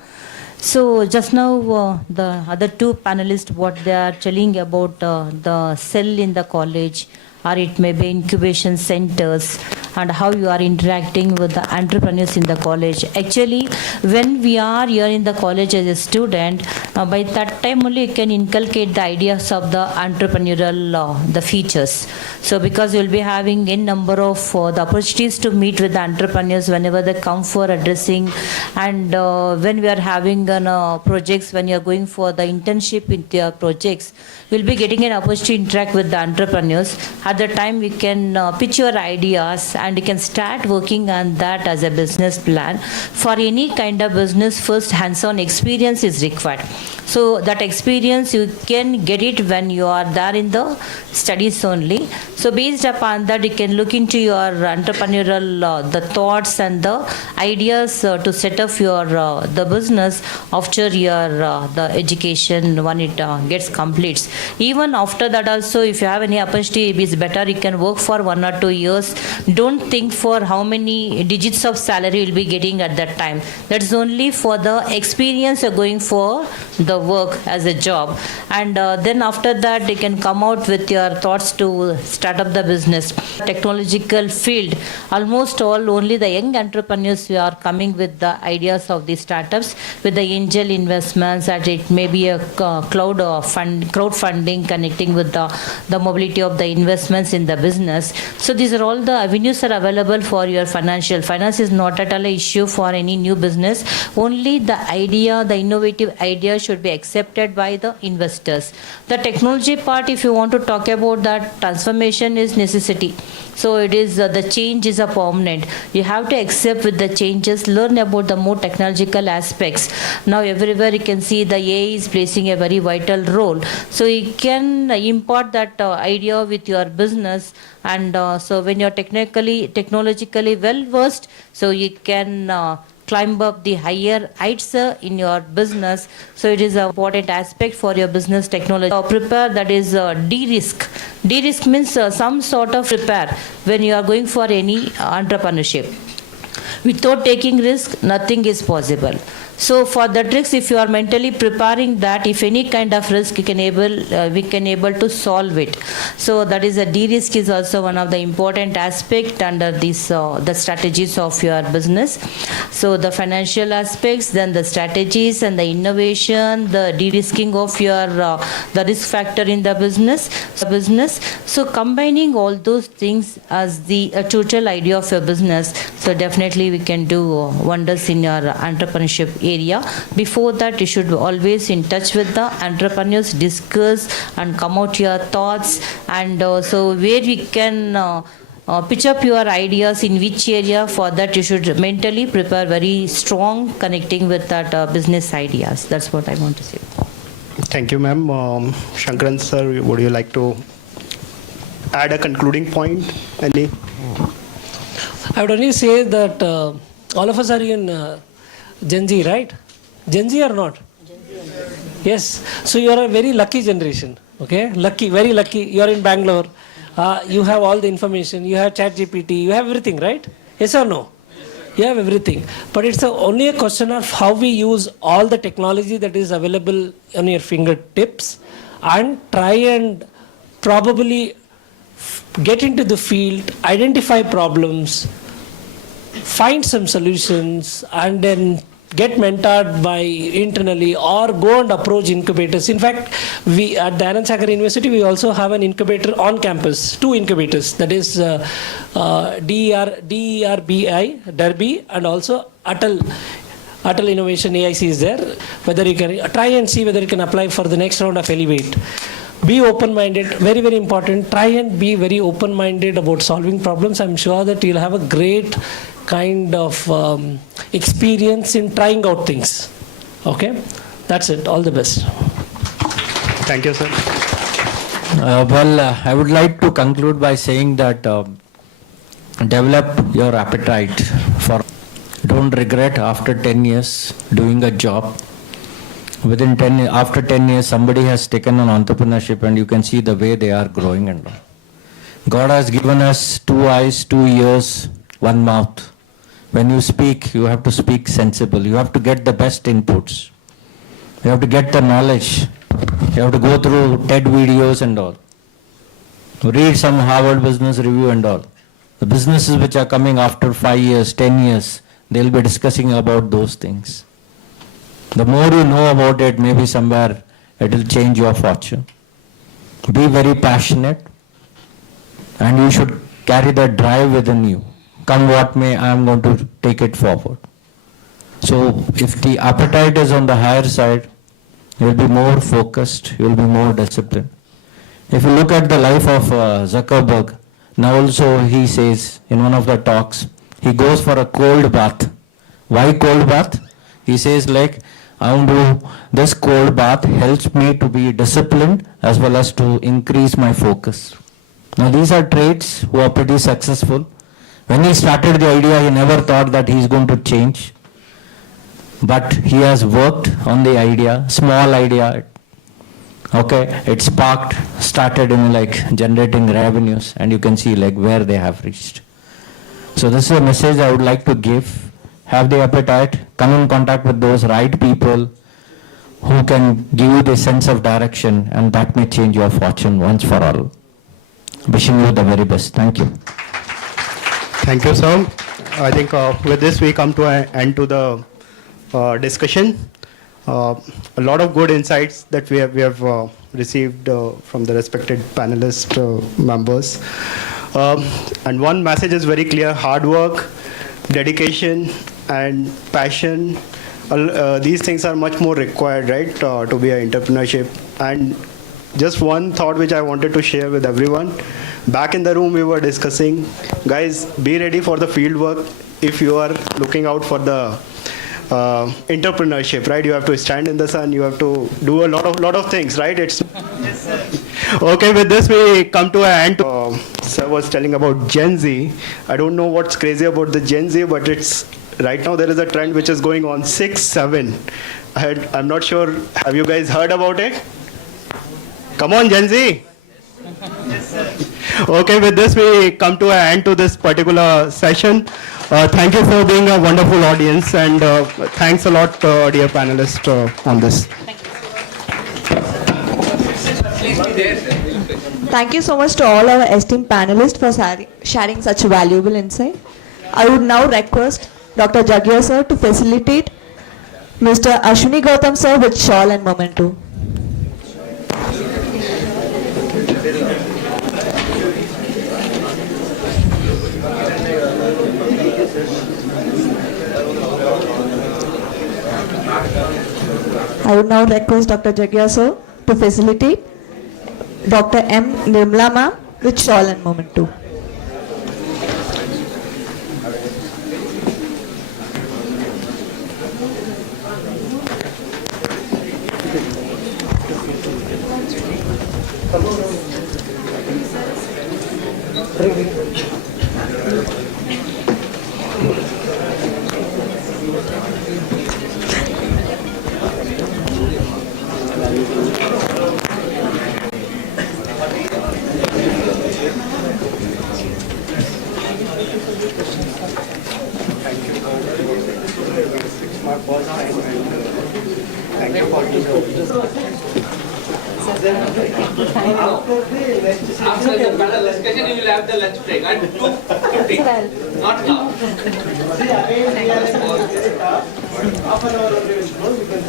So just now the other two panelists, what they are telling about the cell in the college, or it may be incubation centers, and how you are interacting with the entrepreneurs in the college. Actually, when we are here in the college as a student, by that time only you can inculcate the ideas of the entrepreneurial, the features. So because you will be having a number of the opportunities to meet with the entrepreneurs whenever they come for addressing, and when we are having projects, when you are going for the internship in their projects, we will be getting an opportunity to interact with the entrepreneurs. At the time we can pitch your ideas and you can start working on that as a business plan. For any kind of business, first hands-on experience is required. So that experience you can get it when you are there in the studies only. So based upon that, you can look into your entrepreneurial the thoughts and the ideas to set up your the business after your the education when it gets complete. Even after that also, if you have any opportunity, it is better you can work for 1 or 2 years. Don't think for how many digits of salary you will be getting at that time. That's only for the experience you're going for the work as a job, and then after that you can come out with your thoughts to start up the business. Technological field, almost all only the young entrepreneurs who are coming with the ideas of the startups with the angel investments, that it may be a crowdfunding connecting with the mobility of the investments in the business. So these are all the avenues are available for your financial. Finance is not at all an issue for any new business. Only the idea, the innovative idea should be accepted by the investors. The technology part, if you want to talk about that, transformation is necessity. So it is the change is a permanent. You have to accept with the changes, learn about the more technological aspects. Now everywhere you can see the AI is placing a very vital role. So you can import that idea with your business, and so when you're technologically well versed, so you can climb up the higher heights in your business. So it is an important aspect for your business technology. Prepare, that is de-risk. De-risk means some sort of prepare when you are going for any entrepreneurship. Without taking risk, nothing is possible. So for the tricks, if you are mentally preparing that, if any kind of risk, we can able to solve it. So that is a de-risk is also one of the important aspect under this the strategies of your business. So the financial aspects, then the strategies and the innovation, the de-risking of your the risk factor in the business. So combining all those things as the total idea of your business. So definitely we can do wonders in your entrepreneurship area. Before that, you should always in touch with the entrepreneurs, discuss and come out your thoughts, and so where we can pitch up your ideas in which area. For that, you should mentally prepare very strong connecting with that business ideas. That's what I want to say. Thank you, ma'am. Shankaran sir, would you like to add a concluding point? Any? I would only say that all of us are in Gen Z, right? Gen Z or not? Yes. So you are a very lucky generation. Okay, lucky, very lucky. You are in Bangalore. You have all the information. You have ChatGPT. You have everything, right? Yes or no? You have everything. But it's only a question of how we use all the technology that is available on your fingertips, and try and probably get into the field, identify problems, find some solutions, and then get mentored by internally, or go and approach incubators. In fact, we at the Anand Sagar University, we also have an incubator on campus, 2 incubators, that is DERBI, Derby, and also Atal Innovation AIC is there. Whether you can try and see whether you can apply for the next round of Elevate. Be open-minded, very, very important. Try and be very open-minded about solving problems. I'm sure that you'll have a great kind of experience in trying out things. Okay? That's it. All the best. Thank you, sir. I would like to conclude by saying that develop your appetite for, don't regret after 10 years doing a job. After 10 years, somebody has taken on entrepreneurship, and you can see the way they are growing and all. God has given us 2 eyes, 2 ears, 1 mouth. When you speak, you have to speak sensible. You have to get the best inputs. You have to get the knowledge. You have to go through TED videos and all. Read some Harvard Business Review and all. The businesses which are coming after 5 years, 10 years, they'll be discussing about those things. The more you know about it, maybe somewhere it will change your fortune. Be very passionate, and you should carry that drive within you. Come what may, I am going to take it forward. So if the appetite is on the higher side, you will be more focused, you will be more disciplined. If you look at the life of Zuckerberg, now also he says in one of the talks, he goes for a cold bath. Why cold bath? He says like, this cold bath helps me to be disciplined as well as to increase my focus. Now these are traits who are pretty successful. When he started the idea, he never thought that he is going to change. But he has worked on the idea, small idea. Okay, it sparked, started in like generating revenues, and you can see like where they have reached. So this is a message I would like to give. Have the appetite, come in contact with those right people who can give you the sense of direction, and that may change your fortune once for all. Wishing you the very best. Thank you. Thank you, sir. I think with this we come to an end to the discussion. A lot of good insights that we have received from the respected panelist members. And one message is very clear: hard work, dedication, and passion. These things are much more required, right, to be an entrepreneurship. And just one thought which I wanted to share with everyone. Back in the room we were discussing, guys, be ready for the field work if you are looking out for the entrepreneurship, right? You have to stand in the sun, you have to do a lot of things, right? It's okay. With this we come to an end. Sir was telling about Gen Z. I don't know what's crazy about the Gen Z, but it's right now there is a trend which is going on 6-7. I'm not sure. Have you guys heard about it? Come on, Gen Z. Okay, with this we come to an end to this particular session. Thank you for being a wonderful audience, and thanks a lot, dear panelists, on this. Thank you so much to all our esteemed panelists for sharing such valuable insight. I would now request Dr. Jagia sir to facilitate Mr. Ashwini Gautam sir with shawl and memento. I would now request Dr. Jagia sir to facilitate Dr. M. Nirmala ma'am with shawl and memento. After the panel discussion, you will have the lunch break at 2:50. Not now. See, again, we are half an hour only will close because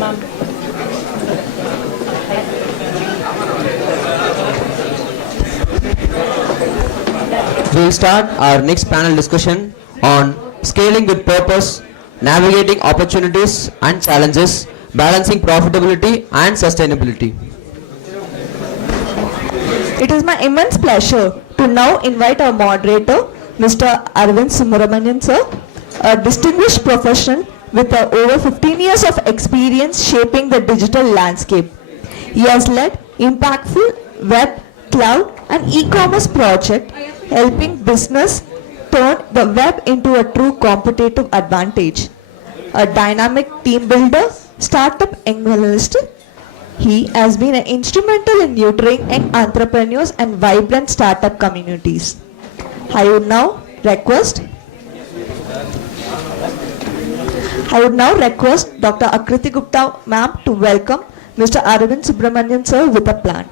We'll start our next panel discussion on scaling with purpose, navigating opportunities and challenges, balancing profitability and sustainability. It is my immense pleasure to now invite our moderator, Mr. Arvind Subramanian sir, a distinguished professional with over 15 years of experience shaping the digital landscape. He has led impactful web, cloud and e-commerce projects, helping business turn the web into a true competitive advantage. A dynamic team builder, startup evangelist, he has been instrumental in nurturing young entrepreneurs and vibrant startup communities. I would now request Dr. Akriti Gupta ma'am to welcome Mr. Arvind Subramanian sir with a plant.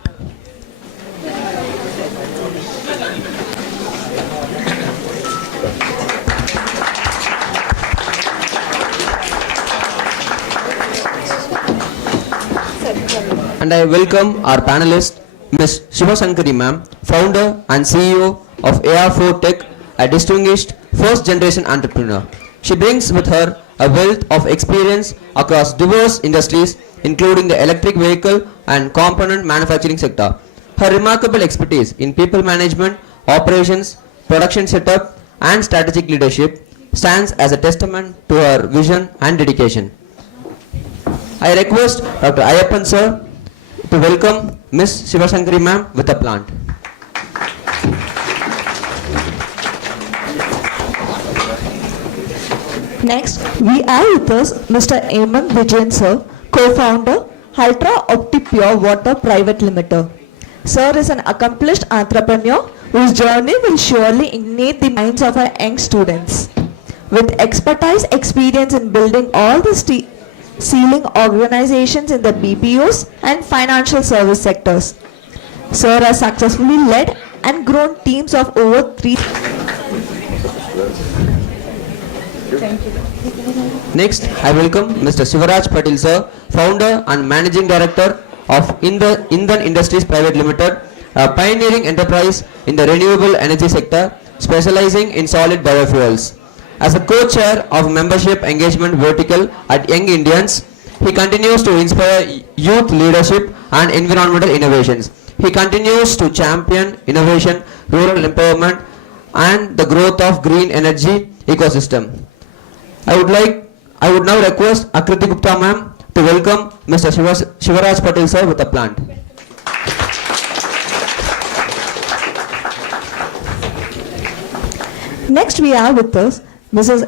And I welcome our panelist, Ms. Shiva Shankari ma'am, founder and CEO of AR4 Tech, a distinguished first-generation entrepreneur. She brings with her a wealth of experience across diverse industries, including the electric vehicle and component manufacturing sector. Her remarkable expertise in people management, operations, production setup, and strategic leadership stands as a testament to her vision and dedication. I request Dr. Ayappan sir to welcome Ms. Shiva Shankari ma'am with a plant. Next, we have with us Mr. Hemant Vijayan sir, co-founder, Ultra Opti Pure Water Private Limited. Sir is an accomplished entrepreneur whose journey will surely ignite the minds of our young students. With expertise experience in building all the ceiling organizations in the BPOs and financial service sectors. Sir has successfully led and grown teams of over 3. Thank you. Next, I welcome Mr. Sivaraj Patil sir, founder and managing director of Indian Industries Private Limited, a pioneering enterprise in the renewable energy sector, specializing in solid biofuels. As a co-chair of membership engagement vertical at Young Indians, he continues to inspire youth leadership and environmental innovations. He continues to champion innovation, rural empowerment, and the growth of green energy ecosystem. I would now request Akriti Gupta ma'am to welcome Mr. Shivaraj Patil sir with a plant. Next we have with us Mrs.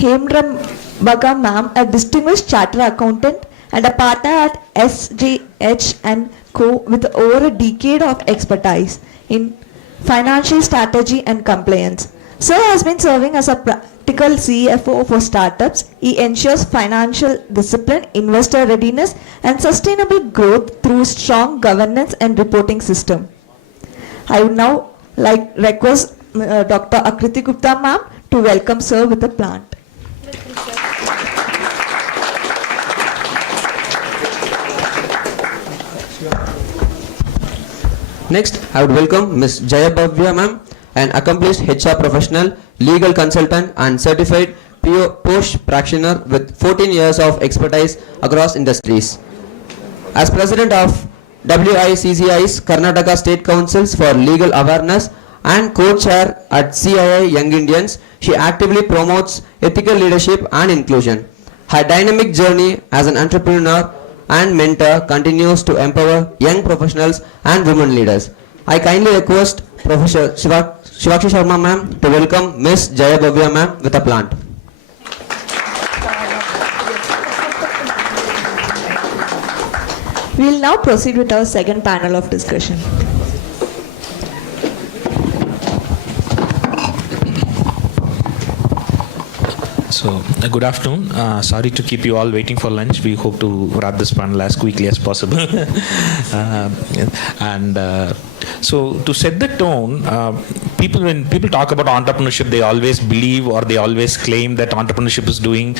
Hemram Baga ma'am, a distinguished chartered accountant and a partner at SJH and Co. with over a decade of expertise in financial strategy and compliance. Sir has been serving as a practical CFO for startups. He ensures financial discipline, investor readiness, and sustainable growth through strong governance and reporting system. I would now request Dr. Akriti Gupta ma'am to welcome sir with the plant. Next, I would welcome Ms. Jayabhavya ma'am, an accomplished HR professional, legal consultant and certified post practitioner with 14 years of expertise across industries. As president of WICCI's Karnataka State Councils for Legal Awareness and co-chair at CII Young Indians, she actively promotes ethical leadership and inclusion. Her dynamic journey as an entrepreneur and mentor continues to empower young professionals and women leaders. I kindly request Professor Shivakshi Sharma ma'am to welcome Ms. Jayabhavya ma'am with a plant. We will now proceed with our second panel of discussion. So, good afternoon. Sorry to keep you all waiting for lunch. We hope to wrap this panel as quickly as possible. So, to set the tone, when people talk about entrepreneurship, they always believe or they always claim that entrepreneurship is doing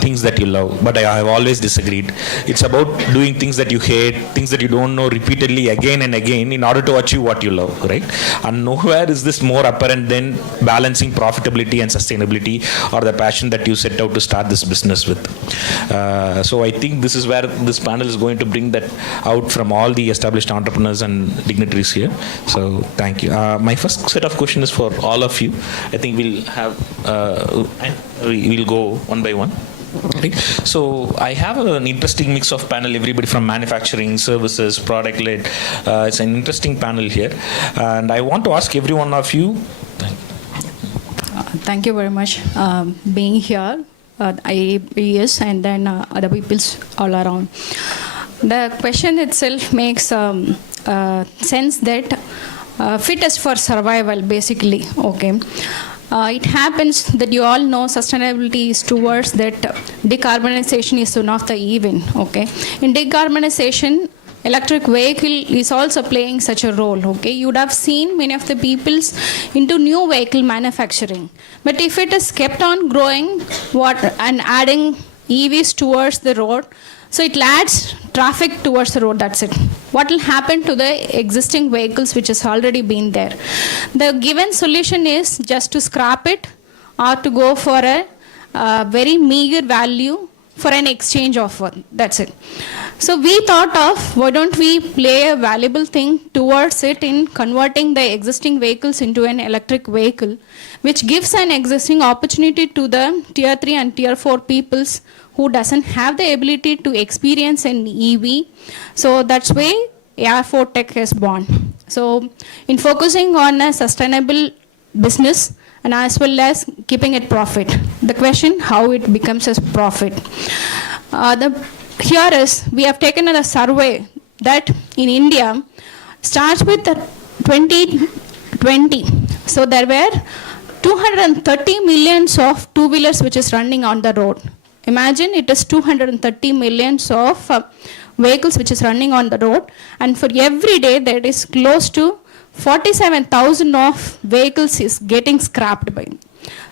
things that you love. But I have always disagreed. It's about doing things that you hate, things that you don't know repeatedly again and again in order to achieve what you love, right? And nowhere is this more apparent than balancing profitability and sustainability or the passion that you set out to start this business with. So I think this is where this panel is going to bring that out from all the established entrepreneurs and dignitaries here. So thank you. My first set of questions is for all of you. I think we'll have we'll go one by one. Right. So I have an interesting mix of panel, everybody from manufacturing, services, product led. It's an interesting panel here, and I want to ask every one of you. Thank you very much being here, IIBS and then other peoples all around. The question itself makes sense that fitness for survival basically, okay. It happens that you all know sustainability is towards that decarbonization is one of the event, okay. In decarbonization, electric vehicle is also playing such a role, okay. You would have seen many of the peoples into new vehicle manufacturing. But if it is kept on growing and adding EVs towards the road, so it adds traffic towards the road, that's it. What will happen to the existing vehicles which has already been there? The given solution is just to scrap it or to go for a very meager value for an exchange offer, that's it. So we thought of why don't we play a valuable thing towards it in converting the existing vehicles into an electric vehicle, which gives an existing opportunity to the tier 3 and tier 4 peoples who doesn't have the ability to experience an EV. So that's why Air4 Tech is born. So in focusing on a sustainable business and as well as keeping it profit. The question, how it becomes a profit. Here is, we have taken a survey that in India starts with 2020. So there were 230 millions of two-wheelers which is running on the road. Imagine it is 230 millions of vehicles which is running on the road, and for every day there is close to 47,000 of vehicles is getting scrapped by.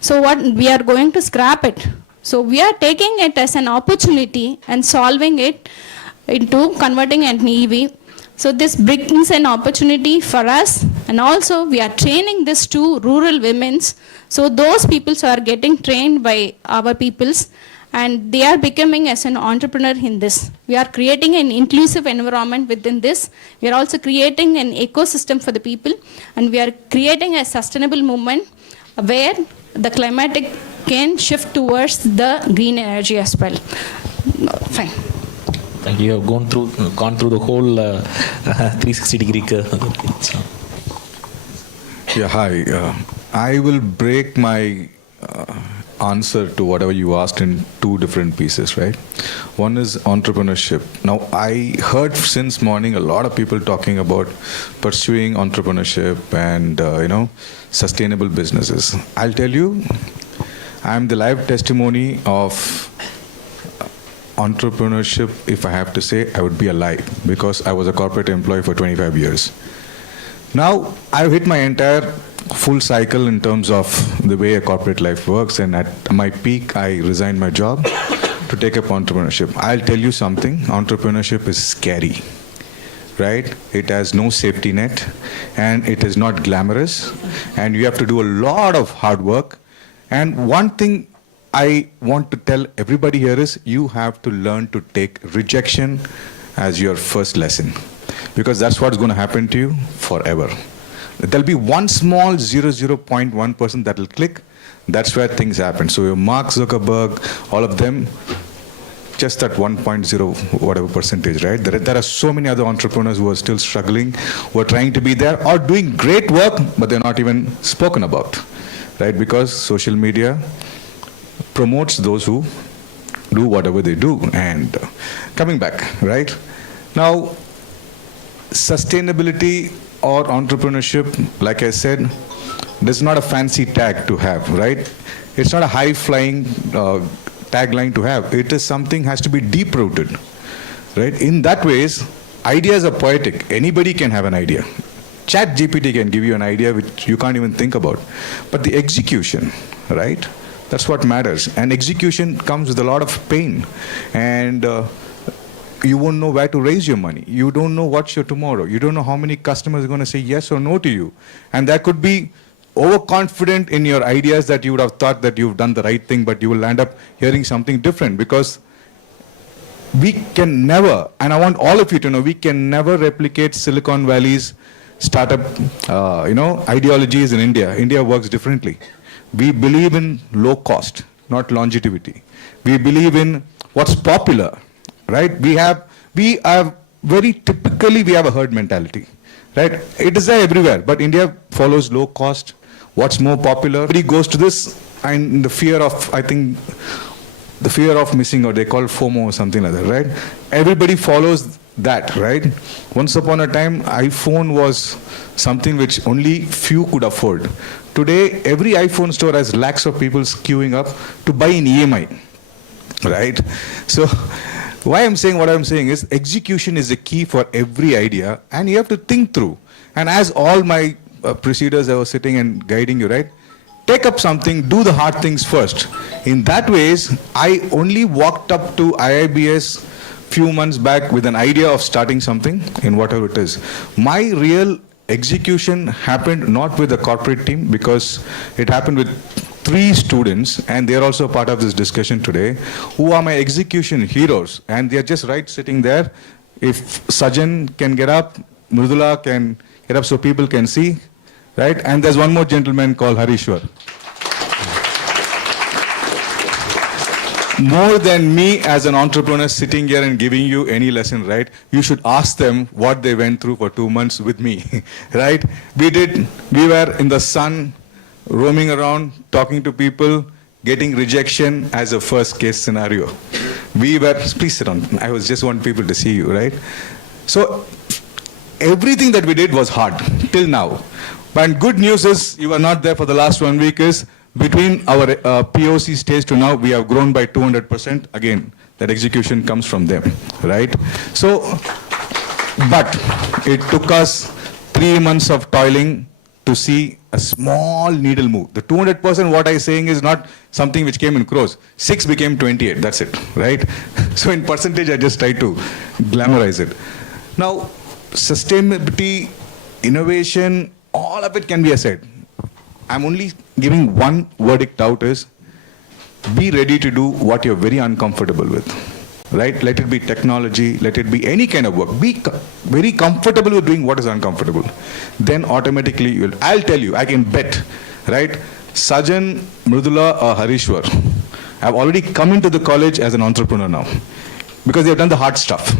So what we are going to scrap it. So we are taking it as an opportunity and solving it into converting an EV. So this brings an opportunity for us, and also we are training this to rural women's. So those peoples are getting trained by our peoples, and they are becoming as an entrepreneur in this. We are creating an inclusive environment within this. We are also creating an ecosystem for the people, and we are creating a sustainable movement where the climatic can shift towards the green energy as well. Fine. Thank you. You have gone through the whole 360-degree curve. Yeah, hi. I will break my answer to whatever you asked in two different pieces, right? One is entrepreneurship. Now, I heard since morning a lot of people talking about pursuing entrepreneurship and, sustainable businesses. I'll tell you, I'm the live testimony of entrepreneurship. If I have to say, I would be a lie, because I was a corporate employee for 25 years. Now, I've hit my entire full cycle in terms of the way a corporate life works, and at my peak, I resigned my job to take up entrepreneurship. I'll tell you something, entrepreneurship is scary, right? It has no safety net, and it is not glamorous, and you have to do a lot of hard work. And one thing I want to tell everybody here is you have to learn to take rejection as your first lesson, because that's what's going to happen to you forever. There'll be one small 0.1% that will click. That's where things happen. So your Mark Zuckerberg, all of them, just that 1.0 whatever percentage, right? There are so many other entrepreneurs who are still struggling, who are trying to be there or doing great work, but they're not even spoken about, right? Because social media promotes those who do whatever they do. And coming back, right? Now, sustainability or entrepreneurship, like I said, this is not a fancy tag to have, right? It's not a high-flying tagline to have. It is something has to be deep-rooted, right? In that ways, ideas are poetic. Anybody can have an idea. ChatGPT can give you an idea which you can't even think about. But the execution, right? That's what matters. And execution comes with a lot of pain. And you won't know where to raise your money. You don't know what's your tomorrow. You don't know how many customers are going to say yes or no to you. And that could be overconfident in your ideas that you would have thought that you've done the right thing, but you will end up hearing something different, because we can never, and I want all of you to know, we can never replicate Silicon Valley's startup, ideologies in India. India works differently. We believe in low cost, not longevity. We believe in what's popular. Right? We have a herd mentality, right? It is there everywhere, but India follows low cost. What's more popular? Everybody goes to this, and the fear of missing out, they call it FOMO or something like that, right? Everybody follows that, right? Once upon a time, iPhone was something which only few could afford. Today, every iPhone store has lakhs of people queuing up to buy in EMI, right? So, why I'm saying what I'm saying is execution is the key for every idea, and you have to think through. And as all my preceders that were sitting and guiding you, right? Take up something, do the hard things first. In that ways, I only walked up to IIBS few months back with an idea of starting something in whatever it is. My real execution happened not with the corporate team, because it happened with 3 students, and they are also part of this discussion today, who are my execution heroes, and they are just right sitting there. If Sajan can get up, Mridula can get up so people can see, right? And there's one more gentleman called Harishwar. More than me as an entrepreneur sitting here and giving you any lesson, right? You should ask them what they went through for 2 months with me, right? We were in the sun, roaming around, talking to people, getting rejection as a first case scenario. Please sit down. I just want people to see you, right? So everything that we did was hard till now. But good news is you were not there for the last 1 week is between our POC stage to now, we have grown by 200%. Again, that execution comes from them, right? So, but it took us 3 months of toiling to see a small needle move. The 200%, what I'm saying is not something which came in crores. 6 became 28, that's it, right? So in percentage, I just try to glamorize it. Now, sustainability, innovation, all of it can be assaid. I'm only giving one verdict out is, be ready to do what you're very uncomfortable with. Right? Let it be technology, let it be any kind of work. Be very comfortable with doing what is uncomfortable. Then automatically, I'll tell you, I can bet, right? Sajan, Mridula or Harishwar have already come into the college as an entrepreneur now, because they've done the hard stuff.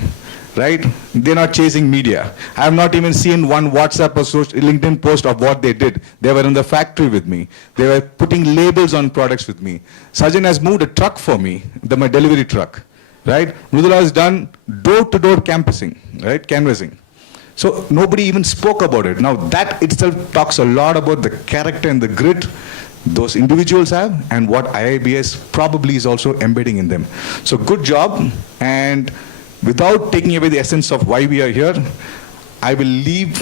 right? They're not chasing media. I have not even seen one WhatsApp or LinkedIn post of what they did. They were in the factory with me. They were putting labels on products with me. Sajjan has moved a truck for me, my delivery truck, right? Mridula has done door-to-door canvassing, So nobody even spoke about it. Now that itself talks a lot about the character and the grit those individuals have and what IIBS probably is also embedding in them. So good job, and without taking away the essence of why we are here, I will leave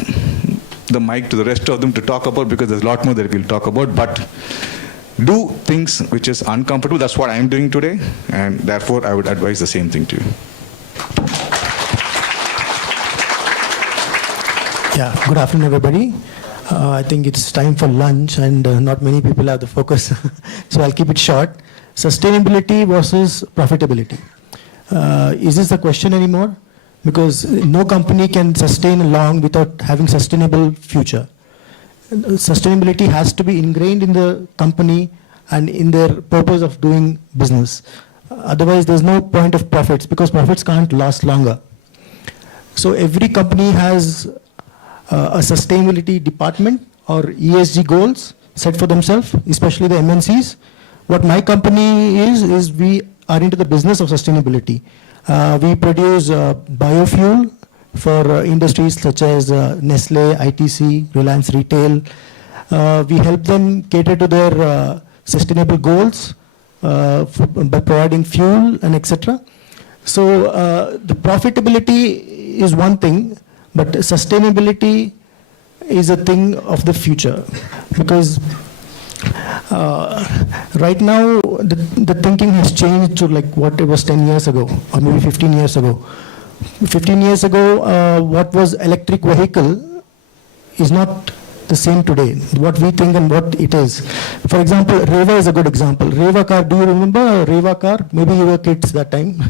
the mic to the rest of them to talk about, because there's a lot more that we'll talk about, but do things which is uncomfortable. That's what I'm doing today, and therefore I would advise the same thing to you. Yeah, good afternoon, everybody. I think it's time for lunch, and not many people have the focus, so I'll keep it short. Sustainability versus profitability. Is this the question anymore? Because no company can sustain long without having sustainable future. Sustainability has to be ingrained in the company and in their purpose of doing business. Otherwise, there's no point of profits, because profits can't last longer. So every company has a sustainability department or ESG goals set for themselves, especially the MNCs. What my company is we are into the business of sustainability. We produce biofuel for industries such as Nestle, ITC, Reliance Retail. We help them cater to their sustainable goals by providing fuel and etc. So the profitability is one thing, but sustainability is a thing of the future, because right now the thinking has changed to like what it was 10 years ago or maybe 15 years ago. 15 years ago, what was electric vehicle is not the same today, what we think and what it is. For example, Reva is a good example. Reva car, do you remember Reva car? Maybe you were kids that time.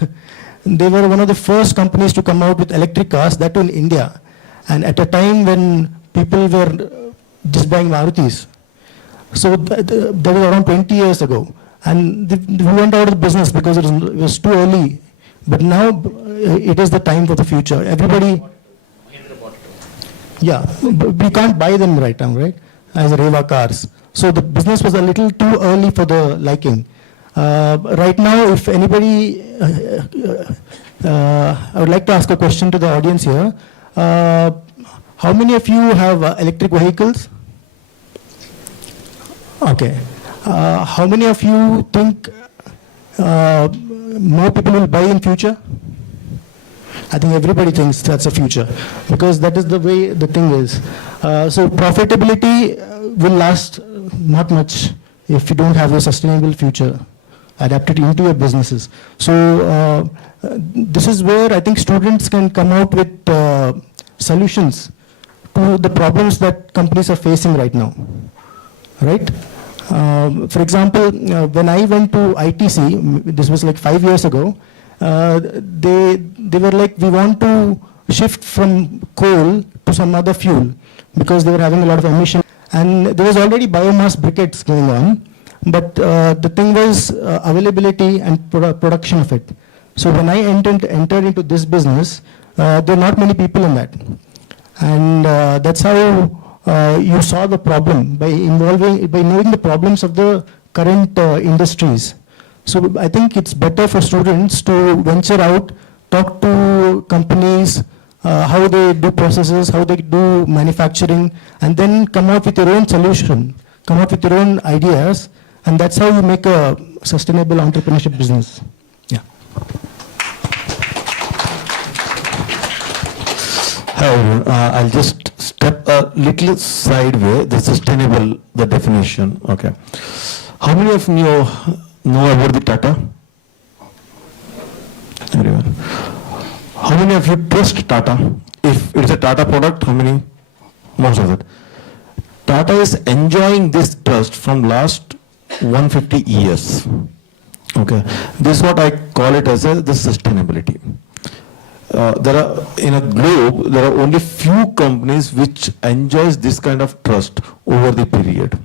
They were one of the first companies to come out with electric cars, that too in India. And at a time when people were just buying Marutis. So that was around 20 years ago. And we went out of the business because it was too early. But now it is the time for the future. Everybody, yeah, we can't buy them right now, right? As Reva cars. So the business was a little too early for the liking. Right now, if anybody, I would like to ask a question to the audience here. How many of you have electric vehicles? Okay. How many of you think more people will buy in future? I think everybody thinks that's the future, because that is the way the thing is. So profitability will last not much if you don't have a sustainable future adapted into your businesses. So this is where I think students can come out with solutions to the problems that companies are facing right now, right? For example, when I went to ITC, this was like 5 years ago, they were like, we want to shift from coal to some other fuel because they were having a lot of emission. And there was already biomass briquettes going on, but the thing was availability and production of it. So when I entered into this business, there are not many people in that. And that's how you saw the problem, by knowing the problems of the current industries. So I think it's better for students to venture out, talk to companies, how they do processes, how they do manufacturing, and then come up with your own solution, come up with your own ideas, and that's how you make a sustainable entrepreneurship business. Yeah. Hi everyone, I'll just step a little sideways, the sustainable, the definition, okay. How many of you know about the Tata? Everyone. How many of you trust Tata? If it's a Tata product, how many? Most of it. Tata is enjoying this trust from last 150 years. Okay. This is what I call it as the sustainability. There are, in a globe, there are only few companies which enjoys this kind of trust over the period.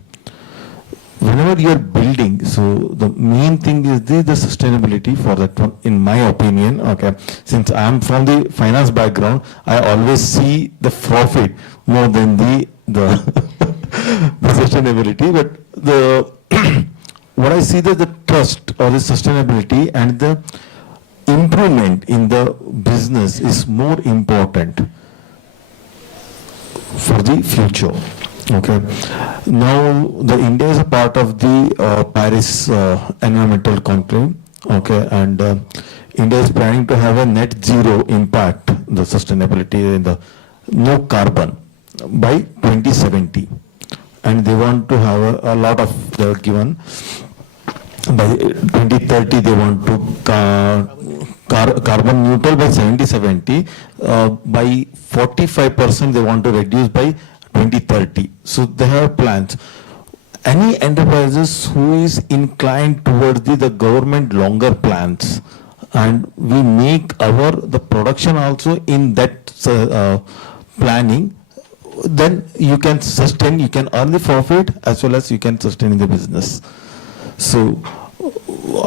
Whenever you are building So the main thing is the sustainability for that one, in my opinion. Okay, since I am from the finance background, I always see the profit more than the the sustainability. But the what I see that the trust or the sustainability and the improvement in the business is more important for the future. Okay. Now the India is a part of the Paris environmental conclave. Okay, and India is planning to have a net zero impact, the sustainability in the no carbon by 2070, and they want to have a lot of, they are given by 2030 they want to carbon neutral by 70, by 45% they want to reduce by 2030. So they have plans. Any enterprises who is inclined towards the government longer plans, and we make the production also in that planning, then you can sustain, you can earn the profit as well as you can sustain the business. So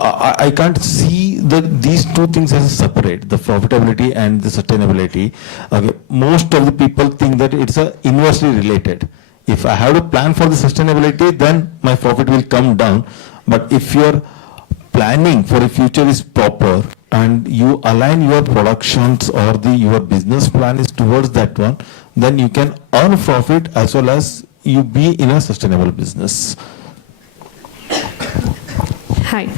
I can't see these two things as separate, the profitability and the sustainability. Okay. Most of the people think that it's inversely related. If I have to plan for the sustainability, then my profit will come down. But if your planning for the future is proper and you align your productions or your business plan is towards that one, then you can earn profit as well as you be in a sustainable business. Hi.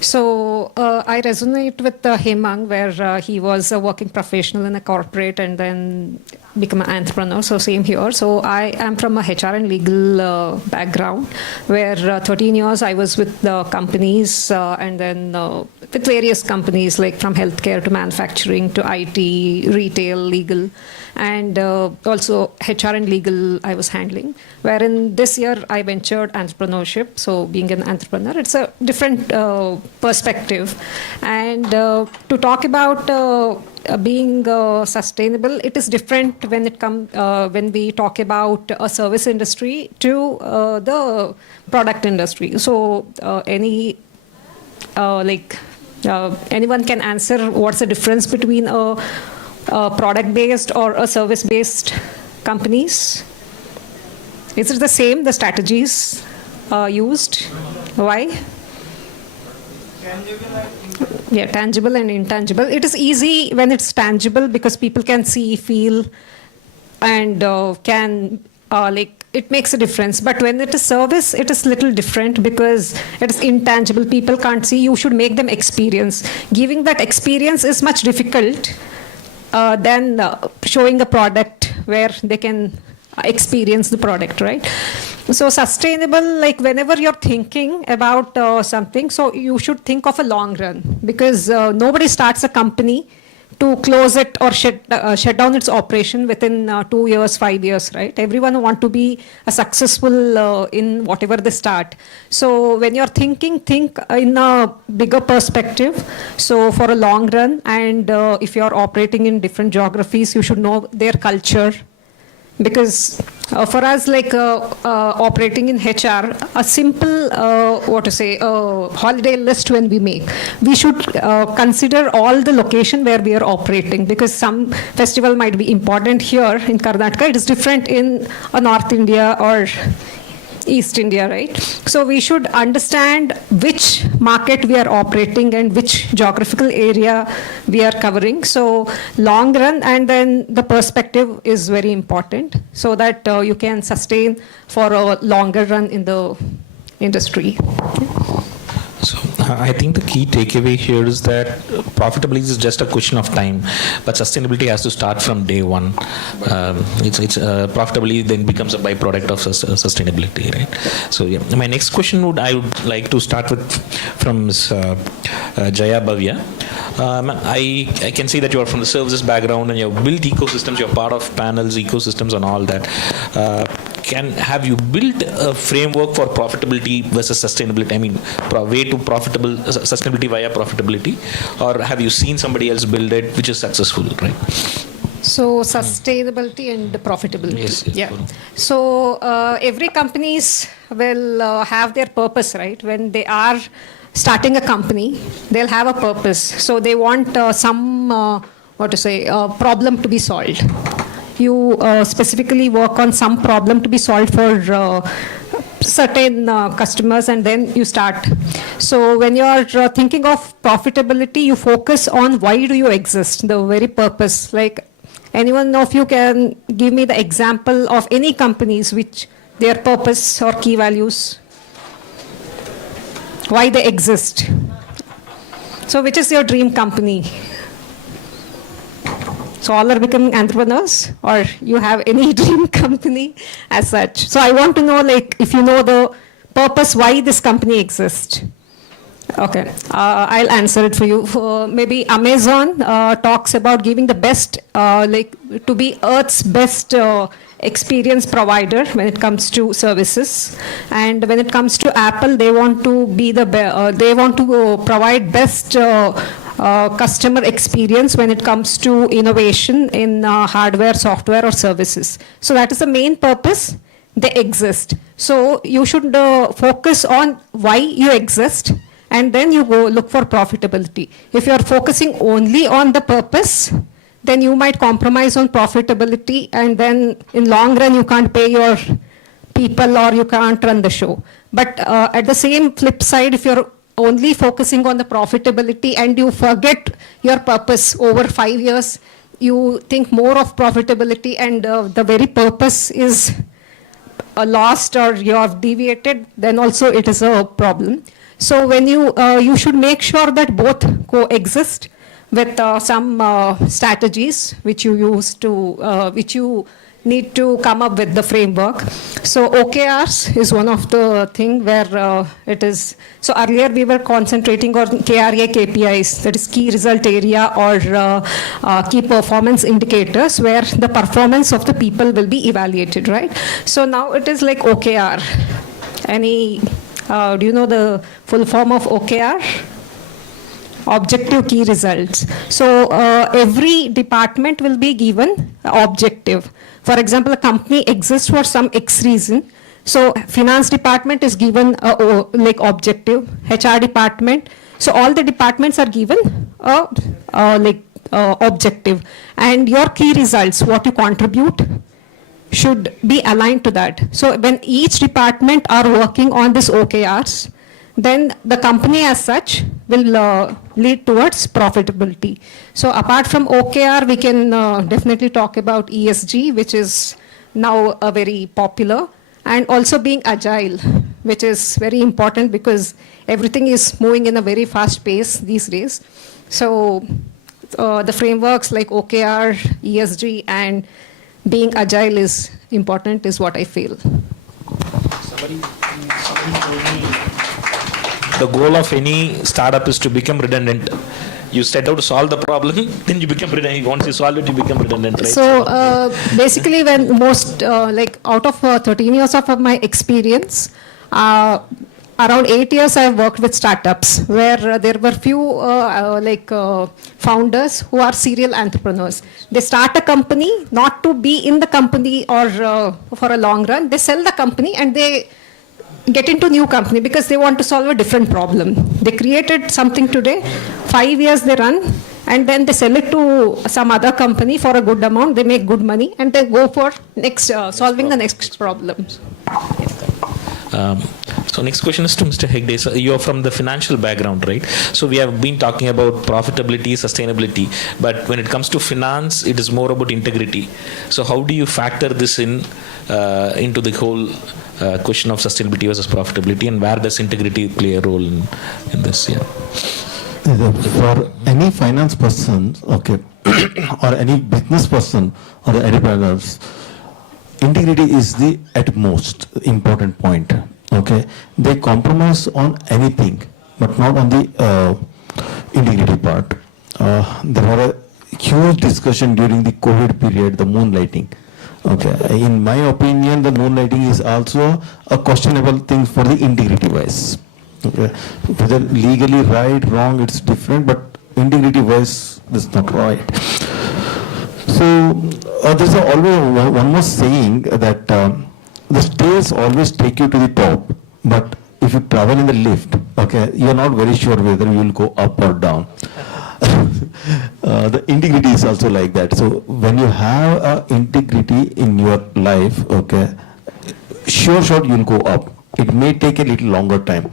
So I resonate with Hemang, where he was a working professional in a corporate and then become an entrepreneur. So same here. So I am from a HR and legal background, where 13 years I was with the companies and then with various companies, like from healthcare to manufacturing to IT, retail, legal, and also HR and legal I was handling. Wherein this year I ventured entrepreneurship. So being an entrepreneur, it's a different perspective. And to talk about being sustainable, it is different when it when we talk about a service industry to the product industry. So anyone can answer what's the difference between a product-based or a service-based companies? Is it the same, the strategies used? Why? Yeah, tangible and intangible. It is easy when it's tangible because people can see, feel, and it makes a difference. But when it is service, it is little different because it is intangible. People can't see. You should make them experience. Giving that experience is much difficult than showing a product where they can experience the product, right? So sustainable, like whenever you're thinking about something, so you should think of a long run, because nobody starts a company to close it or shut down its operation within 2 years, 5 years, right? Everyone want to be successful in whatever they start. So when you're thinking, think in a bigger perspective. So for a long run, and if you're operating in different geographies, you should know their culture. Because for us, like operating in HR, a simple, holiday list when we make, we should consider all the location where we are operating, because some festival might be important here in Karnataka. It is different in North India or East India, right? So we should understand which market we are operating and which geographical area we are covering. So long run, and then the perspective is very important so that you can sustain for a longer run in the industry. So I think the key takeaway here is that profitability is just a question of time, but sustainability has to start from day one. Profitability then becomes a byproduct of sustainability, right? So yeah, my next question I would like to start with from Ms. Jaya Bhavya. I can see that you are from the services background and you have built ecosystems. You're part of panels, ecosystems, and all that. Have you built a framework for profitability versus sustainability? I mean, way to sustainability via profitability, or have you seen somebody else build it which is successful, right? So sustainability and profitability. Yes, yes, Yeah. Guru. So every companies will have their purpose, right? When they are starting a company, they'll have a purpose. So they want some problem to be solved. You specifically work on some problem to be solved for certain customers, and then you start. So when you are thinking of profitability, you focus on why do you exist, the very purpose. Like, anyone of you can give me the example of any companies which their purpose or key values, why they exist. So which is your dream company? So all are becoming entrepreneurs, or you have any dream company as such? So I want to know, like, if you know the purpose why this company exists. Okay, I'll answer it for you. Maybe Amazon talks about giving the best, to be Earth's best experience provider when it comes to services, and when it comes to Apple, they want to be they want to provide best customer experience when it comes to innovation in hardware, software, or services. So that is the main purpose. They exist. So you should focus on why you exist, and then you go look for profitability. If you are focusing only on the purpose, then you might compromise on profitability, and then in long run you can't pay your people or you can't run the show. But at the same flip side, if you're only focusing on the profitability and you forget your purpose over 5 years, you think more of profitability, and the very purpose is lost or you have deviated, then also it is a problem. So when you should make sure that both coexist with some strategies which you use to, which you need to come up with the framework. So OKRs is one of the thing where it is, so earlier we were concentrating on KRA KPIs, that is key result area or key performance indicators, where the performance of the people will be evaluated, right? So now it is like OKR. Do you know the full form of OKR? Objective key results. So every department will be given objective. For example, a company exists for some X reason. So finance department is given like objective, HR department. So all the departments are given objective. And your key results, what you contribute, should be aligned to that. So when each department are working on this OKRs, then the company as such will lead towards profitability. So apart from OKR, we can definitely talk about ESG, which is now very popular, and also being agile, which is very important because everything is moving in a very fast pace these days. So the frameworks like OKR, ESG, and being agile is important, is what I feel. The goal of any startup is to become redundant. You set out to solve the problem, then you become redundant. Once you solve it, you become redundant, right? So basically, when most, out of 13 years of my experience, around 8 years I have worked with startups where there were few founders who are serial entrepreneurs. They start a company not to be in the company or for a long run. They sell the company and they get into new company because they want to solve a different problem. They created something today, 5 years they run, and then they sell it to some other company for a good amount. They make good money and they go for next solving the next problems. So next question is to Mr. Hegde. So you are from the financial background, right? So we have been talking about profitability, sustainability, but when it comes to finance, it is more about integrity. So how do you factor this in into the whole question of sustainability versus profitability, and where does integrity play a role in this? Yeah. For any finance person, okay, or any business person or the entrepreneurs, integrity is the at most important point. Okay, they compromise on anything, but not on the integrity part. There was a huge discussion during the COVID period, the moonlighting. Okay, in my opinion, the moonlighting is also a questionable thing for the integrity wise. Okay, whether legally right, wrong, it's different, but integrity wise, that's not right. So there's always one more saying that the stairs always take you to the top, but if you travel in the lift, okay, you're not very sure whether you will go up or down. The integrity is also like that. So when you have integrity in your life, okay, sure you'll go up. It may take a little longer time.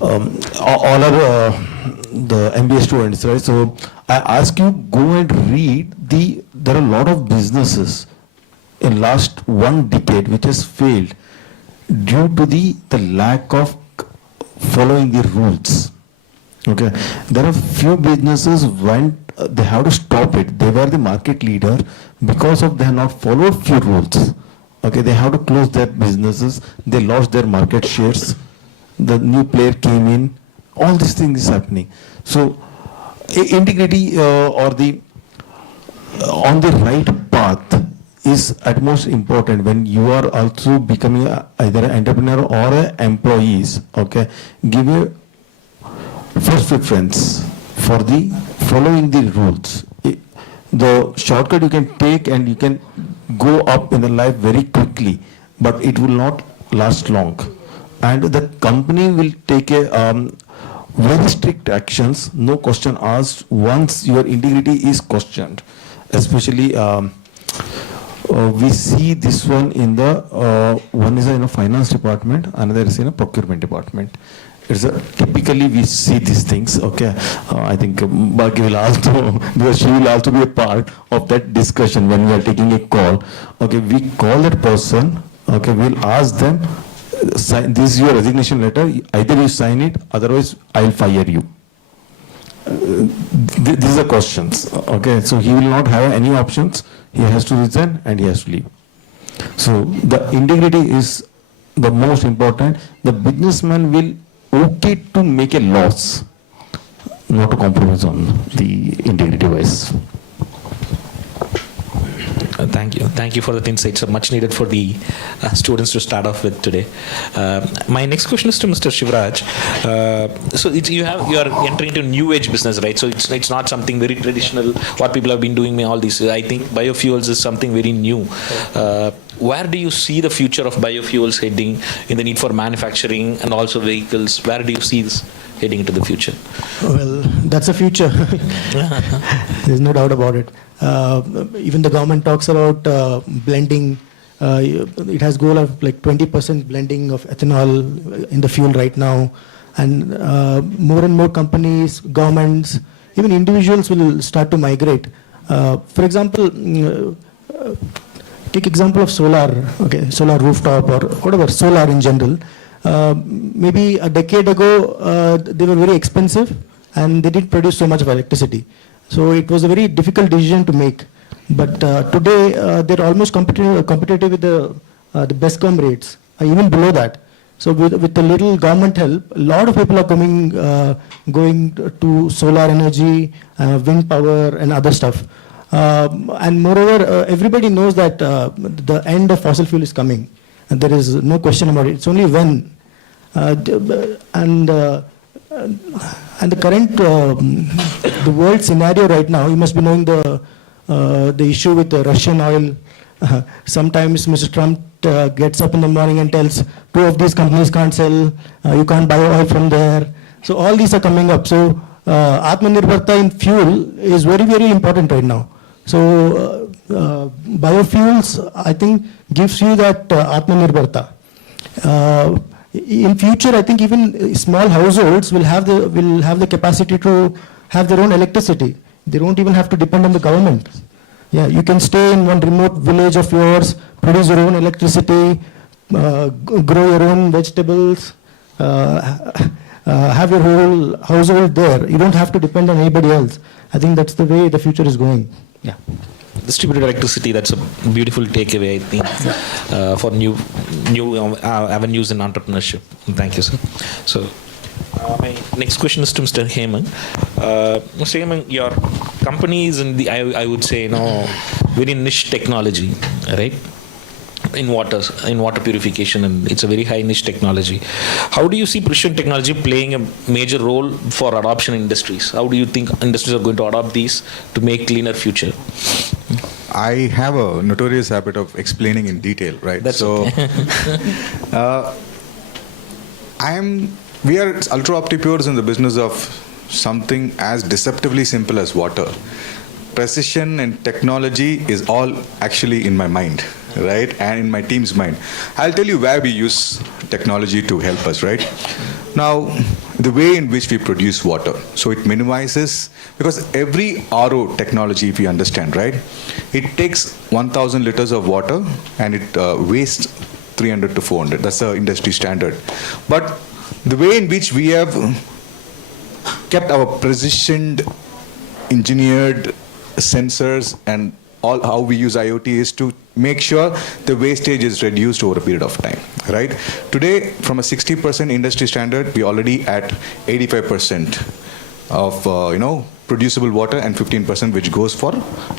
All are the MBA students, right? So I ask you, go and read there are a lot of businesses in last 1 decade which has failed due to the lack of following the rules. Okay, there are few businesses when they have to stop it. They were the market leader because of they have not followed few rules. Okay, they have to close their businesses. They lost their market shares. The new player came in. All these things is happening. So integrity or the on the right path is at most important when you are also becoming either an entrepreneur or an employee. Okay, give a first preference for the following the rules. The shortcut you can take and you can go up in the life very quickly, but it will not last long. And the company will take a very strict actions, no question asked, once your integrity is questioned. Especially we see this one in the one is in a finance department, another is in a procurement department. Typically we see these things. Okay, I think Bhagya will also, because she will also be a part of that discussion when we are taking a call. Okay, we call that person. Okay, we'll ask them, this is your resignation letter. Either you sign it, otherwise I'll fire you. These are questions. Okay, so he will not have any options. He has to resign and he has to leave. So the integrity is the most important. The businessman will okay to make a loss, not to compromise on the integrity wise. Thank you for the insights. So much needed for the students to start off with today. My next question is to Mr. Shivraj. So you are entering into new age business, right? So it's not something very traditional. What people have been doing, all these. I think biofuels is something very new. Where do you see the future of biofuels heading in the need for manufacturing and also vehicles? Where do you see this heading into the future? Well, that's a future. There's no doubt about it. Even the government talks about blending. It has goal of like 20% blending of ethanol in the fuel right now. And more and more companies, governments, even individuals will start to migrate. For example, take example of solar, okay, solar rooftop or whatever, solar in general. Maybe a decade ago, they were very expensive and they didn't produce so much of electricity. So it was a very difficult decision to make. But today, they're almost competitive with the BESCOM rates, even below that. So with a little government help, a lot of people are going to solar energy, wind power and other stuff. And moreover, everybody knows that the end of fossil fuel is coming. And there is no question about it. It's only when. And the current, the world scenario right now, you must be knowing the issue with the Russian oil. Sometimes Mr. Trump gets up in the morning and tells 2 of these companies can't sell, you can't buy oil from there. So all these are coming up. So Atmanirbharta in fuel is very, very important right now. So biofuels, I think, gives you that Atmanirbharta. In future, I think even small households will have the capacity to have their own electricity. They don't even have to depend on the government. Yeah, you can stay in one remote village of yours, produce your own electricity, grow your own vegetables, have your whole household there. You don't have to depend on anybody else. I think that's the way the future is going. Yeah. Distributed electricity, that's a beautiful takeaway, I think, for new avenues in entrepreneurship. Thank you, sir. So my next question is to Mr. Hemang. Mr. Hemang, your company is in the, I would say, very niche technology, right? In water purification, and it's a very high niche technology. How do you see precision technology playing a major role for adoption in industries? How do you think industries are going to adopt these to make cleaner future? I have a notorious habit of explaining in detail, right? That's so, we are ultra optipures in the business of something as deceptively simple as water. Precision and technology is all actually in my mind, right? And in my team's mind. I'll tell you where we use technology to help us, right? Now, the way in which we produce water. So it minimizes, because every RO technology, if you understand, right? It takes 1,000 liters of water and it wastes 300 to 400. That's the industry standard. But the way in which we have kept our precision engineered sensors and all how we use IoT is to make sure the wastage is reduced over a period of time, right? Today, from a 60% industry standard, we're already at 85% of, producible water and 15% which goes for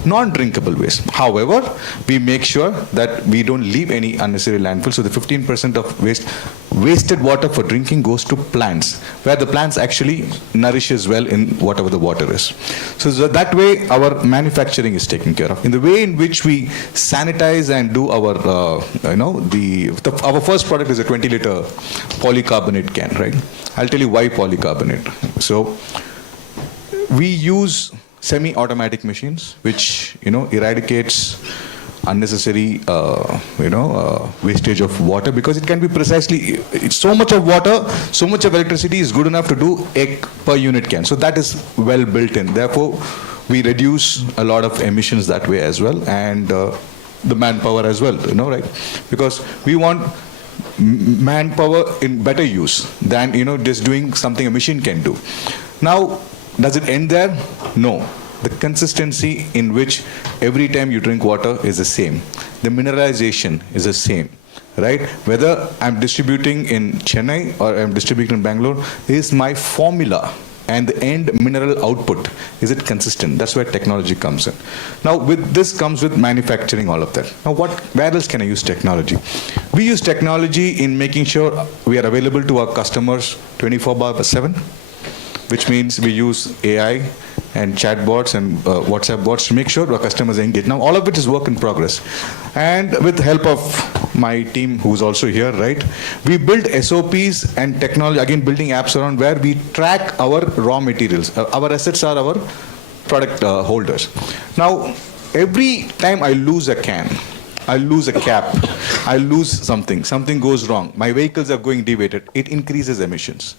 non-drinkable waste. However, we make sure that we don't leave any unnecessary landfill. So the 15% of wasted water for drinking goes to plants, where the plants actually nourishes well in whatever the water is. So that way our manufacturing is taken care of. In the way in which we sanitize and do our, our first product is a 20-liter polycarbonate can, right? I'll tell you why polycarbonate. So we use semi-automatic machines, which eradicates unnecessary wastage of water, because it can be precisely so much of water, so much of electricity is good enough to do a per unit can. So that is well built in. Therefore, we reduce a lot of emissions that way as well, and the manpower as well, right? Because we want manpower in better use than just doing something a machine can do. Now, does it end there? No. The consistency in which every time you drink water is the same. The mineralization is the same, right? Whether I'm distributing in Chennai or I'm distributing in Bangalore, is my formula and the end mineral output, is it consistent? That's where technology comes in. Now, with this comes with manufacturing all of that. Now, where else can I use technology? We use technology in making sure we are available to our customers 24/7. Which means we use AI and chatbots and WhatsApp bots to make sure our customers are engaged. Now, all of it is work in progress. And with the help of my team, who's also here, right, we build SOPs and technology, again, building apps around where we track our raw materials. Our assets are our product holders. Now, every time I lose a can, I lose a cap, I lose something goes wrong, my vehicles are going deviated, it increases emissions.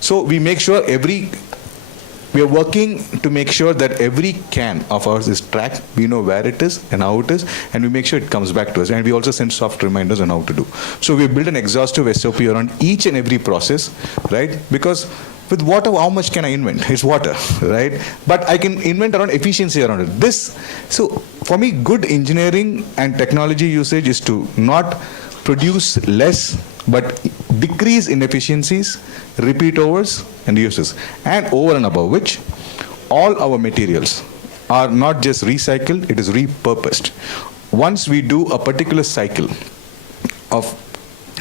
So we make sure we are working to make sure that every can of ours is tracked, we know where it is and how it is, and we make sure it comes back to us. And we also send soft reminders on how to do. So we build an exhaustive SOP around each and every process, right? Because with water, how much can I invent? It's water, right? But I can invent around efficiency around it. So for me, good engineering and technology usage is to not produce less, but decrease inefficiencies, repeat overs, and uses. And over and above which, all our materials are not just recycled, it is repurposed. Once we do a particular cycle of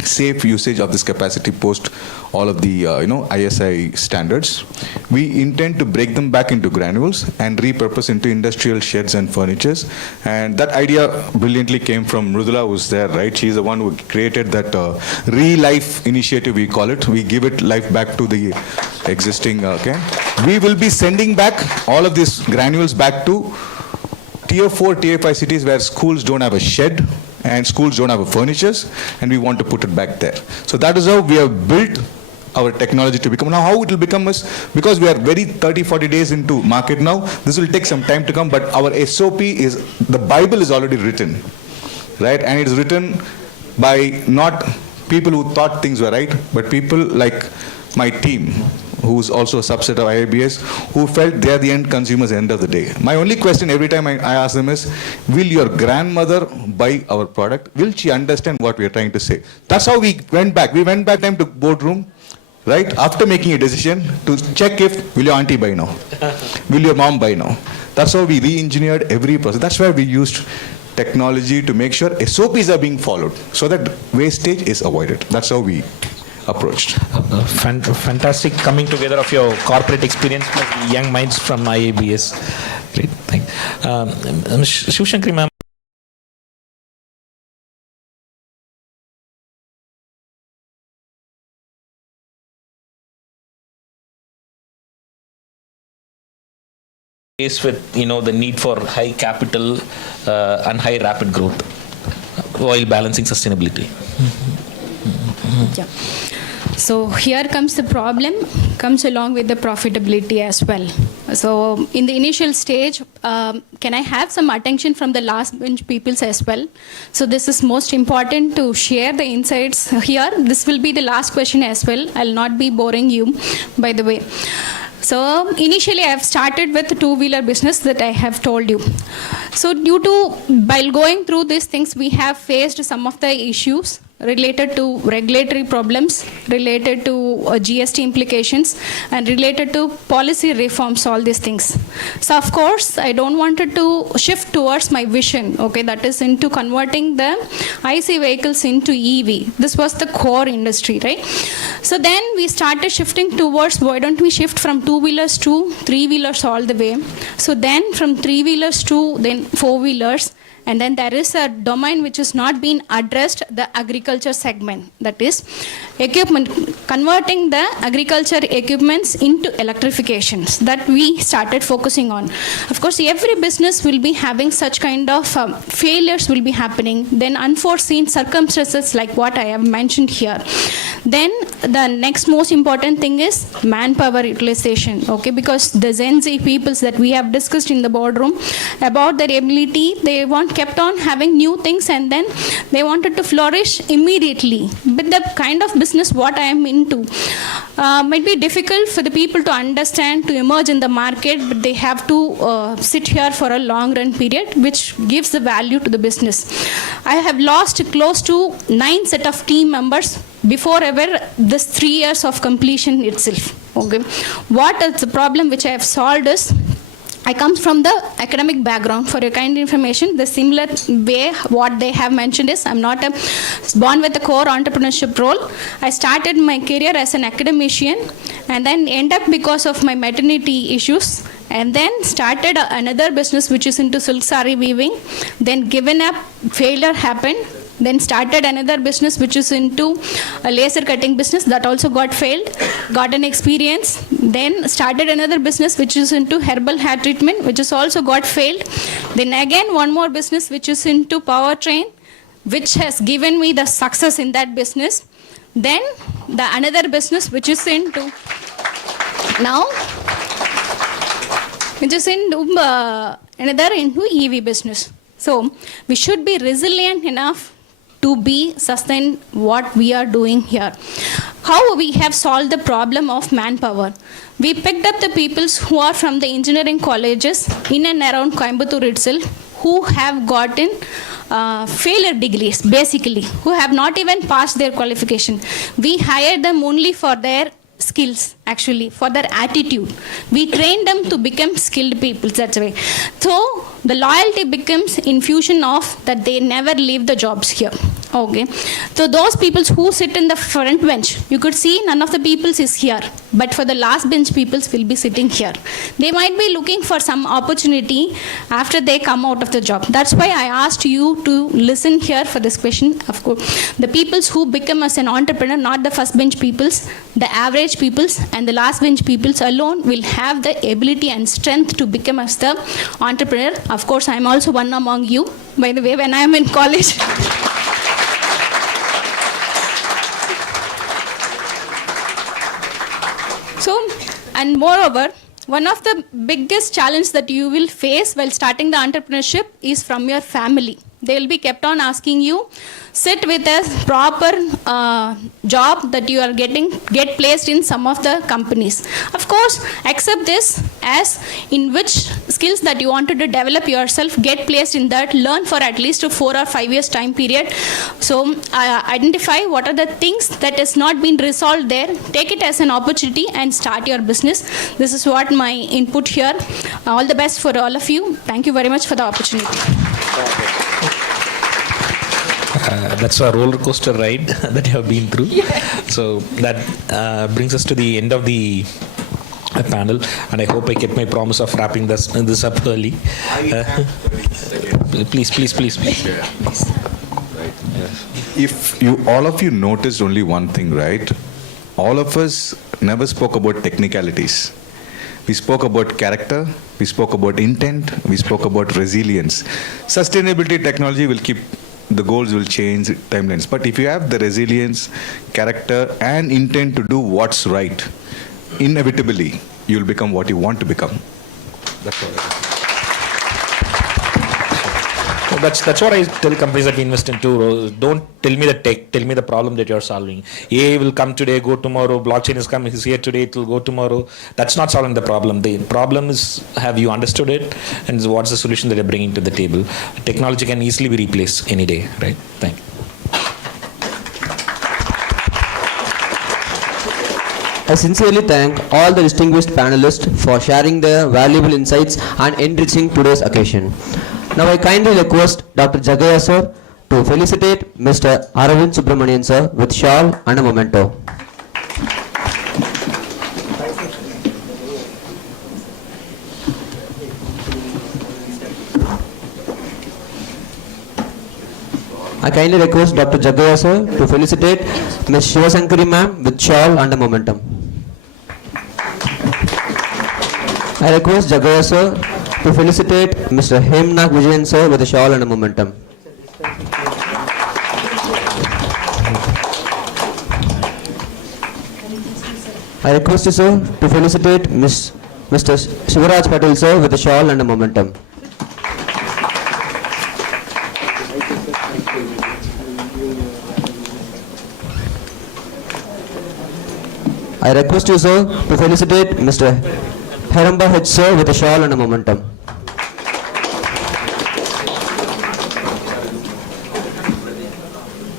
safe usage of this capacity post all of the ISI standards, we intend to break them back into granules and repurpose into industrial sheds and furnitures. And that idea brilliantly came from Mrudula, who's there, right? She's the one who created that re-life initiative, we call it. We give it life back to the existing, We will be sending back all of these granules back to Tier 4, Tier 5 cities where schools don't have a shed and schools don't have a furnitures, and we want to put it back there. So that is how we have built our technology to become. Now how it will become is, because we are very 30-40 days into market now, this will take some time to come, but our SOP is, the Bible is already written, right? And it is written by not people who thought things were right, but people like my team, who's also a subset of IIBS, who felt they are the end consumers at the end of the day. My only question every time I ask them is, will your grandmother buy our product? Will she understand what we are trying to say? That's how we went back. We went back time to boardroom, right? After making a decision to check if, will your auntie buy now? Will your mom buy now? That's how we re-engineered every process. That's why we used technology to make sure SOPs are being followed so that wastage is avoided. That's how we approached. Fantastic coming together of your corporate experience plus young minds from IIBS. Great, thank you. Shivshankari ma'am. With the need for high capital and high rapid growth while balancing sustainability. Yeah. So here comes the problem, comes along with the profitability as well. So in the initial stage, can I have some attention from the last bench peoples as well? So this is most important to share the insights here. This will be the last question as well. I'll not be boring you, by the way. So initially I have started with two-wheeler business that I have told you. So while going through these things, we have faced some of the issues related to regulatory problems, related to GST implications, and related to policy reforms, all these things. So of course, I don't wanted to shift towards my vision, okay, that is into converting the IC vehicles into EV. This was the core industry, right? So then we started shifting towards, why don't we shift from two-wheelers to three-wheelers all the way? So then from three-wheelers to then four-wheelers, and then there is a domain which is not being addressed, the agriculture segment, that is equipment, converting the agriculture equipments into electrifications, that we started focusing on. Of course, every business will be having such kind of failures will be happening, then unforeseen circumstances like what I have mentioned here. Then the next most important thing is manpower utilization, okay, because the Gen Z peoples that we have discussed in the boardroom about their ability, they kept on having new things and then they wanted to flourish immediately. But the kind of business what I am into might be difficult for the people to understand, to emerge in the market, but they have to sit here for a long run period, which gives the value to the business. I have lost close to 9 set of team members before ever this 3 years of completion itself. Okay, what is the problem which I have solved is, I come from the academic background. For your kind information, the similar way what they have mentioned is, I'm not born with a core entrepreneurship role. I started my career as an academician and then end up because of my maternity issues, and then started another business which is into silk saree weaving, then given up, failure happened. Then started another business which is into a laser cutting business, that also got failed, got an experience. Then started another business which is into herbal hair treatment, which is also got failed. Then again one more business which is into powertrain, which has given me the success in that business. Then the another business which is into now, which is into another into EV business. So we should be resilient enough to be sustain what we are doing here. How we have solved the problem of manpower? We picked up the peoples who are from the engineering colleges in and around Coimbatore itself, who have gotten failure degrees, basically, who have not even passed their qualification. We hired them only for their skills, actually, for their attitude. We train them to become skilled people, that's the way. So the loyalty becomes infusion of that they never leave the jobs here. Okay, so those people who sit in the front bench, you could see none of the peoples is here, but for the last bench peoples will be sitting here. They might be looking for some opportunity after they come out of the job. That's why I asked you to listen here for this question. Of course, the peoples who become as an entrepreneur, not the first bench peoples, the average peoples and the last bench peoples alone will have the ability and strength to become as the entrepreneur. Of course, I am also one among you, by the way, when I am in college. So, and moreover, one of the biggest challenges that you will face while starting the entrepreneurship is from your family. They will be kept on asking you, sit with a proper job that you are get placed in some of the companies. Of course, accept this as in which skills that you wanted to develop yourself, get placed in that, learn for at least a 4 or 5 years time period. So identify what are the things that has not been resolved there, take it as an opportunity and start your business. This is what my input here. All the best for all of you. Thank you very much for the opportunity. That's a roller coaster ride that you have been through. So that brings us to the end of the panel, and I hope I kept my promise of wrapping this up early. Please. If you all of you noticed only one thing, right? All of us never spoke about technicalities. We spoke about character, we spoke about intent, we spoke about resilience. Sustainability technology will keep, the goals will change, timelines. But if you have the resilience, character and intent to do what's right, inevitably you'll become what you want to become. That's all. That's what I tell companies that we invest in too. Don't tell me the tech, tell me the problem that you're solving. AI will come today, go tomorrow. Blockchain is here today, it will go tomorrow. That's not solving the problem. The problem is, have you understood it, and what's the solution that you're bringing to the table? Technology can easily be replaced any day, right? Thank you. I sincerely thank all the distinguished panelists for sharing their valuable insights and enriching today's occasion. Now I kindly request Dr. Jagaya sir to felicitate Mr. Aravind Subramanian sir with shawl and a memento. I kindly request Dr. Jagaya sir to felicitate Ms. Shivasankari ma'am with shawl and a momentum. I request Jagaya sir to felicitate Mr. Hemnak Vijayan sir with a shawl and a momentum. I request you sir to felicitate Mr. Shivaraj Patel sir with a shawl and a momentum. I request you sir to felicitate Mr. Heramba H sir with a shawl and a momentum.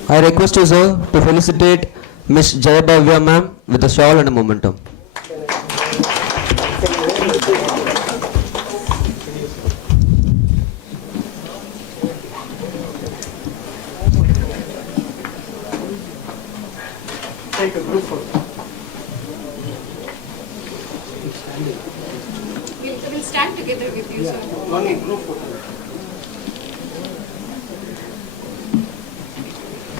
I request you sir to felicitate Ms. Jayabhavya ma'am with a shawl and a momentum. Take a group photo. We'll stand together with you, sir. One group photo.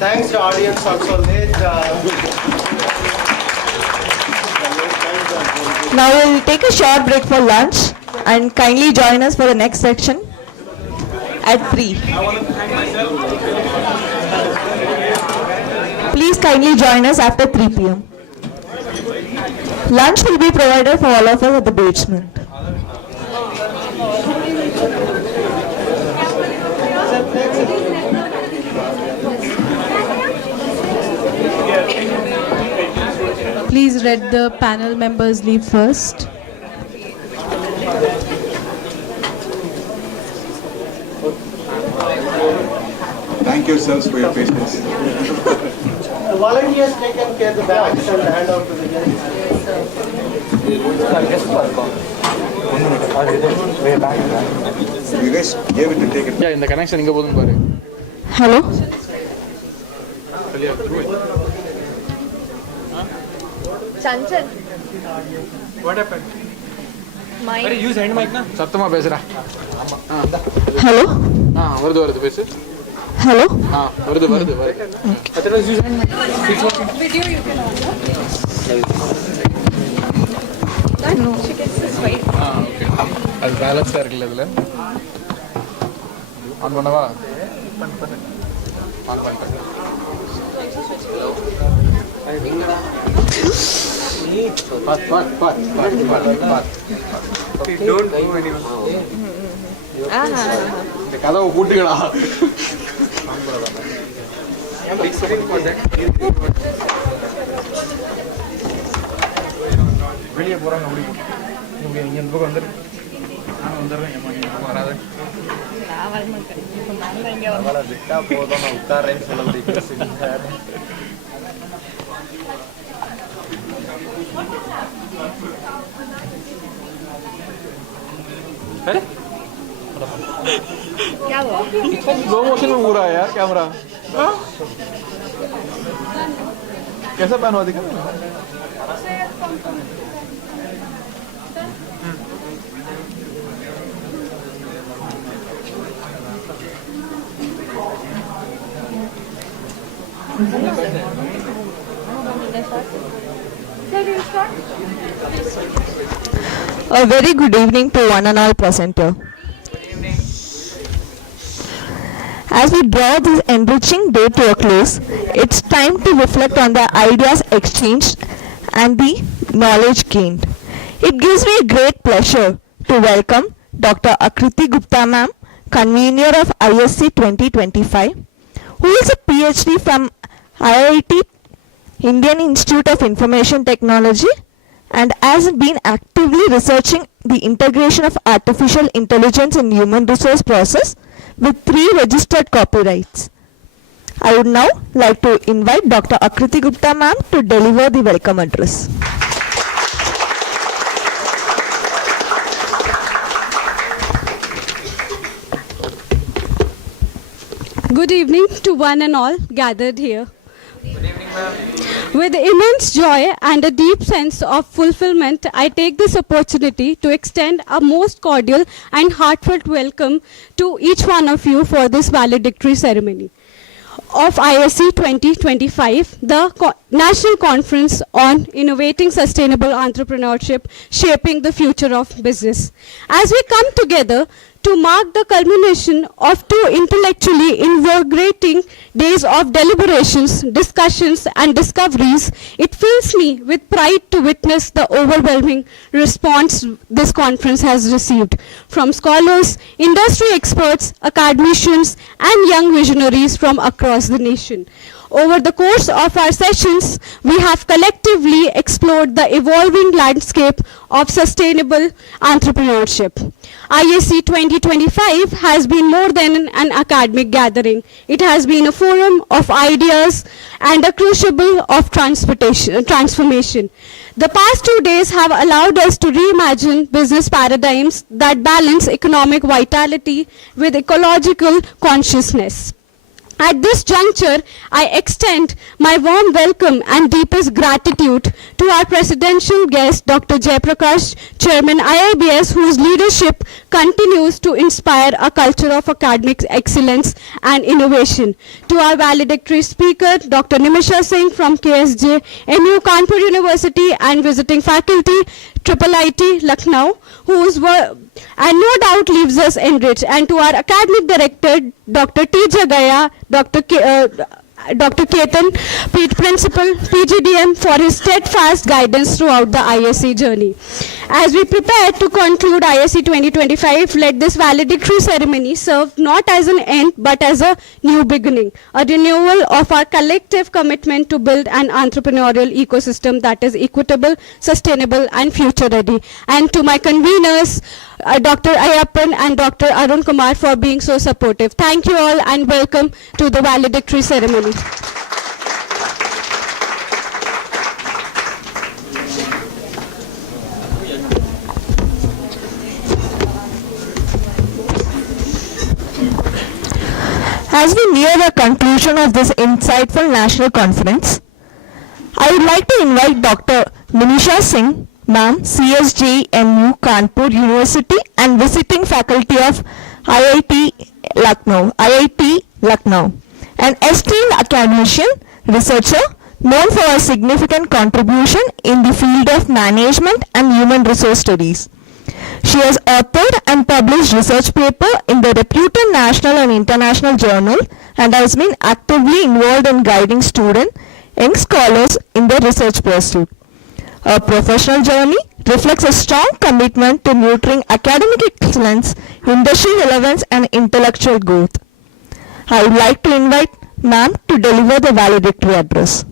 Thanks to audience also late. Now we'll take a short break for lunch and kindly join us for the next section at 3. Please kindly join us after 3 p.m. Lunch will be provided for all of us at the basement. Please let the panel members leave first. Thank you, sirs, for your patience. The volunteers taken care of the bags and hand out to the guests. You guys gave it to take it. Yeah, in the connection, inga bodum paru. Hello? Chanchan. What happened? Mic. Are use hand mic na? Sattama pesra. Hello? Varudu pesu. Hello? Varudu. Athana use hand mic. It's working. Video you can on. No, she gets this right. Okay. அது பேலன்ஸா இருக்குல்ல இதுல. On பண்ணவா? On பண்ணிட்டேன். Path. Okay, don't go anywhere. இந்த கதவை பூட்டுக்கடா. Big screen for that. வெளியே போறாங்க அப்படி. நீங்க இங்க இந்த பக்கம் வந்துரு. நான் வந்துறேன். ஏமா வராத. நான் வர மாட்டேன். நான் இங்க வரேன். அவளை விட்டா போதும் நான் உட்கார்றேன்னு சொல்லுங்க. अरे क्या हुआ? इतना स्लो मोशन में घूरा है यार कैमरा. कैसा पैन हुआ दिखा? A very good evening to one and all presenter. As we draw this enriching day to a close, it's time to reflect on the ideas exchanged and the knowledge gained. It gives me great pleasure to welcome Dr. Akriti Gupta ma'am, convener of ISC 2025, who is a PhD from IIT, Indian Institute of Information Technology, and has been actively researching the integration of artificial intelligence in human resource process with 3 registered copyrights. I would now like to invite Dr. Akriti Gupta ma'am to deliver the welcome address. Good evening to one and all gathered here. With immense joy and a deep sense of fulfillment, I take this opportunity to extend a most cordial and heartfelt welcome to each one of you for this valedictory ceremony of ISC 2025, the National Conference on Innovating Sustainable Entrepreneurship, Shaping the Future of Business. As we come together to mark the culmination of 2 intellectually invigorating days of deliberations, discussions, and discoveries, it fills me with pride to witness the overwhelming response this conference has received from scholars, industry experts, academicians, and young visionaries from across the nation. Over the course of our sessions, we have collectively explored the evolving landscape of sustainable entrepreneurship. ISC 2025 has been more than an academic gathering. It has been a forum of ideas and a crucible of transformation. The past 2 days have allowed us to reimagine business paradigms that balance economic vitality with ecological consciousness. At this juncture, I extend my warm welcome and deepest gratitude to our presidential guest, Dr. Jaiprakash, Chairman IIBS, whose leadership continues to inspire a culture of academic excellence and innovation. To our valedictory speaker, Dr. Nimisha Singh from KSJ, NU Kanpur University, and visiting faculty, IIT Lucknow, whose work and no doubt leaves us enriched, and to our academic director, Dr. T. Jagaya, Dr. Ketan, Principal, PGDM, for his steadfast guidance throughout the ISC journey. As we prepare to conclude ISC 2025, let this valedictory ceremony serve not as an end but as a new beginning, a renewal of our collective commitment to build an entrepreneurial ecosystem that is equitable, sustainable, and future ready. And to my conveners, Dr. Ayappan and Dr. Arun Kumar, for being so supportive. Thank you all and welcome to the valedictory ceremony. As we near the conclusion of this insightful national conference, I would like to invite Dr. Nimisha Singh, ma'am, CSJ, NU Kanpur University, and visiting faculty of IIT Lucknow, an esteemed academician, researcher, known for her significant contribution in the field of management and human resource studies. She has authored and published research paper in the reputed national and international journal and has been actively involved in guiding students, young scholars in their research pursuit. Her professional journey reflects a strong commitment to nurturing academic excellence, industry relevance, and intellectual growth. I would like to invite ma'am to deliver the valedictory address.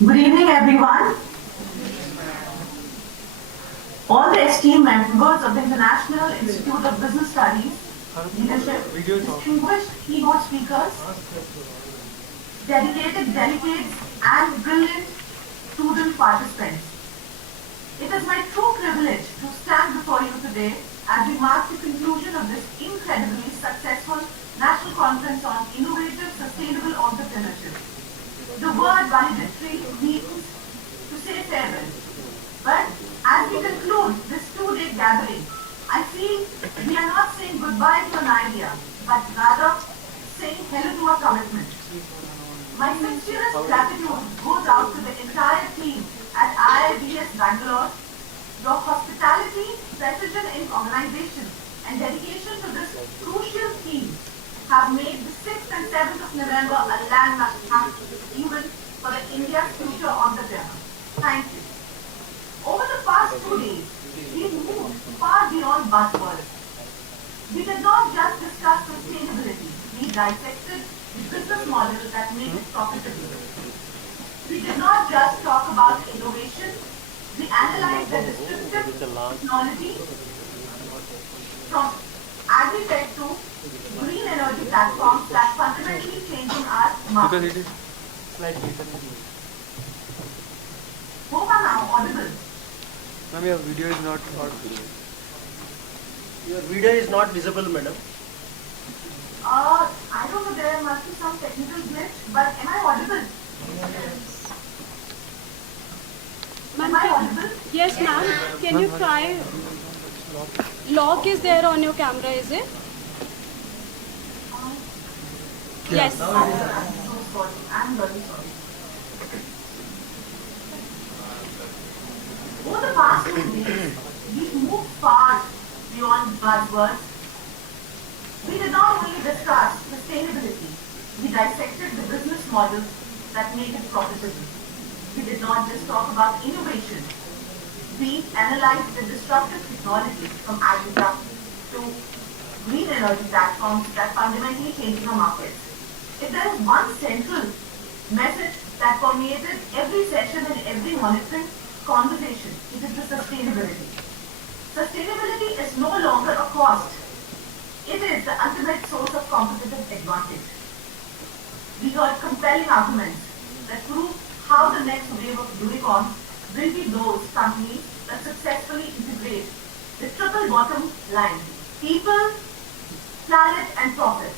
Good evening, everyone. All the esteemed members of the International Institute of Business Studies, leadership, distinguished keynote speakers, dedicated delegates, and brilliant student participants. It is my true privilege to stand before you today as we mark the conclusion of this incredibly successful National Conference on Innovative Sustainable Entrepreneurship. The word valedictory means to say farewell. But as we conclude this two-day gathering, I feel we are not saying goodbye to an idea, but rather saying hello to our commitment. My sincerest gratitude goes out to the entire team at IIBS Bangalore. Your hospitality, precision in organization, and dedication to this crucial theme have made the 6th and 7th of November a landmark event for the India's future entrepreneur. Thank you. Over the past 2 days, we moved far beyond buzzwords. We did not just discuss sustainability, we dissected the business model that made it profitable. We did not just talk about innovation, we analyzed the distributed technology from agri-tech to green energy platforms that fundamentally changing our market. Hope I'm now audible. Ma'am, your video is not audible. Your video is not visible, madam. I don't know, there must be some technical glitch, but am I audible? Am I audible? Yes, ma'am. Can you try? Lock is there on your camera, is it? Yes. I'm so sorry. I'm very sorry. Over the past 2 days, we've moved far beyond buzzwords. We did not only discuss sustainability, we dissected the business models that made it profitable. We did not just talk about innovation. We analyzed the disruptive technology from agri-tech to green energy platforms that fundamentally changed the markets. If there is one central message that permeated every session and every monitoring conversation, it is the sustainability. Sustainability is no longer a cost. It is the ultimate source of competitive advantage. We heard compelling arguments that prove how the next wave of unicorns will be those companies that successfully integrate the triple bottom line: people, planet, and profit.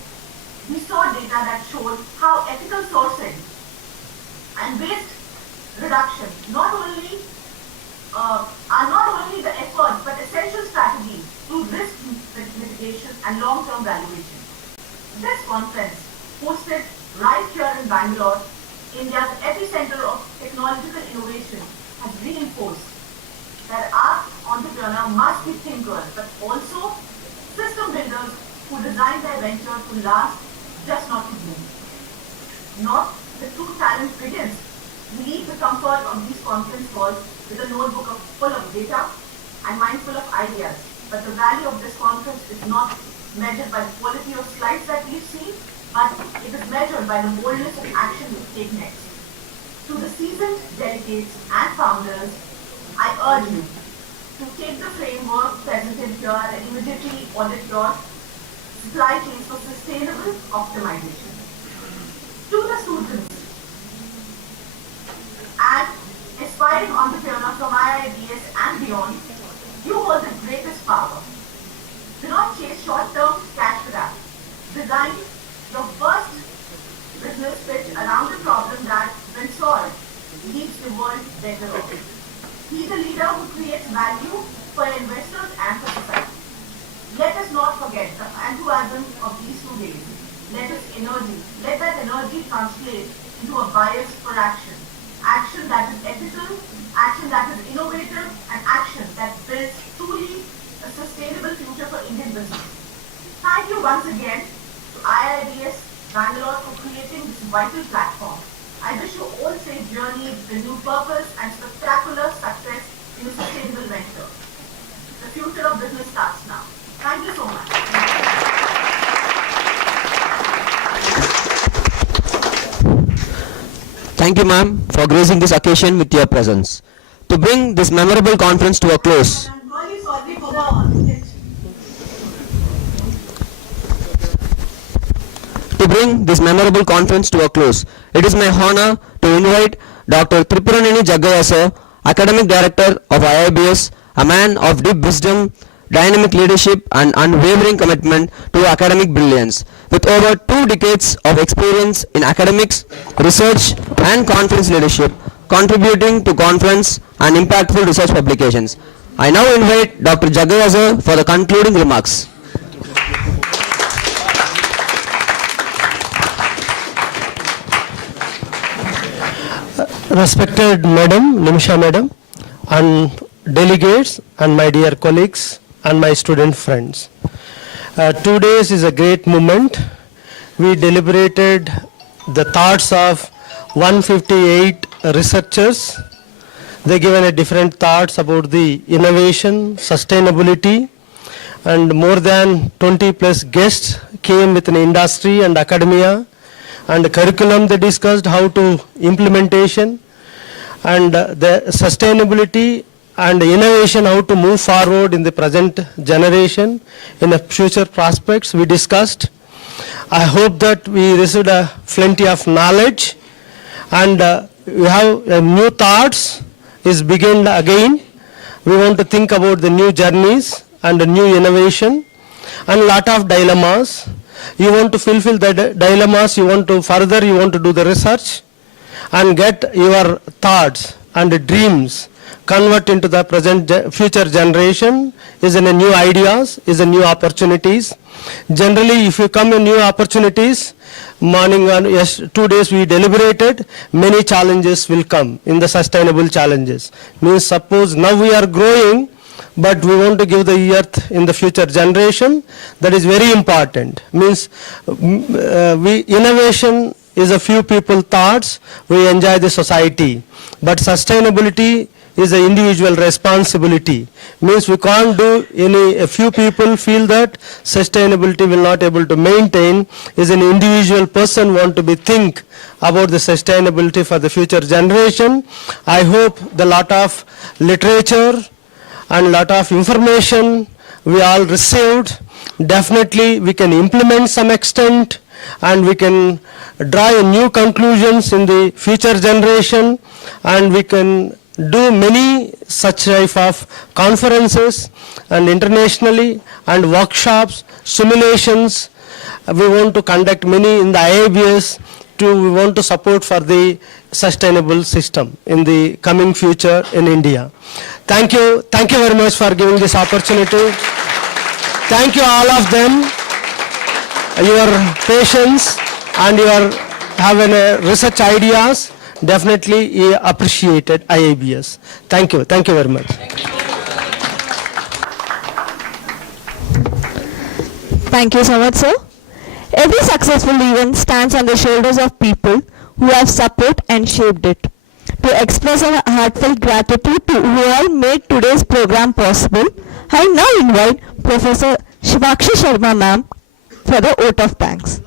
We saw data that showed how ethical sourcing and waste reduction are not only the efforts but essential strategies to risk mitigation and long-term valuation. This conference, hosted right here in Bangalore, India's epicenter of technological innovation, has reinforced that our entrepreneur must be thinkers but also system builders who design their venture to last, just not to bloom. Not the true talent begins. We leave the comfort of these conference calls with a notebook full of data and mindful of ideas. But the value of this conference is not measured by the quality of slides that we've seen, but it is measured by the boldness of action we take next. To the seasoned delegates and founders, I urge you to take the framework presented here and immediately audit your supply chains for sustainable optimization. To the students and aspiring entrepreneurs from IIBS and beyond, you hold the greatest power. Do not chase short-term cash grab. Design your first business pitch around the problem that, when solved, leaves the world better off. Be the leader who creates value for investors and for society. Let us not forget the enthusiasm of these 2 days. Let that energy translate into a bias for action. Action that is ethical, action that is innovative, and action that builds truly a sustainable future for Indian business. Thank you once again to IIBS Bangalore for creating this vital platform. I wish you all safe journey, renewed purpose, and spectacular success in a sustainable venture. The future of business starts now. Thank you so much. Thank you, ma'am, for gracing this occasion with your presence. To bring this memorable conference to a close, I'm really sorry for the it is my honor to invite Dr. Tripuraneni Jaggaya sir, Academic Director of IIBS, a man of deep wisdom, dynamic leadership and unwavering commitment to academic brilliance. With over 2 decades of experience in academics, research and conference leadership, contributing to conference and impactful research publications. I now invite Dr. Jagaya sir for the concluding remarks. Respected Madam, Nimisha Madam, and delegates, and my dear colleagues, and my student friends. 2 days is a great moment. We deliberated the thoughts of 158 researchers. They given a different thoughts about the innovation, sustainability, and more than 20 plus guests came with an industry and academia, and the curriculum they discussed, how to implementation, and the sustainability and innovation, how to move forward in the present generation, in the future prospects we discussed. I hope that we received plenty of knowledge, and we have new thoughts is begun again. We want to think about the new journeys and the new innovation, and lot of dilemmas. You want to fulfill the dilemmas, you want to further, you want to do the research and get your thoughts and dreams convert into the present future generation, is in a new ideas, is in new opportunities. Generally, if you come in new opportunities, morning and 2 days we deliberated, many challenges will come in the sustainable challenges. Means suppose now we are growing, but we want to give the earth in the future generation. That is very important. Means innovation is a few people thoughts, we enjoy the society, but sustainability is an individual responsibility. Means we can't do a few people feel that sustainability will not able to maintain, is an individual person want to be think about the sustainability for the future generation. I hope the lot of literature and lot of information we all received, definitely we can implement some extent, and we can draw new conclusions in the future generation, and we can do many such type of conferences and internationally, and workshops, simulations. We want to conduct many in the IIBS. We want to support for the sustainable system in the coming future in India. Thank you very much for giving this opportunity. Thank you all of them, your patience and your having research ideas, definitely appreciated IIBS. Thank you very much. Thank you so much, sir. Every successful event stands on the shoulders of people who have supported and shaped it. To express our heartfelt gratitude to who all made today's program possible, I now invite Professor Shivakshi Sharma ma'am for the vote of thanks.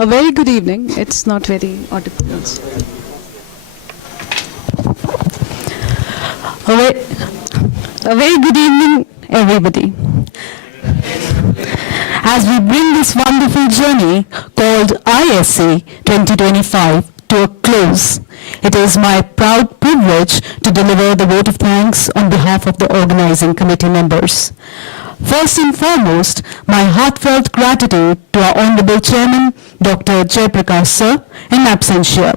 A very good evening. It's not very audible. A very good evening, everybody. As we bring this wonderful journey called ISC 2025 to a close, it is my proud privilege to deliver the vote of thanks on behalf of the organizing committee members. First and foremost, my heartfelt gratitude to our Honorable Chairman, Dr. Jayaprakash Sir, in absentia.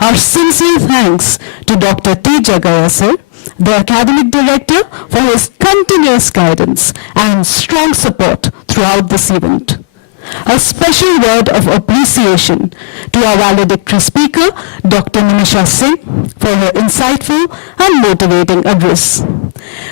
Our sincere thanks to Dr. T. Jagaya Sir, the Academic Director, for his continuous guidance and strong support throughout this event. A special word of appreciation to our valedictory speaker, Dr. Nimisha Singh, for her insightful and motivating address.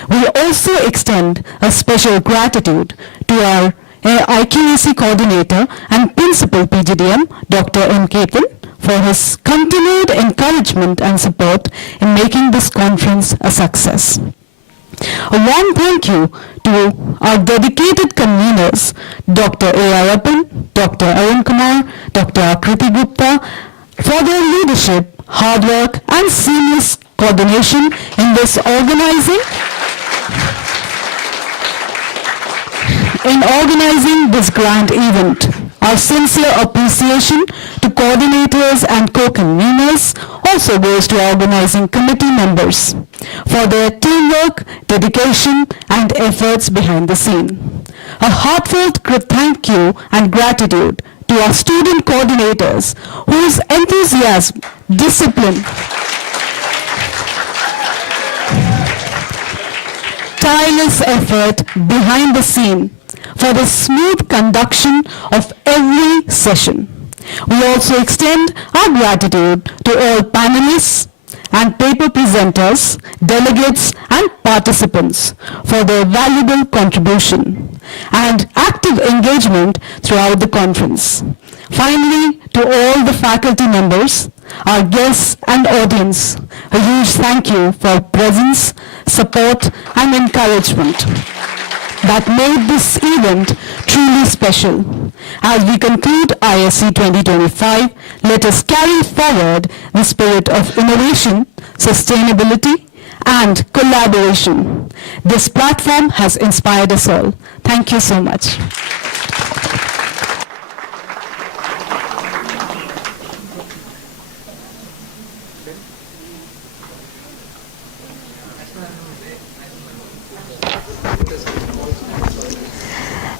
We also extend a special gratitude to our IQAC coordinator and principal PGDM, Dr. M. Ketan, for his continued encouragement and support in making this conference a success. A warm thank you to our dedicated conveners, Dr. A. Ayappan, Dr. Arun Kumar, Dr. Akriti Gupta, for their leadership, hard work, and seamless coordination in this organizing this grand event. Our sincere appreciation to coordinators and co-conveners also goes to organizing committee members for their teamwork, dedication, and efforts behind the scene. A heartfelt thank you and gratitude to our student coordinators whose enthusiasm, discipline, tireless effort behind the scene for the smooth conduction of every session. We also extend our gratitude to all panelists and paper presenters, delegates and participants for their valuable contribution and active engagement throughout the conference. Finally, to all the faculty members, our guests and audience, a huge thank you for presence, support and encouragement that made this event truly special. As we conclude ISC 2025, let us carry forward the spirit of innovation, sustainability, and collaboration. This platform has inspired us all. Thank you so much.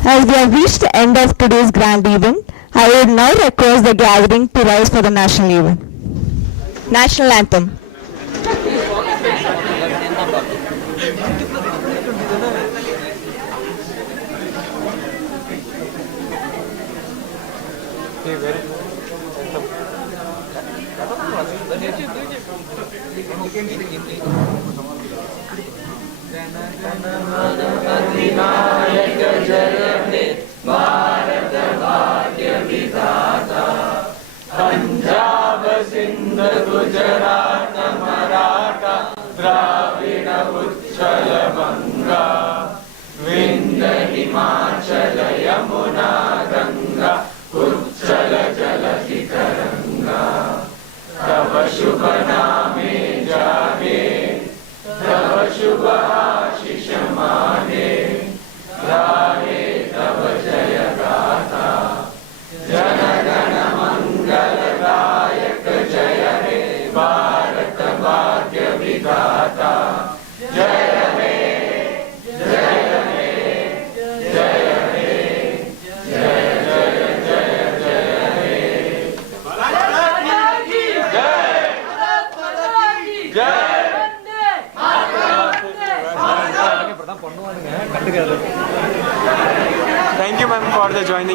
As we have reached the end of today's grand event, I would now request the gathering to rise for the national anthem. Punjab Sindh Gujarat Maratha Dravid उच्छल बंगा विंध्य हिमाचल यमुना गंगा उच्छल जलधि तरंगा तव शुभ नामे जागे तव शुभ आशीष मागे गाहे तव जय गाथा जन गण मंगल गायक जय हे भारत भाग्य विधाता।